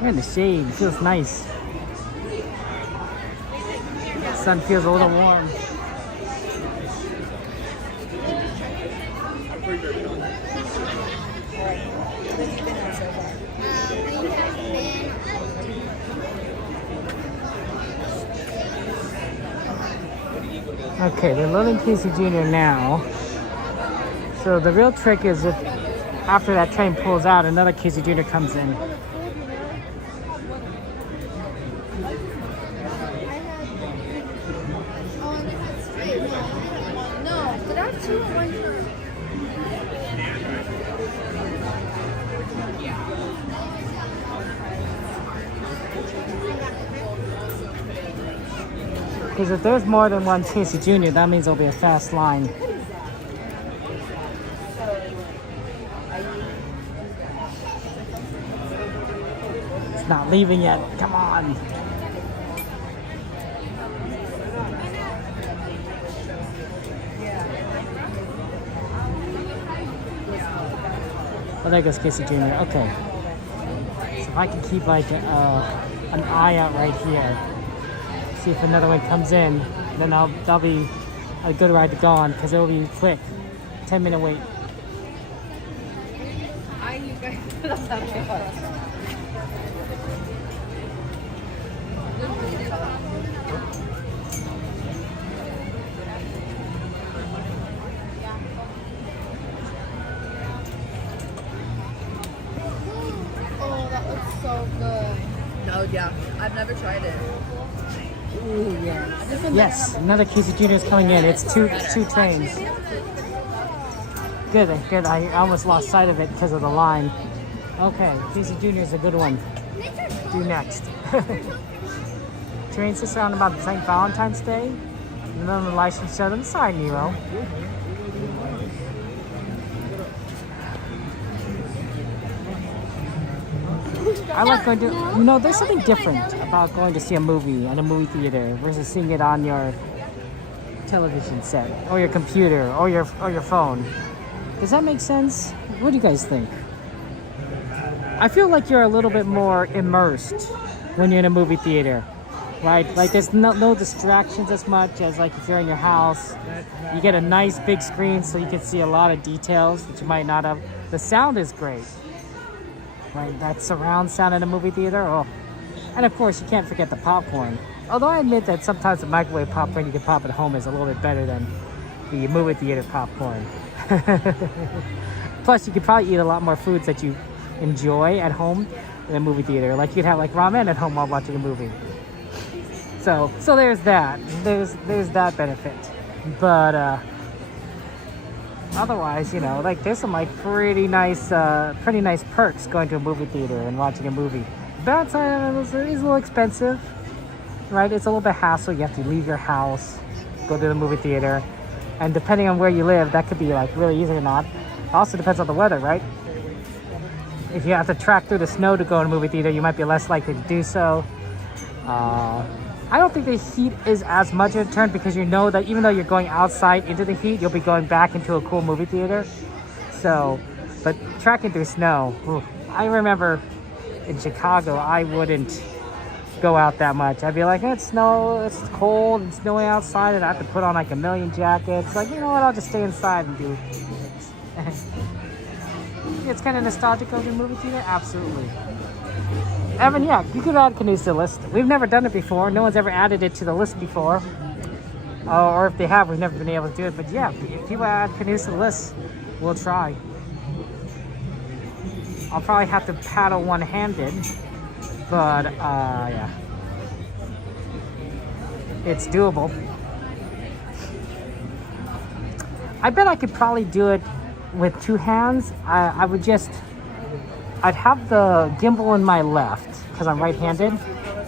We're in the shade. It feels nice. The sun feels a little warm. Okay, they're loading Casey Jr. now. So the real trick is if after that train pulls out, another Casey Jr. comes in. No, but that's 2 at one time. Because if there's more than one Casey Jr., that means there'll be a fast line. It's not leaving yet. Come on. Oh, there goes Casey Jr. Okay. So if I can keep like an eye out right here. See if another one comes in, then that'll be a good ride to go on because it'll be quick. 10-minute wait. so good. No, yeah. I've never tried it. Ooh, yeah. Yes, another Casey Jr. is coming in. It's two trains. Good, good. I almost lost sight of it because of the line. Okay, Casey Jr. is a good one. Do next. Trains just around about St. Valentine's Day. And then the license showed them. Sorry, Nero. I like going to, you know, there's something different about going to see a movie at a movie theater versus seeing it on your television set or your computer or your phone. Does that make sense? What do you guys think? I feel like you're a little bit more immersed when you're in a movie theater, right? Like there's no distractions as much as like if you're in your house. You get a nice big screen so you can see a lot of details that you might not have. The sound is great, right? That surround sound in a movie theater. Oh, and of course you can't forget the popcorn. Although I admit that sometimes the microwave popcorn you can pop at home is a little bit better than the movie theater popcorn. Plus, you could probably eat a lot more foods that you enjoy at home in a movie theater. Like you'd have like ramen at home while watching a movie. So there's that. There's that benefit. But otherwise, you know, like there's some like pretty nice perks going to a movie theater and watching a movie. Bad side is a little expensive, right? It's a little bit hassle. You have to leave your house, go to the movie theater. And depending on where you live, that could be like really easy or not. Also depends on the weather, right? If you have to track through the snow to go in a movie theater, you might be less likely to do so. I don't think the heat is as much of a turn because you know that even though you're going outside into the heat, you'll be going back into a cool movie theater. So, but tracking through snow, I remember in Chicago, I wouldn't go out that much. I'd be like, it's cold and snowing outside and I have to put on like a million jackets. Like, you know what, I'll just stay inside and do things. It's kind of nostalgic going to a movie theater? Absolutely. Evan, yeah, you could add canoes to the list. We've never done it before. No one's ever added it to the list before. Or if they have, we've never been able to do it. But yeah, if people add canoes to the list, we'll try. I'll probably have to paddle one-handed. But, yeah. It's doable. I bet I could probably do it with two hands. I'd have the gimbal in my left, because I'm right-handed.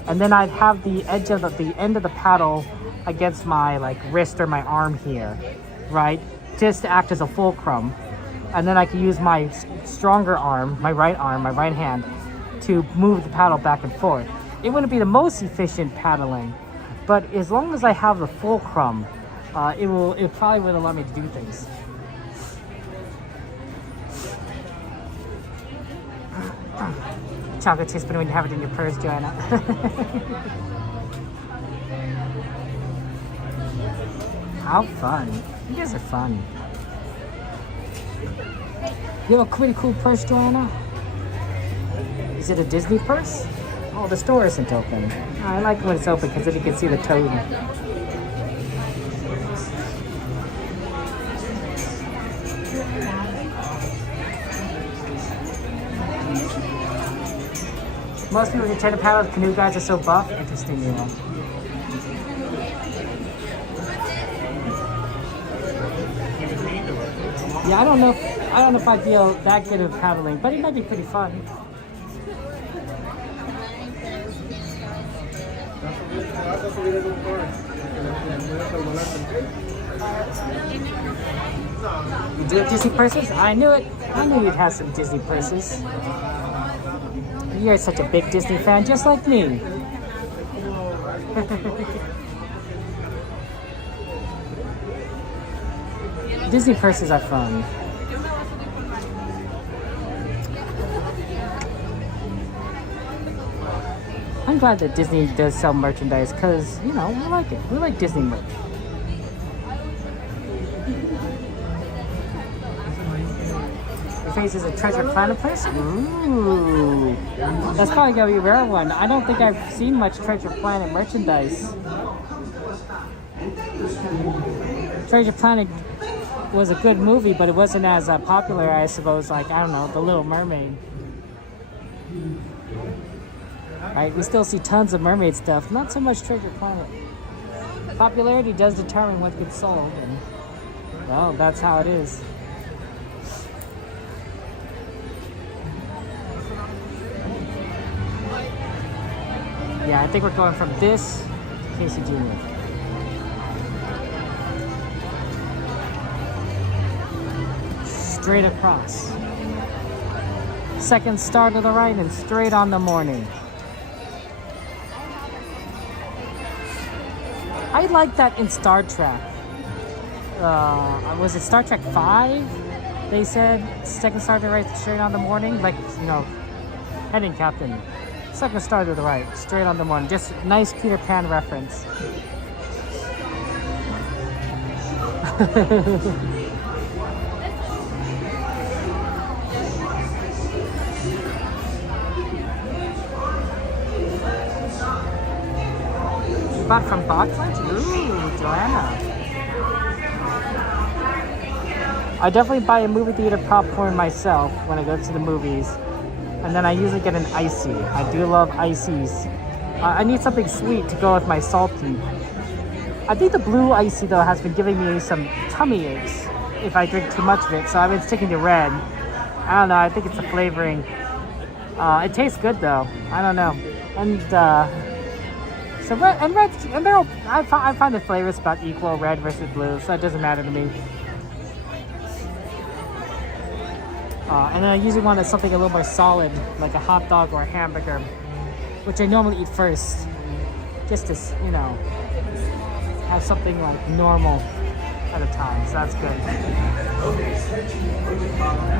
And then I'd have the edge of the end of the paddle against my, like, wrist or my arm here, right? Just to act as a fulcrum. And then I could use my stronger arm, my right hand, to move the paddle back and forth. It wouldn't be the most efficient paddling, but as long as I have the fulcrum, it probably would allow me to do things. Chocolate tastes better when you have it in your purse, Joanna. How fun. You guys are fun. You have a pretty cool purse, Joanna? Is it a Disney purse? Oh, the store isn't open. I like when it's open because then you can see the toad. Most people who try to paddle with canoe guys are so buff. Interesting, you know. Yeah, I don't know if I feel that good at paddling, but it might be pretty fun. You do have Disney purses? I knew it. I knew you'd have some Disney purses. You're such a big Disney fan, just like me. Disney purses are fun. I'm glad that Disney does sell merchandise because, you know, we like it. We like Disney merch. Your face is a Treasure Planet purse? Ooh. That's probably going to be a rare one. I don't think I've seen much Treasure Planet merchandise. Treasure Planet was a good movie, but it wasn't as popular, I suppose, like, I don't know, The Little Mermaid. Right? We still see tons of mermaid stuff, not so much Treasure Planet. Popularity does determine what gets sold, and well, that's how it is. Yeah, I think we're going from this to Casey Jr. Straight across. Second star to the right and straight on the morning. I like that in Star Trek. Was it Star Trek 5? They said second star to the right, straight on the morning. Like, you know, heading captain. Second star to the right, straight on the morning. Just nice Peter Pan reference. Bought from Boxland? Ooh, Joanna. I definitely buy a movie theater popcorn myself when I go to the movies. And then I usually get an icy. I do love ices. I need something sweet to go with my salty. I think the blue icy though has been giving me some tummy aches if I drink too much of it. So I've been sticking to red. I don't know, I think it's the flavoring. It tastes good though. I don't know. And so red, and they're all, I find the flavors about equal, red versus blue, so it doesn't matter to me. And then I usually want something a little more solid, like a hot dog or a hamburger, which I normally eat first, just to, you know, have something like normal at a time, so that's good.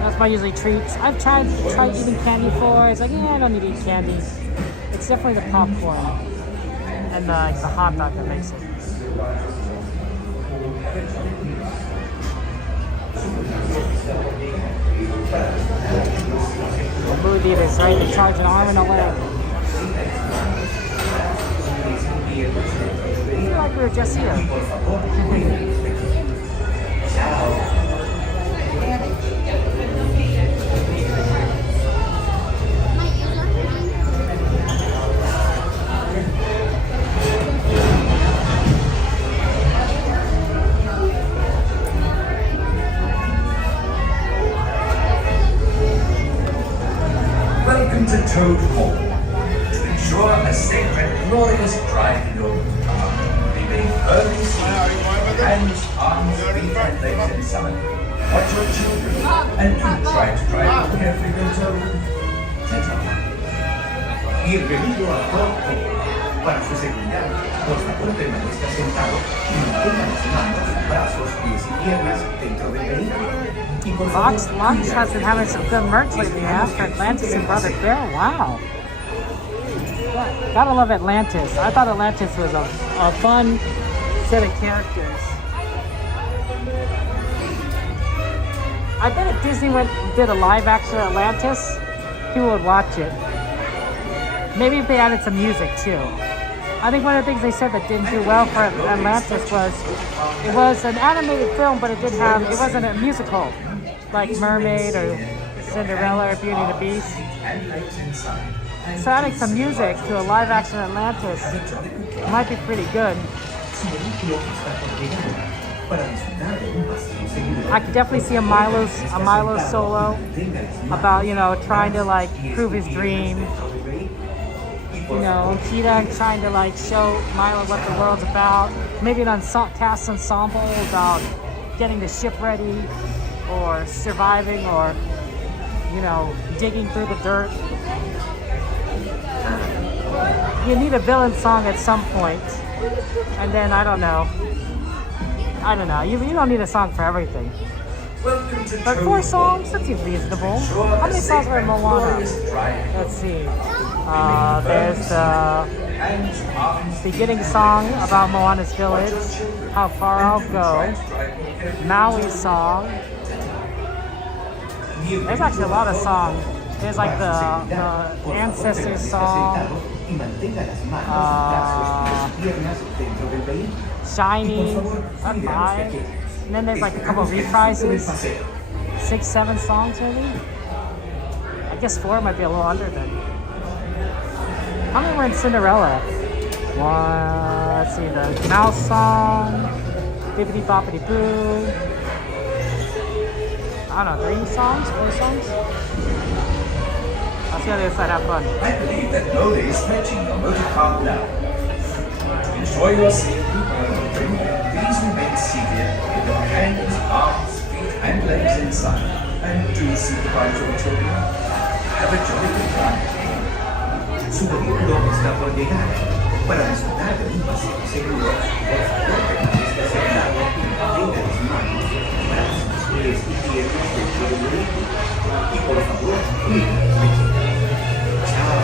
That's my usually treats. I've tried eating candy before. It's like, yeah, I don't need to eat candy. It's definitely the popcorn and the hot dog that makes it. The movie theater is right to charge an arm and a leg. I feel like we were just here. Welcome to Toad Hall. To ensure a safe and glorious drive in your car, remain firmly seated, hands, arms, feet, and legs inside. Watch your children, and do try to drive carefully with Toad. Y revise a todo para su seguridad. Por favor, permanezca sentado y mantenga las manos, brazos, pies y piernas dentro del vehículo. Box Lunch has been having some good merch lately, man. For Atlantis and Brother Bear, wow. Gotta love Atlantis. I thought Atlantis was a fun set of characters. I bet if Disney did a live action Atlantis, people would watch it. Maybe if they added some music too. I think one of the things they said that didn't do well for Atlantis was it was an animated film, but it wasn't a musical like Mermaid or Cinderella or Beauty and the Beast. So adding some music to a live action Atlantis might be pretty good. I could definitely see a Milo solo about, you know, trying to like prove his dream. You know, Cheetah trying to like show Milo what the world's about. Maybe an cast ensemble about getting the ship ready, or surviving, or, you know, digging through the dirt. You need a villain song at some point, and then I don't know. You don't need a song for everything. But 4 songs, that seems reasonable. How many songs were in Moana? Let's see. There's the beginning song about Moana's village, How Far I'll Go, Maui's song. There's actually a lot of songs. There's like the Ancestors song, Shiny, that's 5. And then there's like a couple of reprises, 6, 7 songs maybe. I guess 4 might be a little under then. How many were in Cinderella? One, let's see, the Mouse Song, Bippity Boppity Boo. I don't know, 3 songs, 4 songs? I'll see how the other side, have fun. I believe that Lola is fetching your motor car now. To ensure your safety while on the road, please remain seated with your hands, arms, feet, and legs inside. And do supervise your children. Have a jolly good time. Subalit lobis na po llegar. Para resultado, seguro, es seguro tenga las manos para sus pies y piernas dentro del vehículo. Y por favor, chao.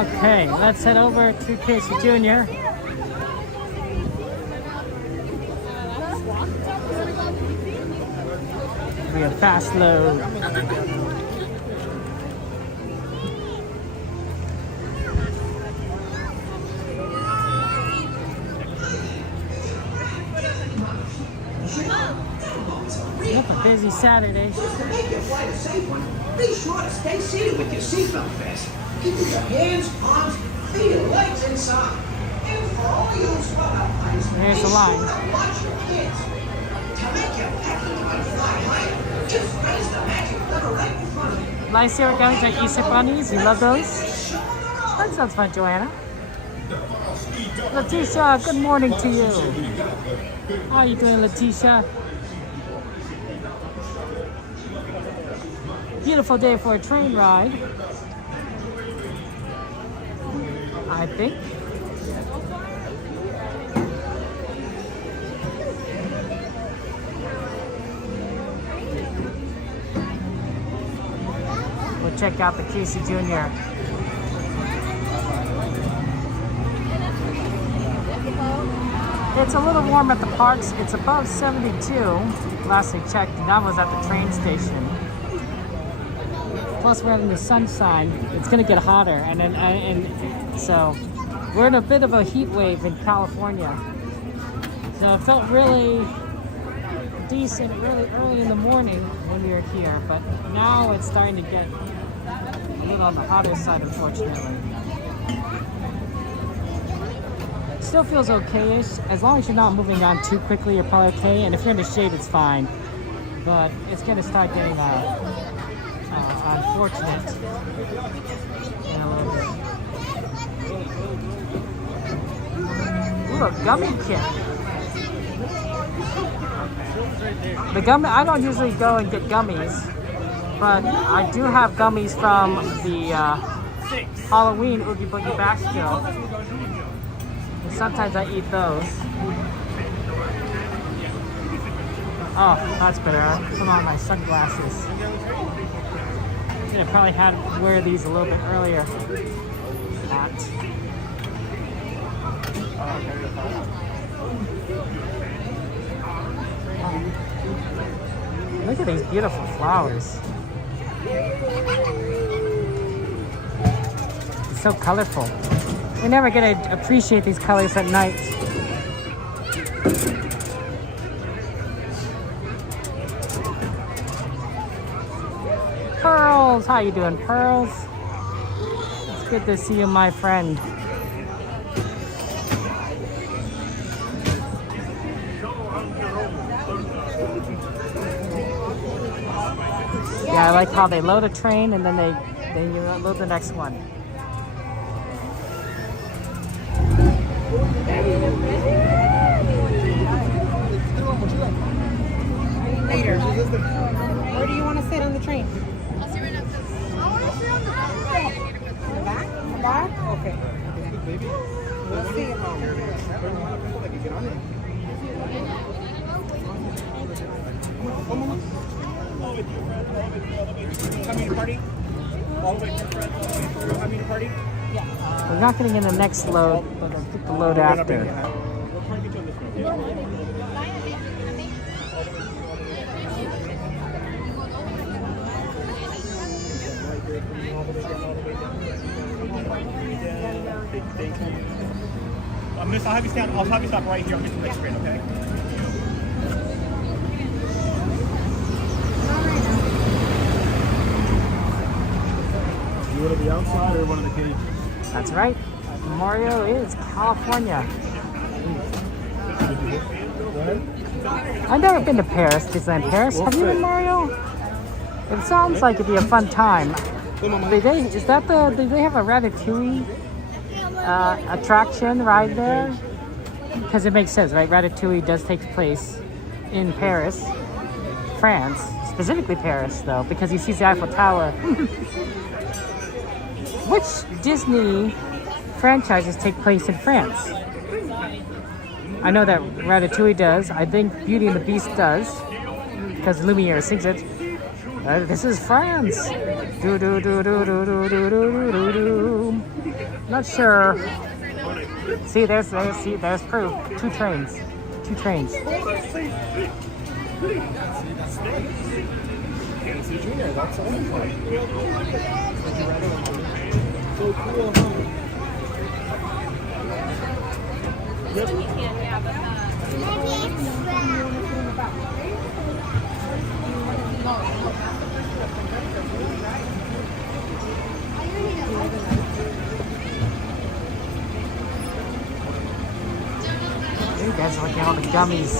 Okay, let's head over to Casey Jr. We have fast load. What a busy Saturday. To make your flight a safe one, be sure to stay seated with your seatbelt fastened. Keeping your hands, arms, feet, and legs inside. And for all you flights, here's the line. Watch your kids. To make your packing flight fly higher, just raise the magic lever right in front of you. Nice here, guys, like Easter bunnies. You love those? That sounds fun, Joanna. Letitia, good morning to you. How are you doing, Letitia? Beautiful day for a train ride, I think. We'll check out the Casey Jr. It's a little warm at the parks. It's above 72. Last I checked, and that was at the train station. Plus we're in the sunshine. It's gonna get hotter, and so we're in a bit of a heat wave in California. So it felt really decent really early in the morning when we were here, but now it's starting to get a little on the hotter side, unfortunately. still feels okay-ish. As long as you're not moving on too quickly, you're probably okay. And if you're in the shade, it's fine. But it's gonna start getting unfortunate in a little bit. Ooh, a gummy kit. The gummy, I don't usually go and get gummies, but I do have gummies from the Halloween Oogie Boogie Bastion. And sometimes I eat those. Oh, that's better. I put on my sunglasses. I probably had to wear these a little bit earlier. Not. Look at these beautiful flowers. It's so colorful. We're never gonna appreciate these colors at night. Pearls, how you doing, Pearls? It's good to see you, my friend. Yeah, I like how they load a train and then they load the next one. Later. Where do you want to sit on the train? I'll sit right up. I want to sit on the back. The back? The back? Okay. We'll see. We're not getting in the next load, but I'll get the load after. I'll have you stand. I'll have you stop right here on the next screen, okay? You want to be outside or one of the cages? That's right. Mario is California. I've never been to Paris, Disneyland Paris. Have you been, Mario? It sounds like it'd be a fun time. Do they have a Ratatouille attraction right there? Because it makes sense, right? Ratatouille does take place in Paris, France, specifically Paris, though, because he sees the Eiffel Tower. Which Disney franchises take place in France? I know that Ratatouille does. I think Beauty and the Beast does, because Lumiere sings it. This is France. Do do do do do do do do do do. Not sure. See, there's proof. Two trains. So cool. You guys are looking at all the gummies.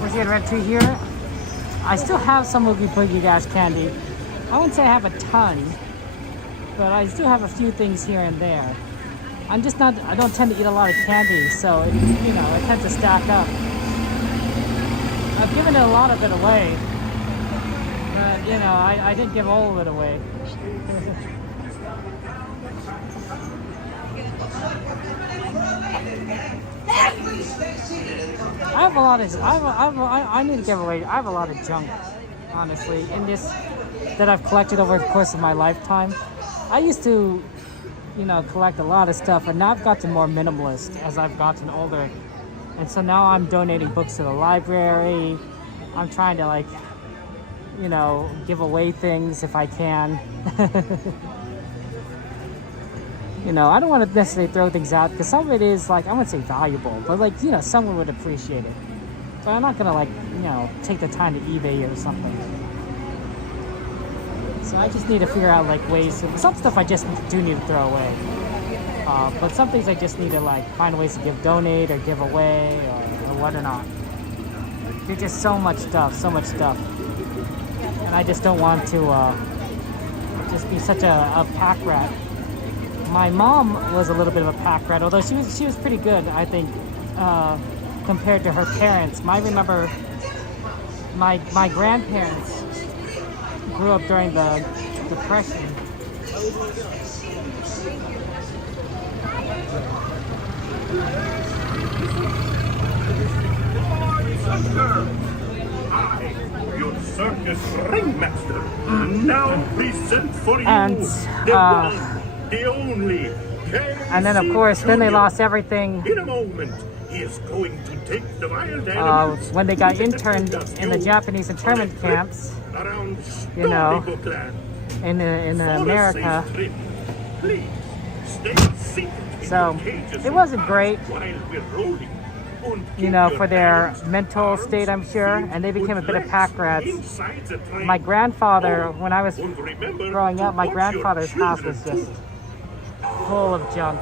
We're getting ready to here. I still have some Oogie Boogie Dash candy. I wouldn't say I have a ton, but I still have a few things here and there. I don't tend to eat a lot of candy, so it tends to stack up. I've given a lot of it away, but I didn't give all of it away. I have a lot of, I need to give away, I have a lot of junk, honestly, in this, that I've collected over the course of my lifetime. I used to, you know, collect a lot of stuff, and now I've gotten more minimalist as I've gotten older. And so now I'm donating books to the library. I'm trying to, like, you know, give away things if I can. You know, I don't want to necessarily throw things out because some of it is, like, I wouldn't say valuable, but, like, you know, someone would appreciate it. But I'm not gonna, like, you know, take the time to eBay it or something. So I just need to figure out, like, ways to, some stuff I just do need to throw away. But some things I just need to, like, find ways to donate or give away or whatnot. There's just so much stuff. And I just don't want to just be such a pack rat. My mom was a little bit of a pack rat, although she was pretty good, I think, compared to her parents. I remember my grandparents grew up during the Depression. I, your circus ringmaster, now present for you And, the one, the only. And then, of course, then they lost everything. In a moment, he is going to take the wild animals when they got interned in the Japanese internment camps, you know, in America. So it wasn't great, you know, for their mental state, I'm sure, and they became a bit of pack rats. My grandfather, when I was growing up, my grandfather's house was just full of junk.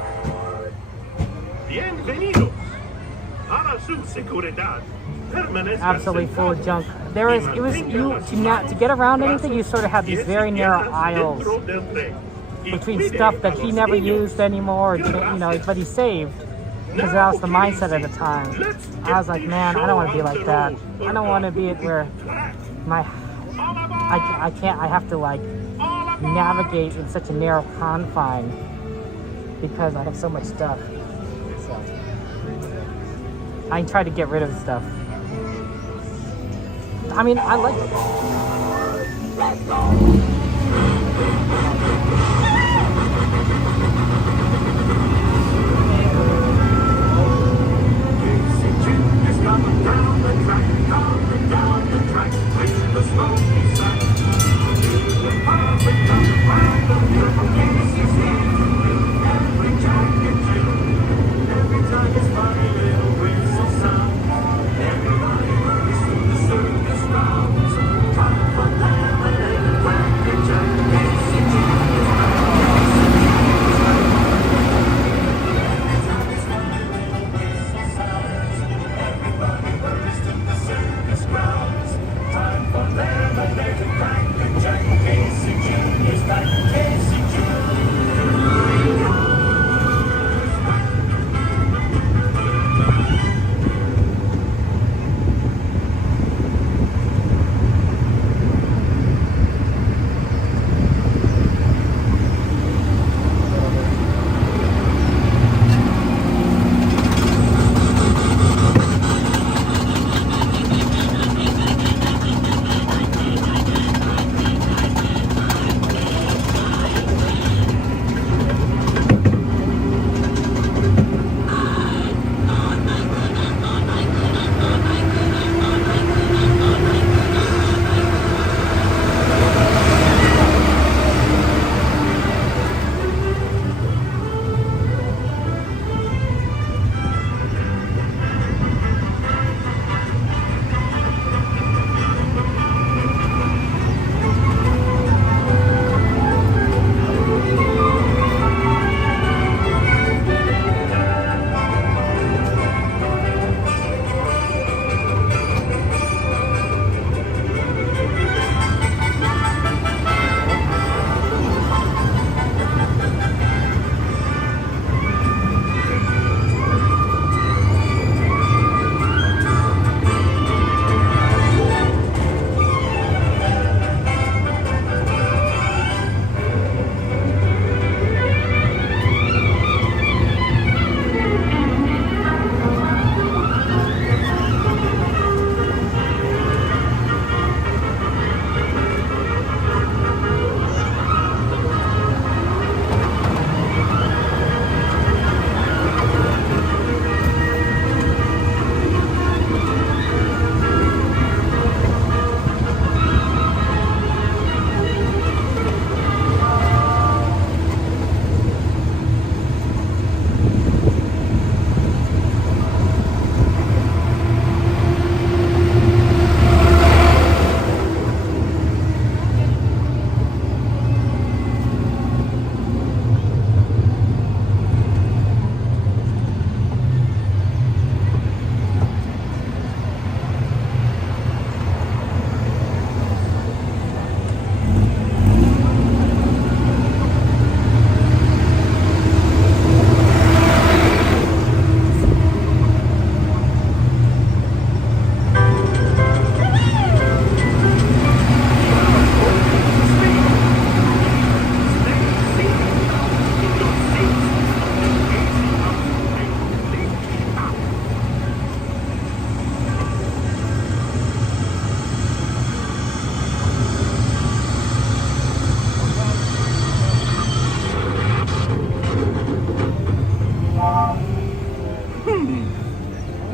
Absolutely full of junk. To get around anything, you sort of have these very narrow aisles between stuff that he never used anymore, or didn't, you know, but he saved, because that was the mindset at the time. I was like, man, I don't want to be like that. I don't want to be where I have to, like, navigate in such a narrow confine because I have so much stuff. So I try to get rid of stuff. I mean, I like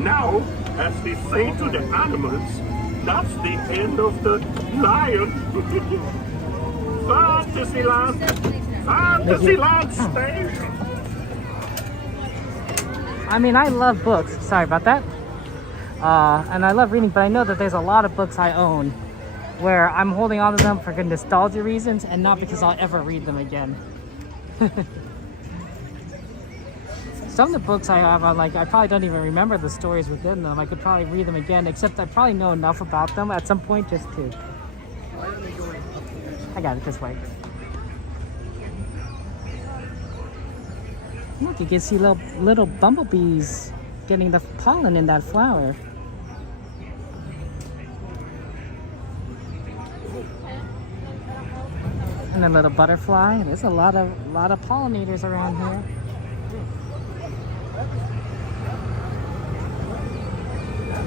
Now, as they say to the animals, that's the end of the lion. Fantasyland! Fantasyland Station! I mean, I love books. Sorry about that. And I love reading, but I know that there's a lot of books I own where I'm holding on to them for good nostalgia reasons and not because I'll ever read them again. Some of the books I have, I probably don't even remember the stories within them. I could probably read them again, except I probably know enough about them at some point just to... I got it this way. Look, you can see little bumblebees getting the pollen in that flower. And a little butterfly. There's a lot of pollinators around here.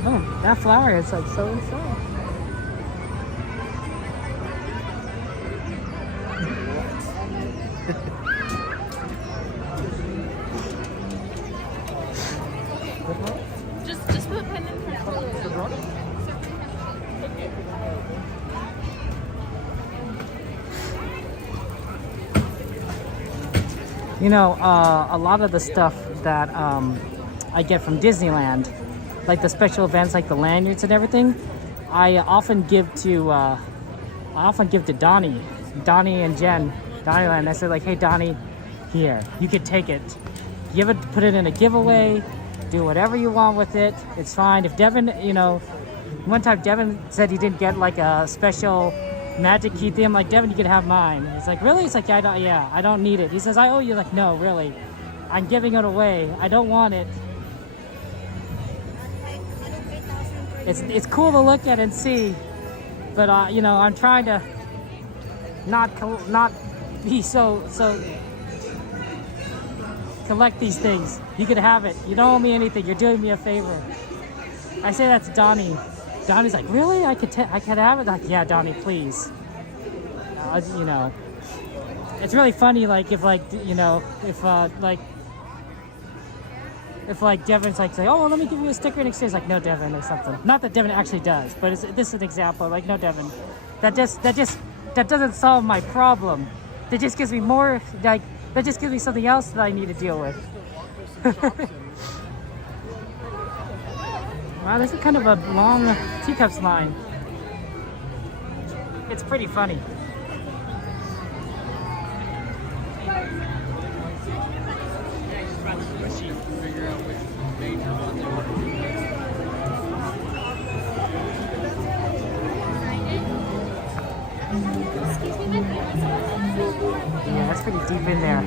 Oh, that flower is like so inside. Just put pen in front of the You know, a lot of the stuff that I get from Disneyland, like the special events, like the lanyards and everything, I often give to Donnie and Jen, Donnieland. I said like, hey Donnie, here, you could take it. Give it, put it in a giveaway, do whatever you want with it. It's fine. If Devin, you know, one time Devin said he didn't get like a special magic key thing. I'm like, Devin, you can have mine. It's like, really? It's like, I don't need it. He says, I owe you. Like, no, really. I'm giving it away. I don't want it. It's cool to look at and see, but you know, I'm trying to not be so collect these things. You can have it. You don't owe me anything. You're doing me a favor. I say that to Donnie. Donnie's like, really? I could have it? Like, yeah, Donnie, please. You know, it's really funny. Like, if like, you know, if Devin's like, say, oh, let me give you a sticker in exchange. Like, no, Devin, or something. Not that Devin actually does, but this is an example. Like, no, Devin, that doesn't solve my problem. That just gives me more, like, that just gives me something else that I need to deal with. Wow, this is kind of a long teacups line. It's pretty funny. Yeah, that's pretty deep in there.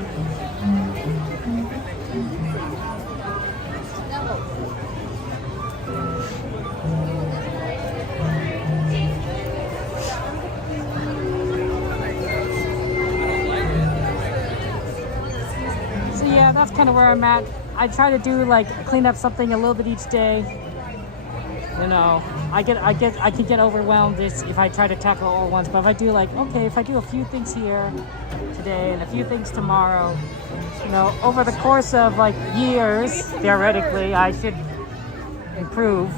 So yeah, that's kind of where I'm at. I try to do like clean up something a little bit each day. You know, I can get overwhelmed if I try to tackle all at once. But if I do like, okay, if I do a few things here today and a few things tomorrow, you know, over the course of like years, theoretically, I should improve.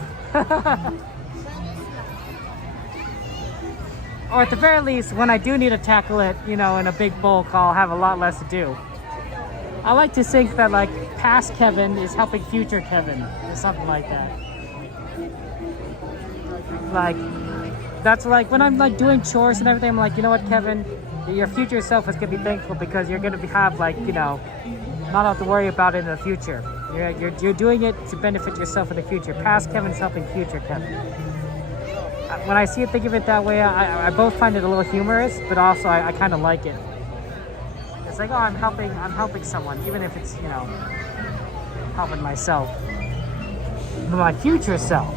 Or at the very least, when I do need to tackle it, you know, in a big bulk, I'll have a lot less to do. I like to think that like past Kevin is helping future Kevin or something like that. Like, that's like when I'm like doing chores and everything, I'm like, you know what, Kevin, your future self is gonna be thankful because you're gonna have like, you know, not have to worry about it in the future. You're doing it to benefit yourself in the future. Past Kevin's helping future Kevin. When I see it, think of it that way, I both find it a little humorous, but also I kind of like it. It's like, oh, I'm helping someone, even if it's, you know, helping myself. But my future self.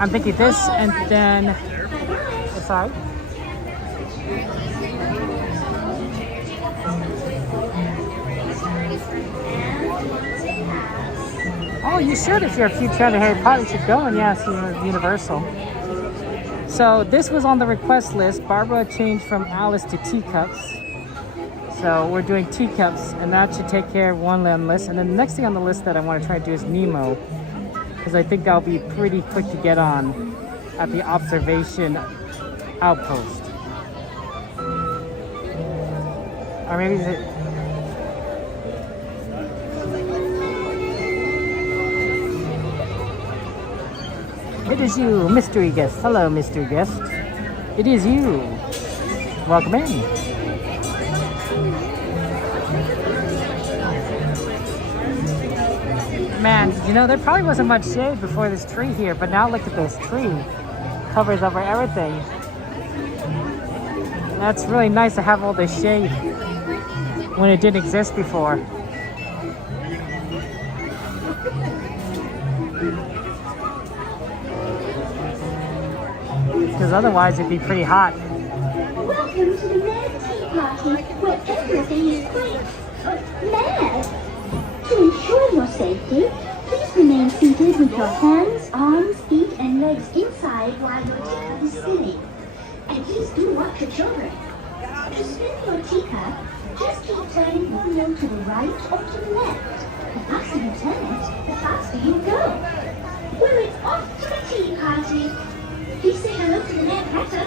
I'm thinking this, and then sorry. Oh, you should if you're a future fan of Harry Potter. You should go, and yes, Universal. So this was on the request list. Barbara changed from Alice to Teacups. So we're doing teacups, and that should take care of one on the list. And then the next thing on the list that I want to try to do is Nemo, because I think that'll be pretty quick to get on at the observation outpost. Or maybe it is you, mystery guest. Hello, mystery guest. It is you. Welcome in. Man, you know, there probably wasn't much shade before this tree here, but now look at this tree. Covers over everything. That's really nice to have all this shade when it didn't exist before. Because otherwise it'd be pretty hot. Welcome to the Mad Tea Party, where everything is great. Mad! To ensure your safety, please remain seated with your hands, arms, feet, and legs inside while your teacup is spinning. And please do watch your children. To spin your teacup, just keep turning the wheel to the right or to the left. The faster you turn it, the faster you go. Well, it's off to the tea party. Please say hello to the Mad Hatter.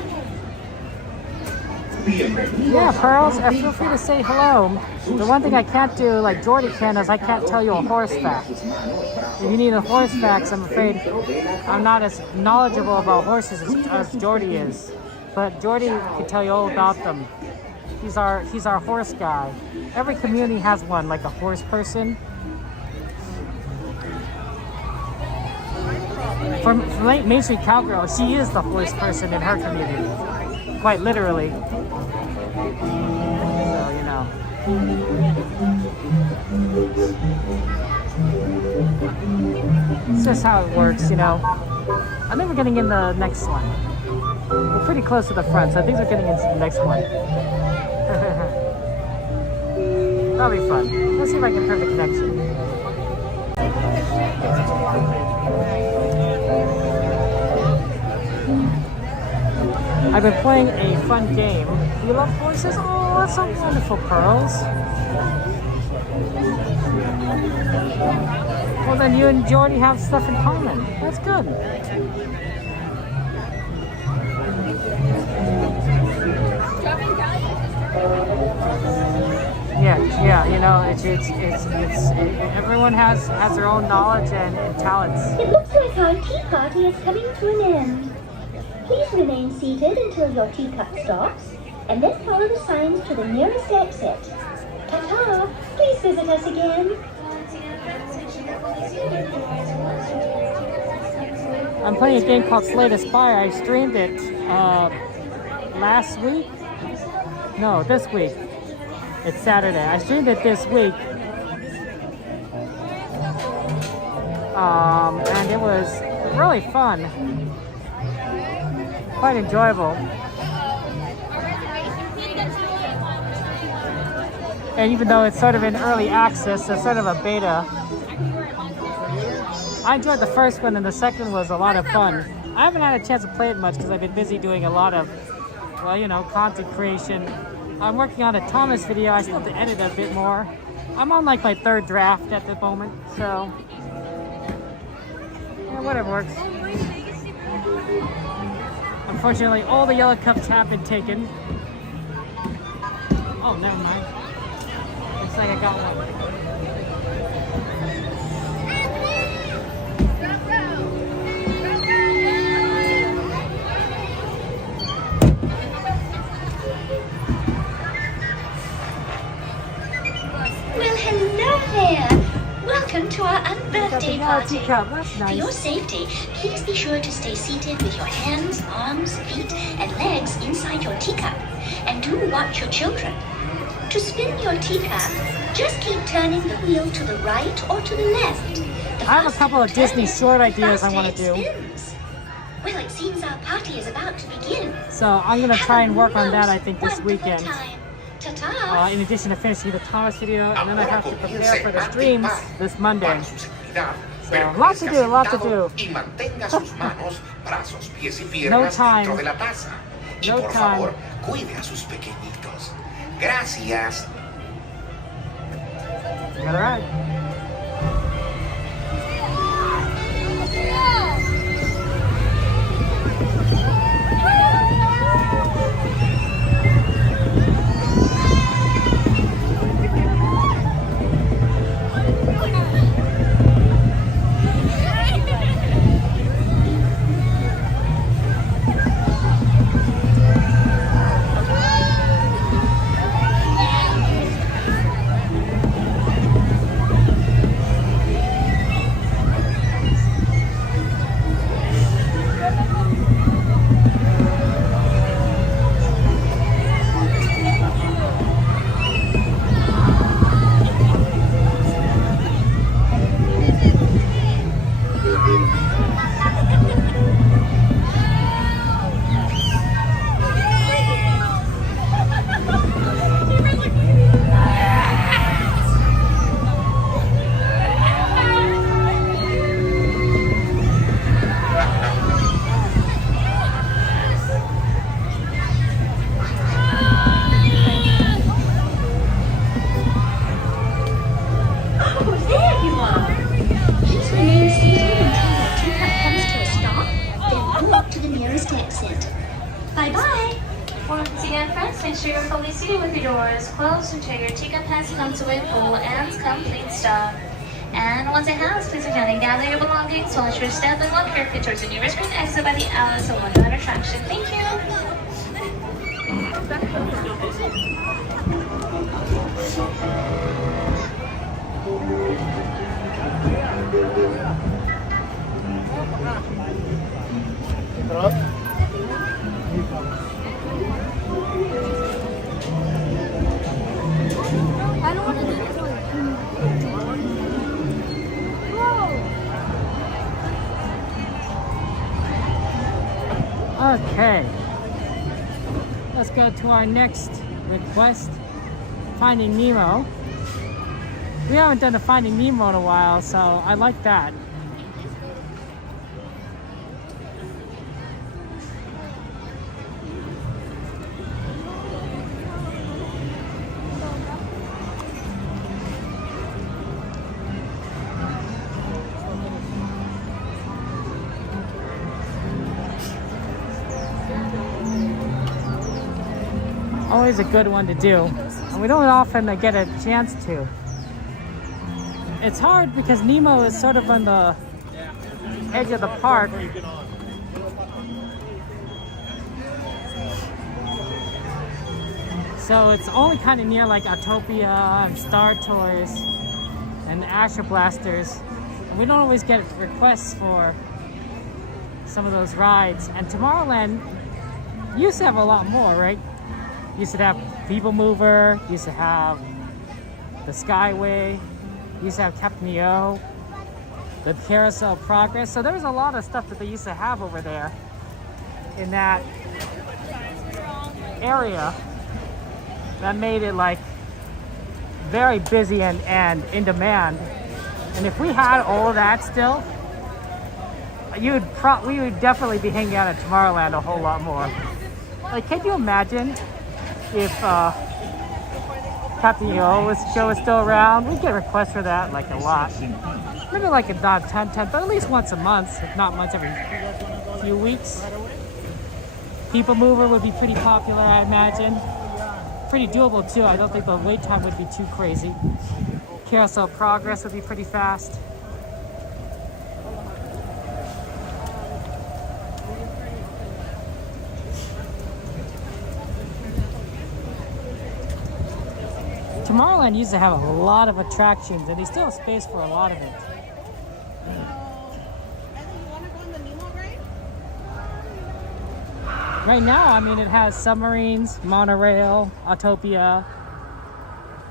Yeah, Pearls, feel free to say hello. The one thing I can't do, like Jordy can, is I can't tell you a horse fact. If you need a horse facts, I'm afraid I'm not as knowledgeable about horses as Jordy is. But Jordy can tell you all about them. He's our horse guy. Every community has one, like a horse person. For Main Street Cowgirl, she is the horse person in her community. Quite literally. So, you know. It's just how it works, you know. I think we're getting in the next one. We're pretty close to the front, so I think we're getting into the next one. That'll be fun. Let's see if I can turn the connection. I've been playing a fun game. Do you love horses? Oh, that's so wonderful, Pearls. Well, then you and Jordy have stuff in common. That's good. Yeah, you know, it's everyone has their own knowledge and talents. It looks like our tea party is coming to an end. Please remain seated until your teacup stops, and then follow the signs to the nearest exit. Ta-ta! Please visit us again. I'm playing a game called Slay the Spire. I streamed it last week. No, this week. It's Saturday. I streamed it this week. And it was really fun. Quite enjoyable. And even though it's sort of in early access, it's sort of a beta. I enjoyed the first one, and the second was a lot of fun. I haven't had a chance to play it much because I've been busy doing a lot of, well, you know, content creation. I'm working on a Thomas video. I still have to edit a bit more. I'm on like my third draft at the moment, so yeah, whatever works. Unfortunately, all the yellow cups have been taken. Oh, never mind. Looks like I got one. Well, hello there. Welcome to our unbirthday party. That's nice. For your safety, please be sure to stay seated with your hands, arms, feet, and legs inside your teacup. And do watch your children. To spin your teacup, just keep turning the wheel to the right or to the left. I have a couple of Disney short ideas I want to do. Well, it seems our party is about to begin. So I'm going to try and work on that, I think, this weekend. Ta-ta. In addition to finishing the Thomas video, and then I have to prepare for the streams this Monday. So, lots to do, lots to do. No time. No time. Cuide a sus pequeñitos. Gracias. All right. Bye-bye. Once again, friends, make sure you're fully seated with your doors closed until your teacup has come to a full and complete stop. And once it has, please again gather your belongings while you're stepping walk carefully towards the nearest green exit by the Alice in Wonderland attraction. Thank you. I don't want to do this one. Okay. Let's go to our next request, Finding Nemo. We haven't done a Finding Nemo in a while, so I like that. Always a good one to do, and we don't often get a chance to. It's hard because Nemo is sort of on the edge of the park. So it's only kind of near like Autopia and Star Tours and Asher Blasters. And we don't always get requests for some of those rides. And Tomorrowland used to have a lot more, right? Used to have People Mover, used to have the Skyway, used to have Captain EO, the Carousel Progress. So there was a lot of stuff that they used to have over there in that area that made it like very busy and in demand. And if we had all of that still, we would definitely be hanging out at Tomorrowland a whole lot more. Like, can you imagine if Captain EO show was still around? We'd get requests for that like a lot. Maybe like not 10, but at least once a month, if not once every few weeks. People Mover would be pretty popular, I imagine. Pretty doable too. I don't think the wait time would be too crazy. Carousel Progress would be pretty fast. Tomorrowland used to have a lot of attractions, and they still have space for a lot of it. Right now, I mean, it has submarines, monorail, Autopia.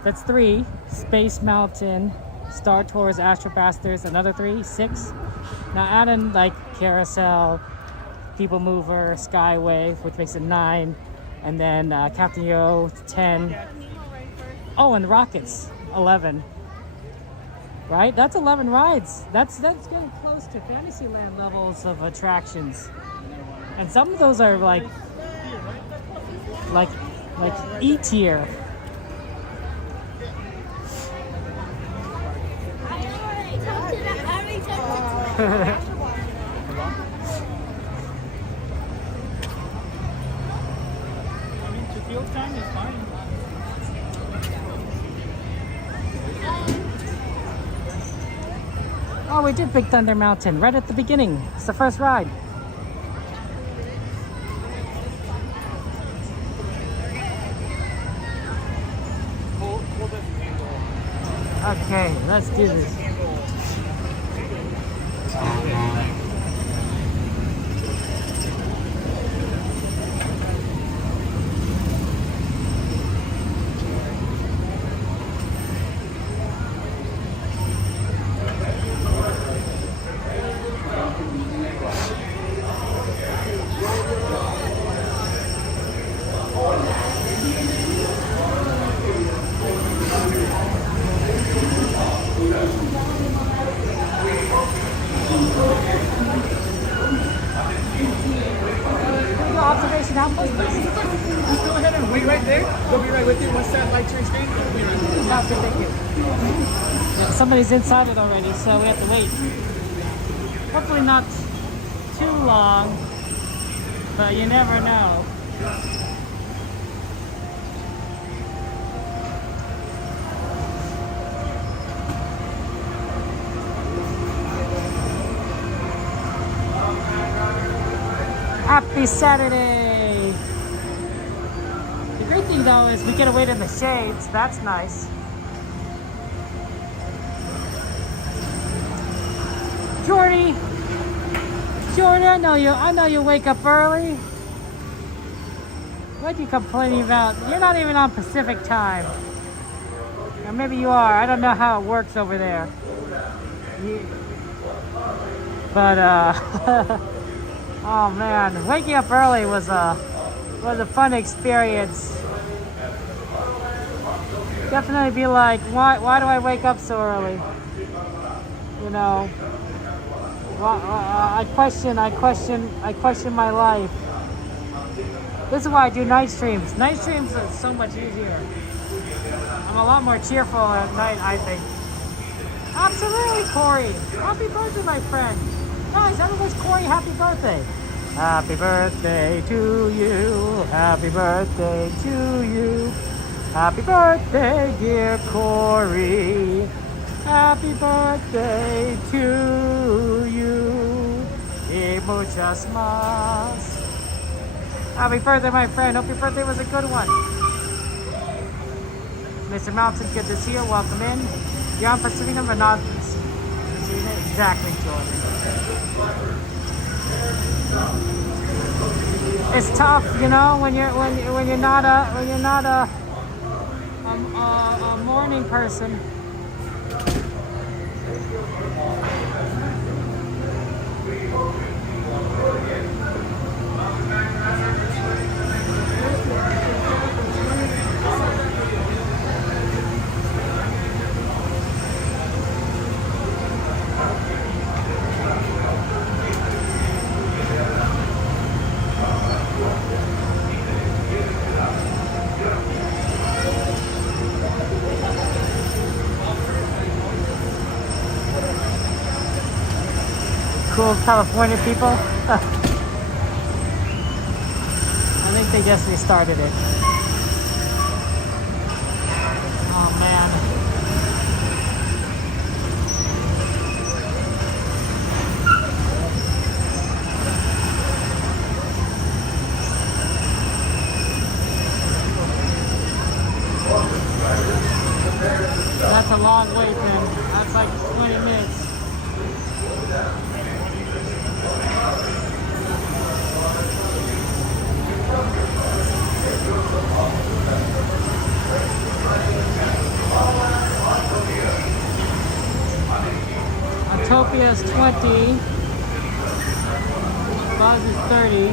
That's 3. Space Mountain, Star Tours, Astro Blasters, another 3, 6. Now add in like Carousel, People Mover, Skyway, which makes it 9. And then Captain EO, 10. Oh, and Rockets, 11. Right? That's 11 rides. That's getting close to Fantasyland levels of attractions. And some of those are like E tier. To kill time is fine. Oh, we did Big Thunder Mountain right at the beginning. It's the first ride. Okay, let's do this. Observation outpost, please. Just go ahead and wait right there. They'll be right with you. Once that light turns green, they'll be right with you. Thank you. Yeah, somebody's inside it already, so we have to wait. Hopefully not too long, but you never know. Happy Saturday! The great thing though is we get to wait in the shades. That's nice. Jordy, I know you wake up early. What are you complaining about? You're not even on Pacific time. Or maybe you are. I don't know how it works over there. Oh man, waking up early was a fun experience. Definitely be like, why do I wake up so early? You know, I question my life. This is why I do night streams. Night streams are so much easier. I'm a lot more cheerful at night, I think. Absolutely, Corey. Happy birthday, my friend. Guys, everyone's Corey, happy birthday. Happy birthday to you. Happy birthday to you. Happy birthday, dear Corey. Happy birthday to you. Y muchas más. Happy birthday, my friend. Hope your birthday was a good one. Mr. Mountain, good to see you. Welcome in. You're on Pacific but not exactly, Jordan. It's tough, you know, when you're not a morning person. Cool California people. I think they just restarted it. Oh man. That's a long wait, man. That's like 20 minutes. Autopia is 20. Buzz is 30.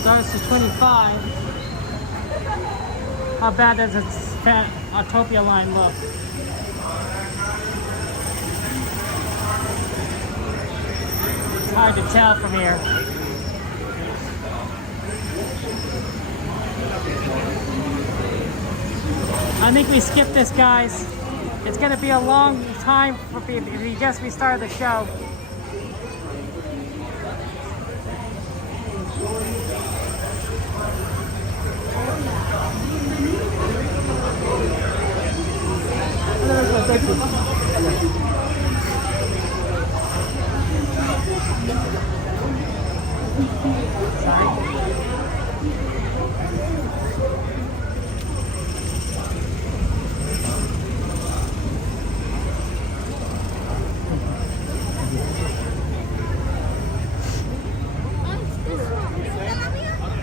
Starts to 25. How bad does its Autopia line look? It's hard to tell from here. I think we skipped this, guys. It's gonna be a long time for people if you just restarted the show. Thank you.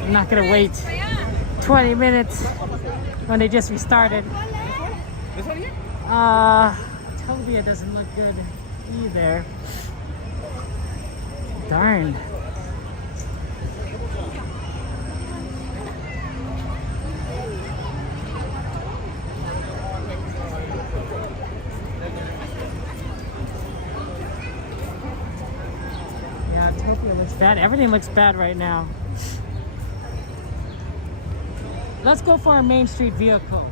I'm not gonna wait 20 minutes when they just restarted. Tobia doesn't look good either. Darn. Yeah, Tobia looks bad. Everything looks bad right now. Let's go for a Main Street vehicle.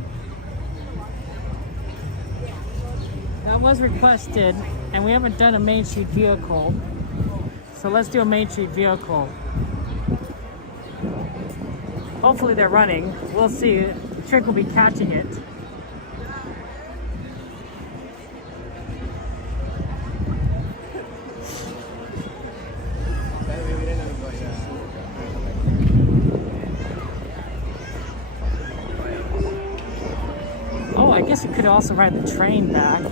That was requested, and we haven't done a Main Street vehicle. So let's do a Main Street vehicle. Hopefully they're running. We'll see. Trick will be catching it. I guess we could also ride the train back,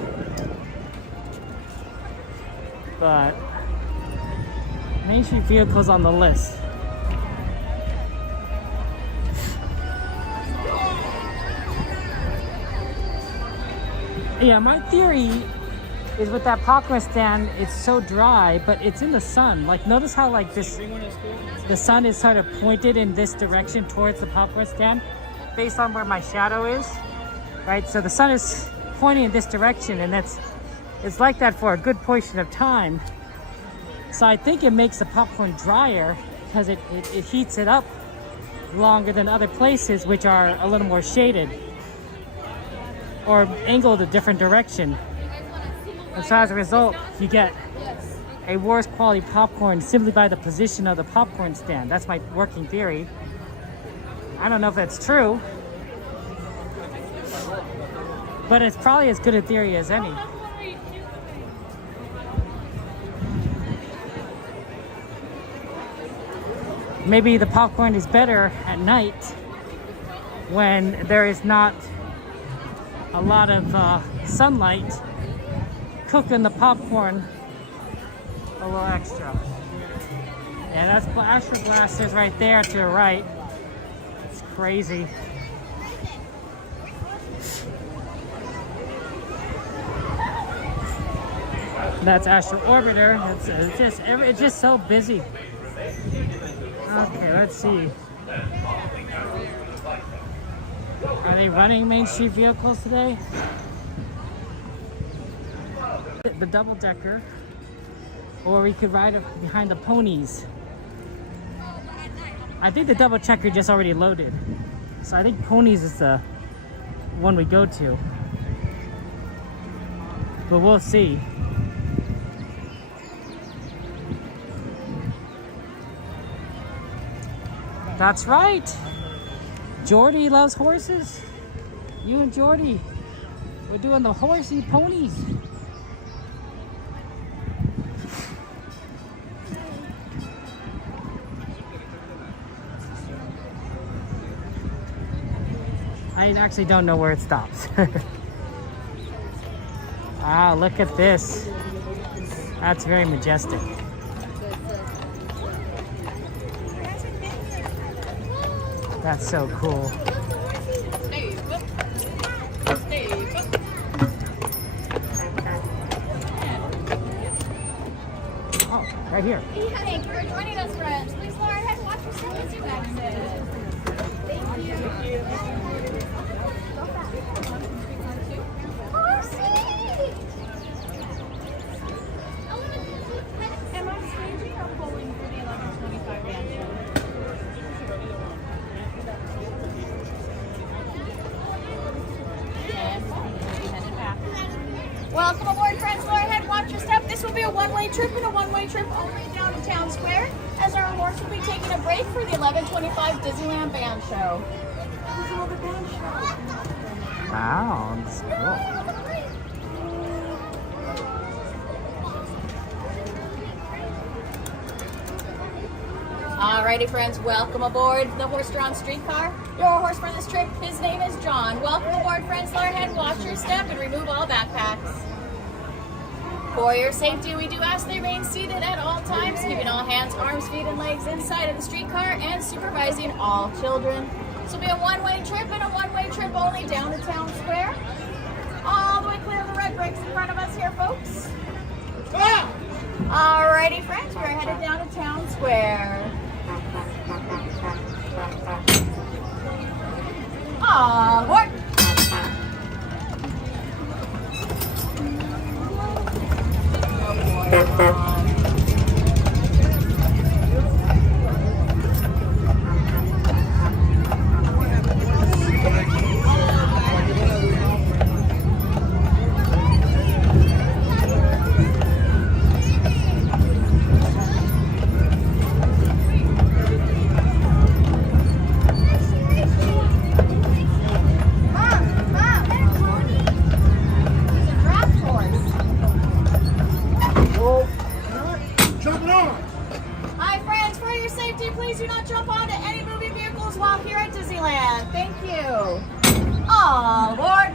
but Main Street vehicles on the list. Yeah, my theory is with that popcorn stand, it's so dry, but it's in the sun. Like, notice how like this, the sun is sort of pointed in this direction towards the popcorn stand, based on where my shadow is. Right, so the sun is pointing in this direction, and it's like that for a good portion of time. So I think it makes the popcorn drier because it heats it up longer than other places which are a little more shaded or angled a different direction. And so as a result, you get a worse quality popcorn simply by the position of the popcorn stand. That's my working theory. I don't know if that's true, but it's probably as good a theory as any. Maybe the popcorn is better at night when there is not a lot of sunlight cooking the popcorn a little extra. Yeah, that's Astro Blasters right there to the right. It's crazy. That's Astro Orbiter. It's just so busy. Okay, let's see. Are they running Main Street vehicles today? The double decker, or we could ride behind the ponies. I think the double checker just already loaded, so I think ponies is the one we go to. But we'll see. That's right. Jordy loves horses. You and Jordy, we're doing the horsey ponies. I actually don't know where it stops. Wow, look at this. That's very majestic. That's so cool. Oh, right here. Thank you for joining us, friends. Please go ahead and watch your service you exit. Thank you. Am I staging or pulling for the 11:25 band? Welcome aboard, friends. Go ahead, watch your step. This will be a one-way trip and a one-way trip only down to Town Square, as our horse will be taking a break for the 11:25 Disneyland Band Show. There's another band show. Wow, that's cool. Alrighty, friends, welcome aboard the horse-drawn streetcar. Your horse for this trip, his name is John. Welcome aboard, friends. Go ahead, watch your step, and remove all backpacks. For your safety, we do ask that you remain seated at all times, keeping all hands, arms, feet, and legs inside of the streetcar and supervising all children. This will be a one-way trip and a one-way trip only down to Town Square. All the way clear of the red bricks in front of us here, folks. Alrighty, friends, we're headed down to Town Square. Onward! Hi, friends. For your safety, please do not jump onto any moving vehicles while here at Disneyland. Thank you. All aboard.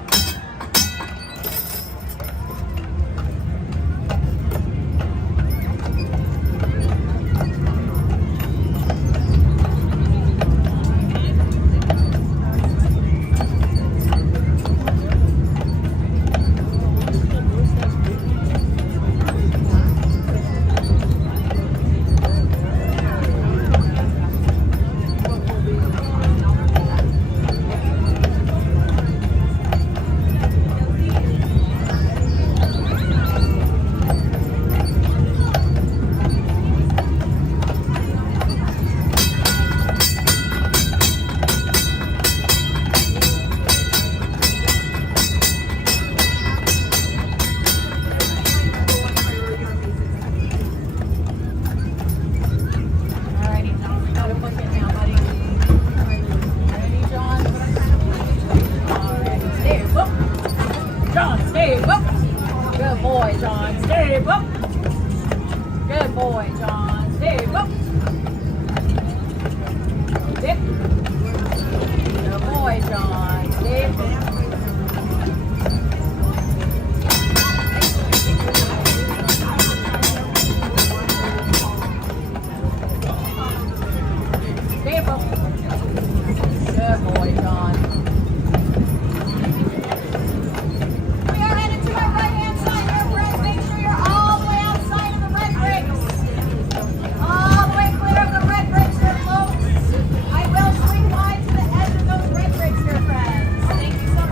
Thank you so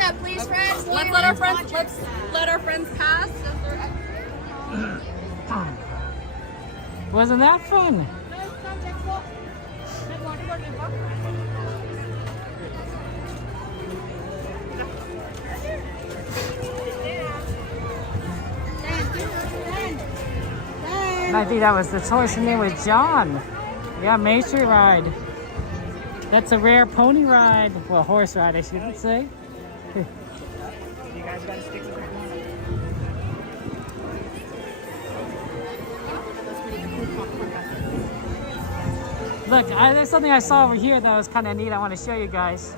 step, please, friends. Let's let our friends pass. Wasn't that fun? And I think that was the horse name was John. Yeah, Main Street ride. That's a rare pony ride. Well, horse ride, I should say. You guys gotta stick with it. Look, there's something I saw over here that was kind of neat. I want to show you guys.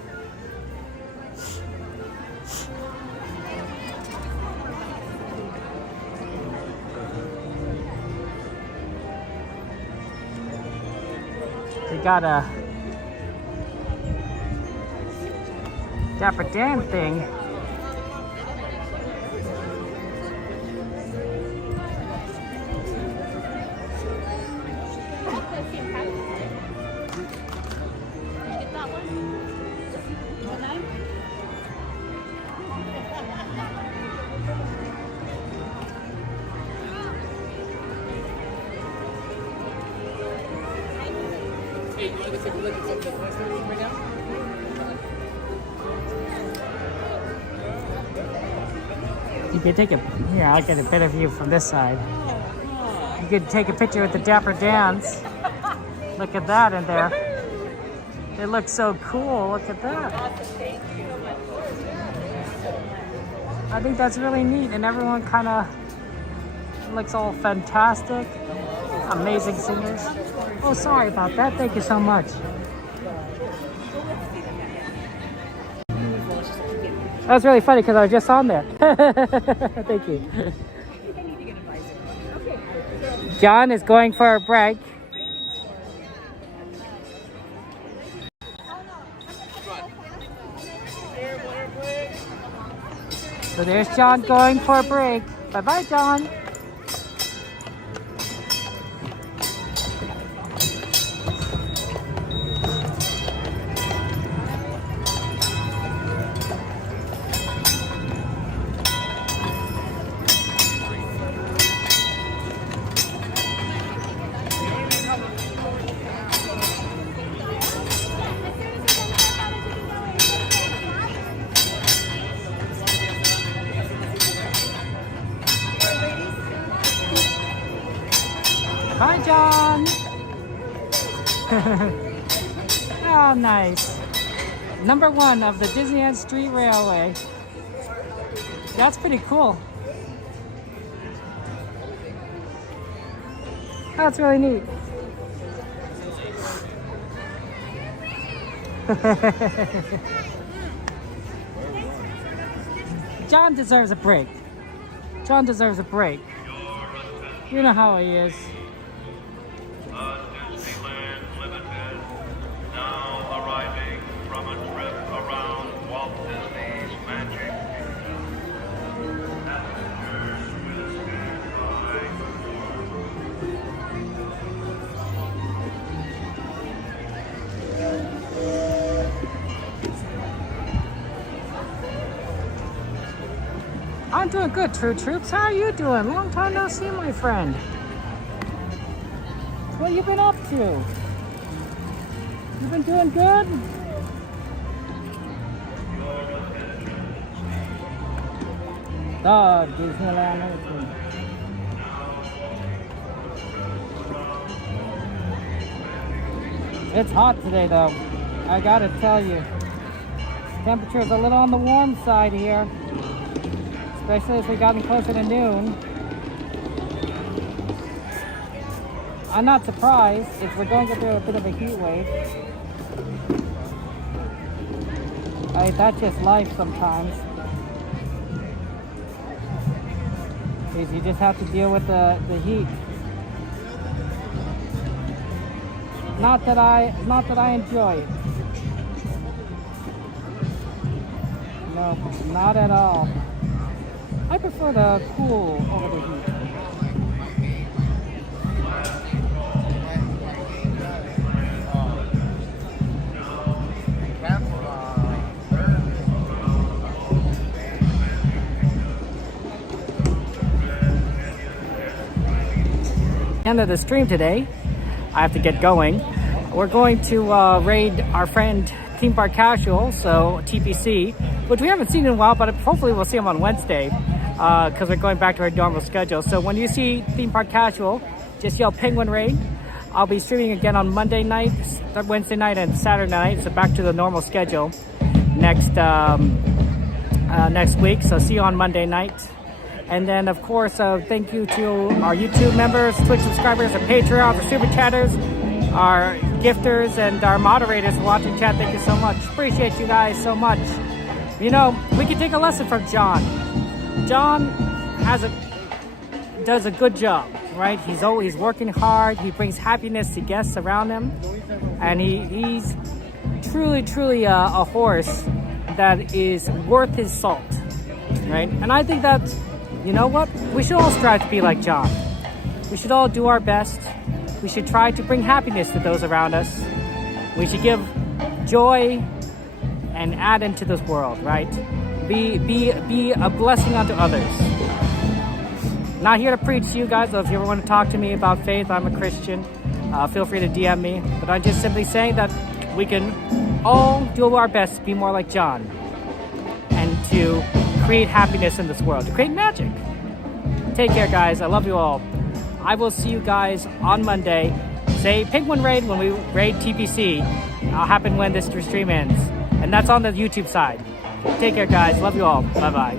They got a Dapper Dan thing. You could take a, here, I'll get a better view from this side. You could take a picture with the Dapper Dans. Look at that in there. It looks so cool, look at that. I think that's really neat, and everyone kind of looks all fantastic. Amazing singers. Oh, sorry about that, thank you so much. That was really funny because I was just on there. Thank you. John is going for a break. So there's John going for a break. Bye-bye, John. Hi, John. Oh, nice. Number 1 of the Disneyland Street Railway. That's pretty cool. That's really neat. John deserves a break. John deserves a break. You know how he is. Disneyland Limited, now arriving from a trip around Walt Disney's Magic Kingdom. Passengers will stand by. I'm doing good, True Troops. How are you doing? Long time no see, my friend. What you been up to? You been doing good? Oh, Disneyland. It's hot today, though. I gotta tell you. Temperature's a little on the warm side here. Especially as we gotten closer to noon. I'm not surprised if we're going through a bit of a heat wave. That's just life sometimes. Because you just have to deal with the heat. Not that I enjoy it. No, not at all. I prefer the cool over the heat. end of the stream today. I have to get going. We're going to raid our friend Theme Park Casual, so TPC, which we haven't seen in a while, but hopefully we'll see him on Wednesday because we're going back to our normal schedule. So when you see Theme Park Casual, just yell Penguin Raid. I'll be streaming again on Monday night, Wednesday night, and Saturday night, so back to the normal schedule next week. So see you on Monday night. And then, of course, thank you to our YouTube members, Twitch subscribers, our Patreons, our Super Chatters, our gifters, and our moderators for watching chat. Thank you so much. Appreciate you guys so much. You know, we can take a lesson from John. John does a good job, right? He's always working hard. He brings happiness to guests around him. And he's truly a horse that is worth his salt, right? And I think that, you know what? We should all strive to be like John. We should all do our best. We should try to bring happiness to those around us. We should give joy and add into this world, right? Be a blessing unto others. Not here to preach to you guys, though. If you ever want to talk to me about faith, I'm a Christian. Feel free to DM me. But I'm just simply saying that we can all do our best to be more like John and to create happiness in this world, to create magic. Take care, guys. I love you all. I will see you guys on Monday. Say Penguin Raid when we raid TPC. It'll happen when this stream ends. And that's on the YouTube side. Take care, guys. Love you all. Bye-bye.